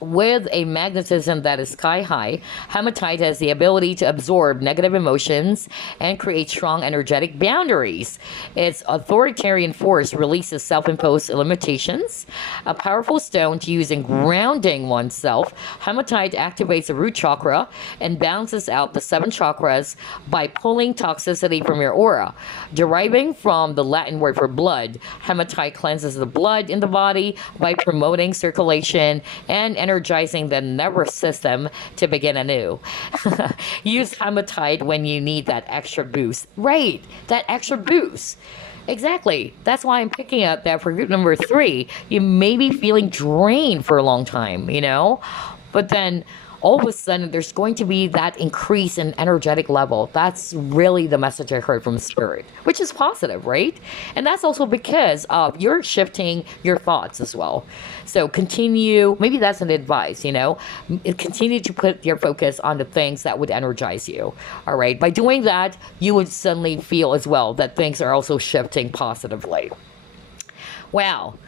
with a magnetism that is sky high, hematite has the ability to absorb negative emotions and create strong energetic boundaries. Its authoritarian force releases self-imposed limitations. A powerful stone to use in grounding oneself, hematite activates the root chakra and balances out the 7 chakras by pulling toxicity from your aura. Deriving from the Latin word for blood, hematite cleanses the blood in the body by promoting circulation and energizing the nervous system to begin anew. Use hematite when you need that extra boost. Right, that extra boost. Exactly. That's why I'm picking up that for group number 3, you may be feeling drained for a long time, you know? But then all of a sudden there's going to be that increase in energetic level. That's really the message I heard from Spirit, which is positive, right? And that's also because of you're shifting your thoughts as well. So continue, maybe that's an advice, you know, continue to put your focus on the things that would energize you. All right. By doing that, you would suddenly feel as well that things are also shifting positively. Wow.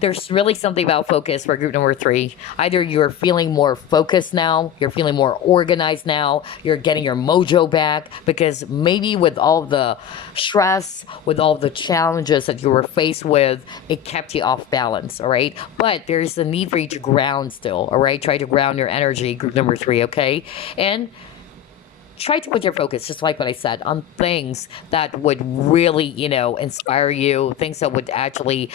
There's really something about focus for group number 3. Either you're feeling more focused now, you're feeling more organized now, you're getting your mojo back, because maybe with all the stress, with all the challenges that you were faced with, it kept you off balance, all right? But there's a need for you to ground still, all right? Try to ground your energy, group number 3, okay? And try to put your focus, just like what I said, on things that would really, you know, inspire you, things that would actually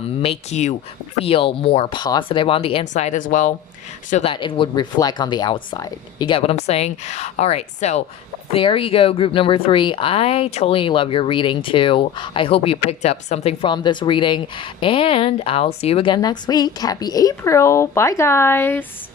make you feel more positive on the inside as well, so that it would reflect on the outside. You get what I'm saying? All right, so there you go, group number 3. I totally love your reading too. I hope you picked up something from this reading, and I'll see you again next week. Happy April. Bye, guys.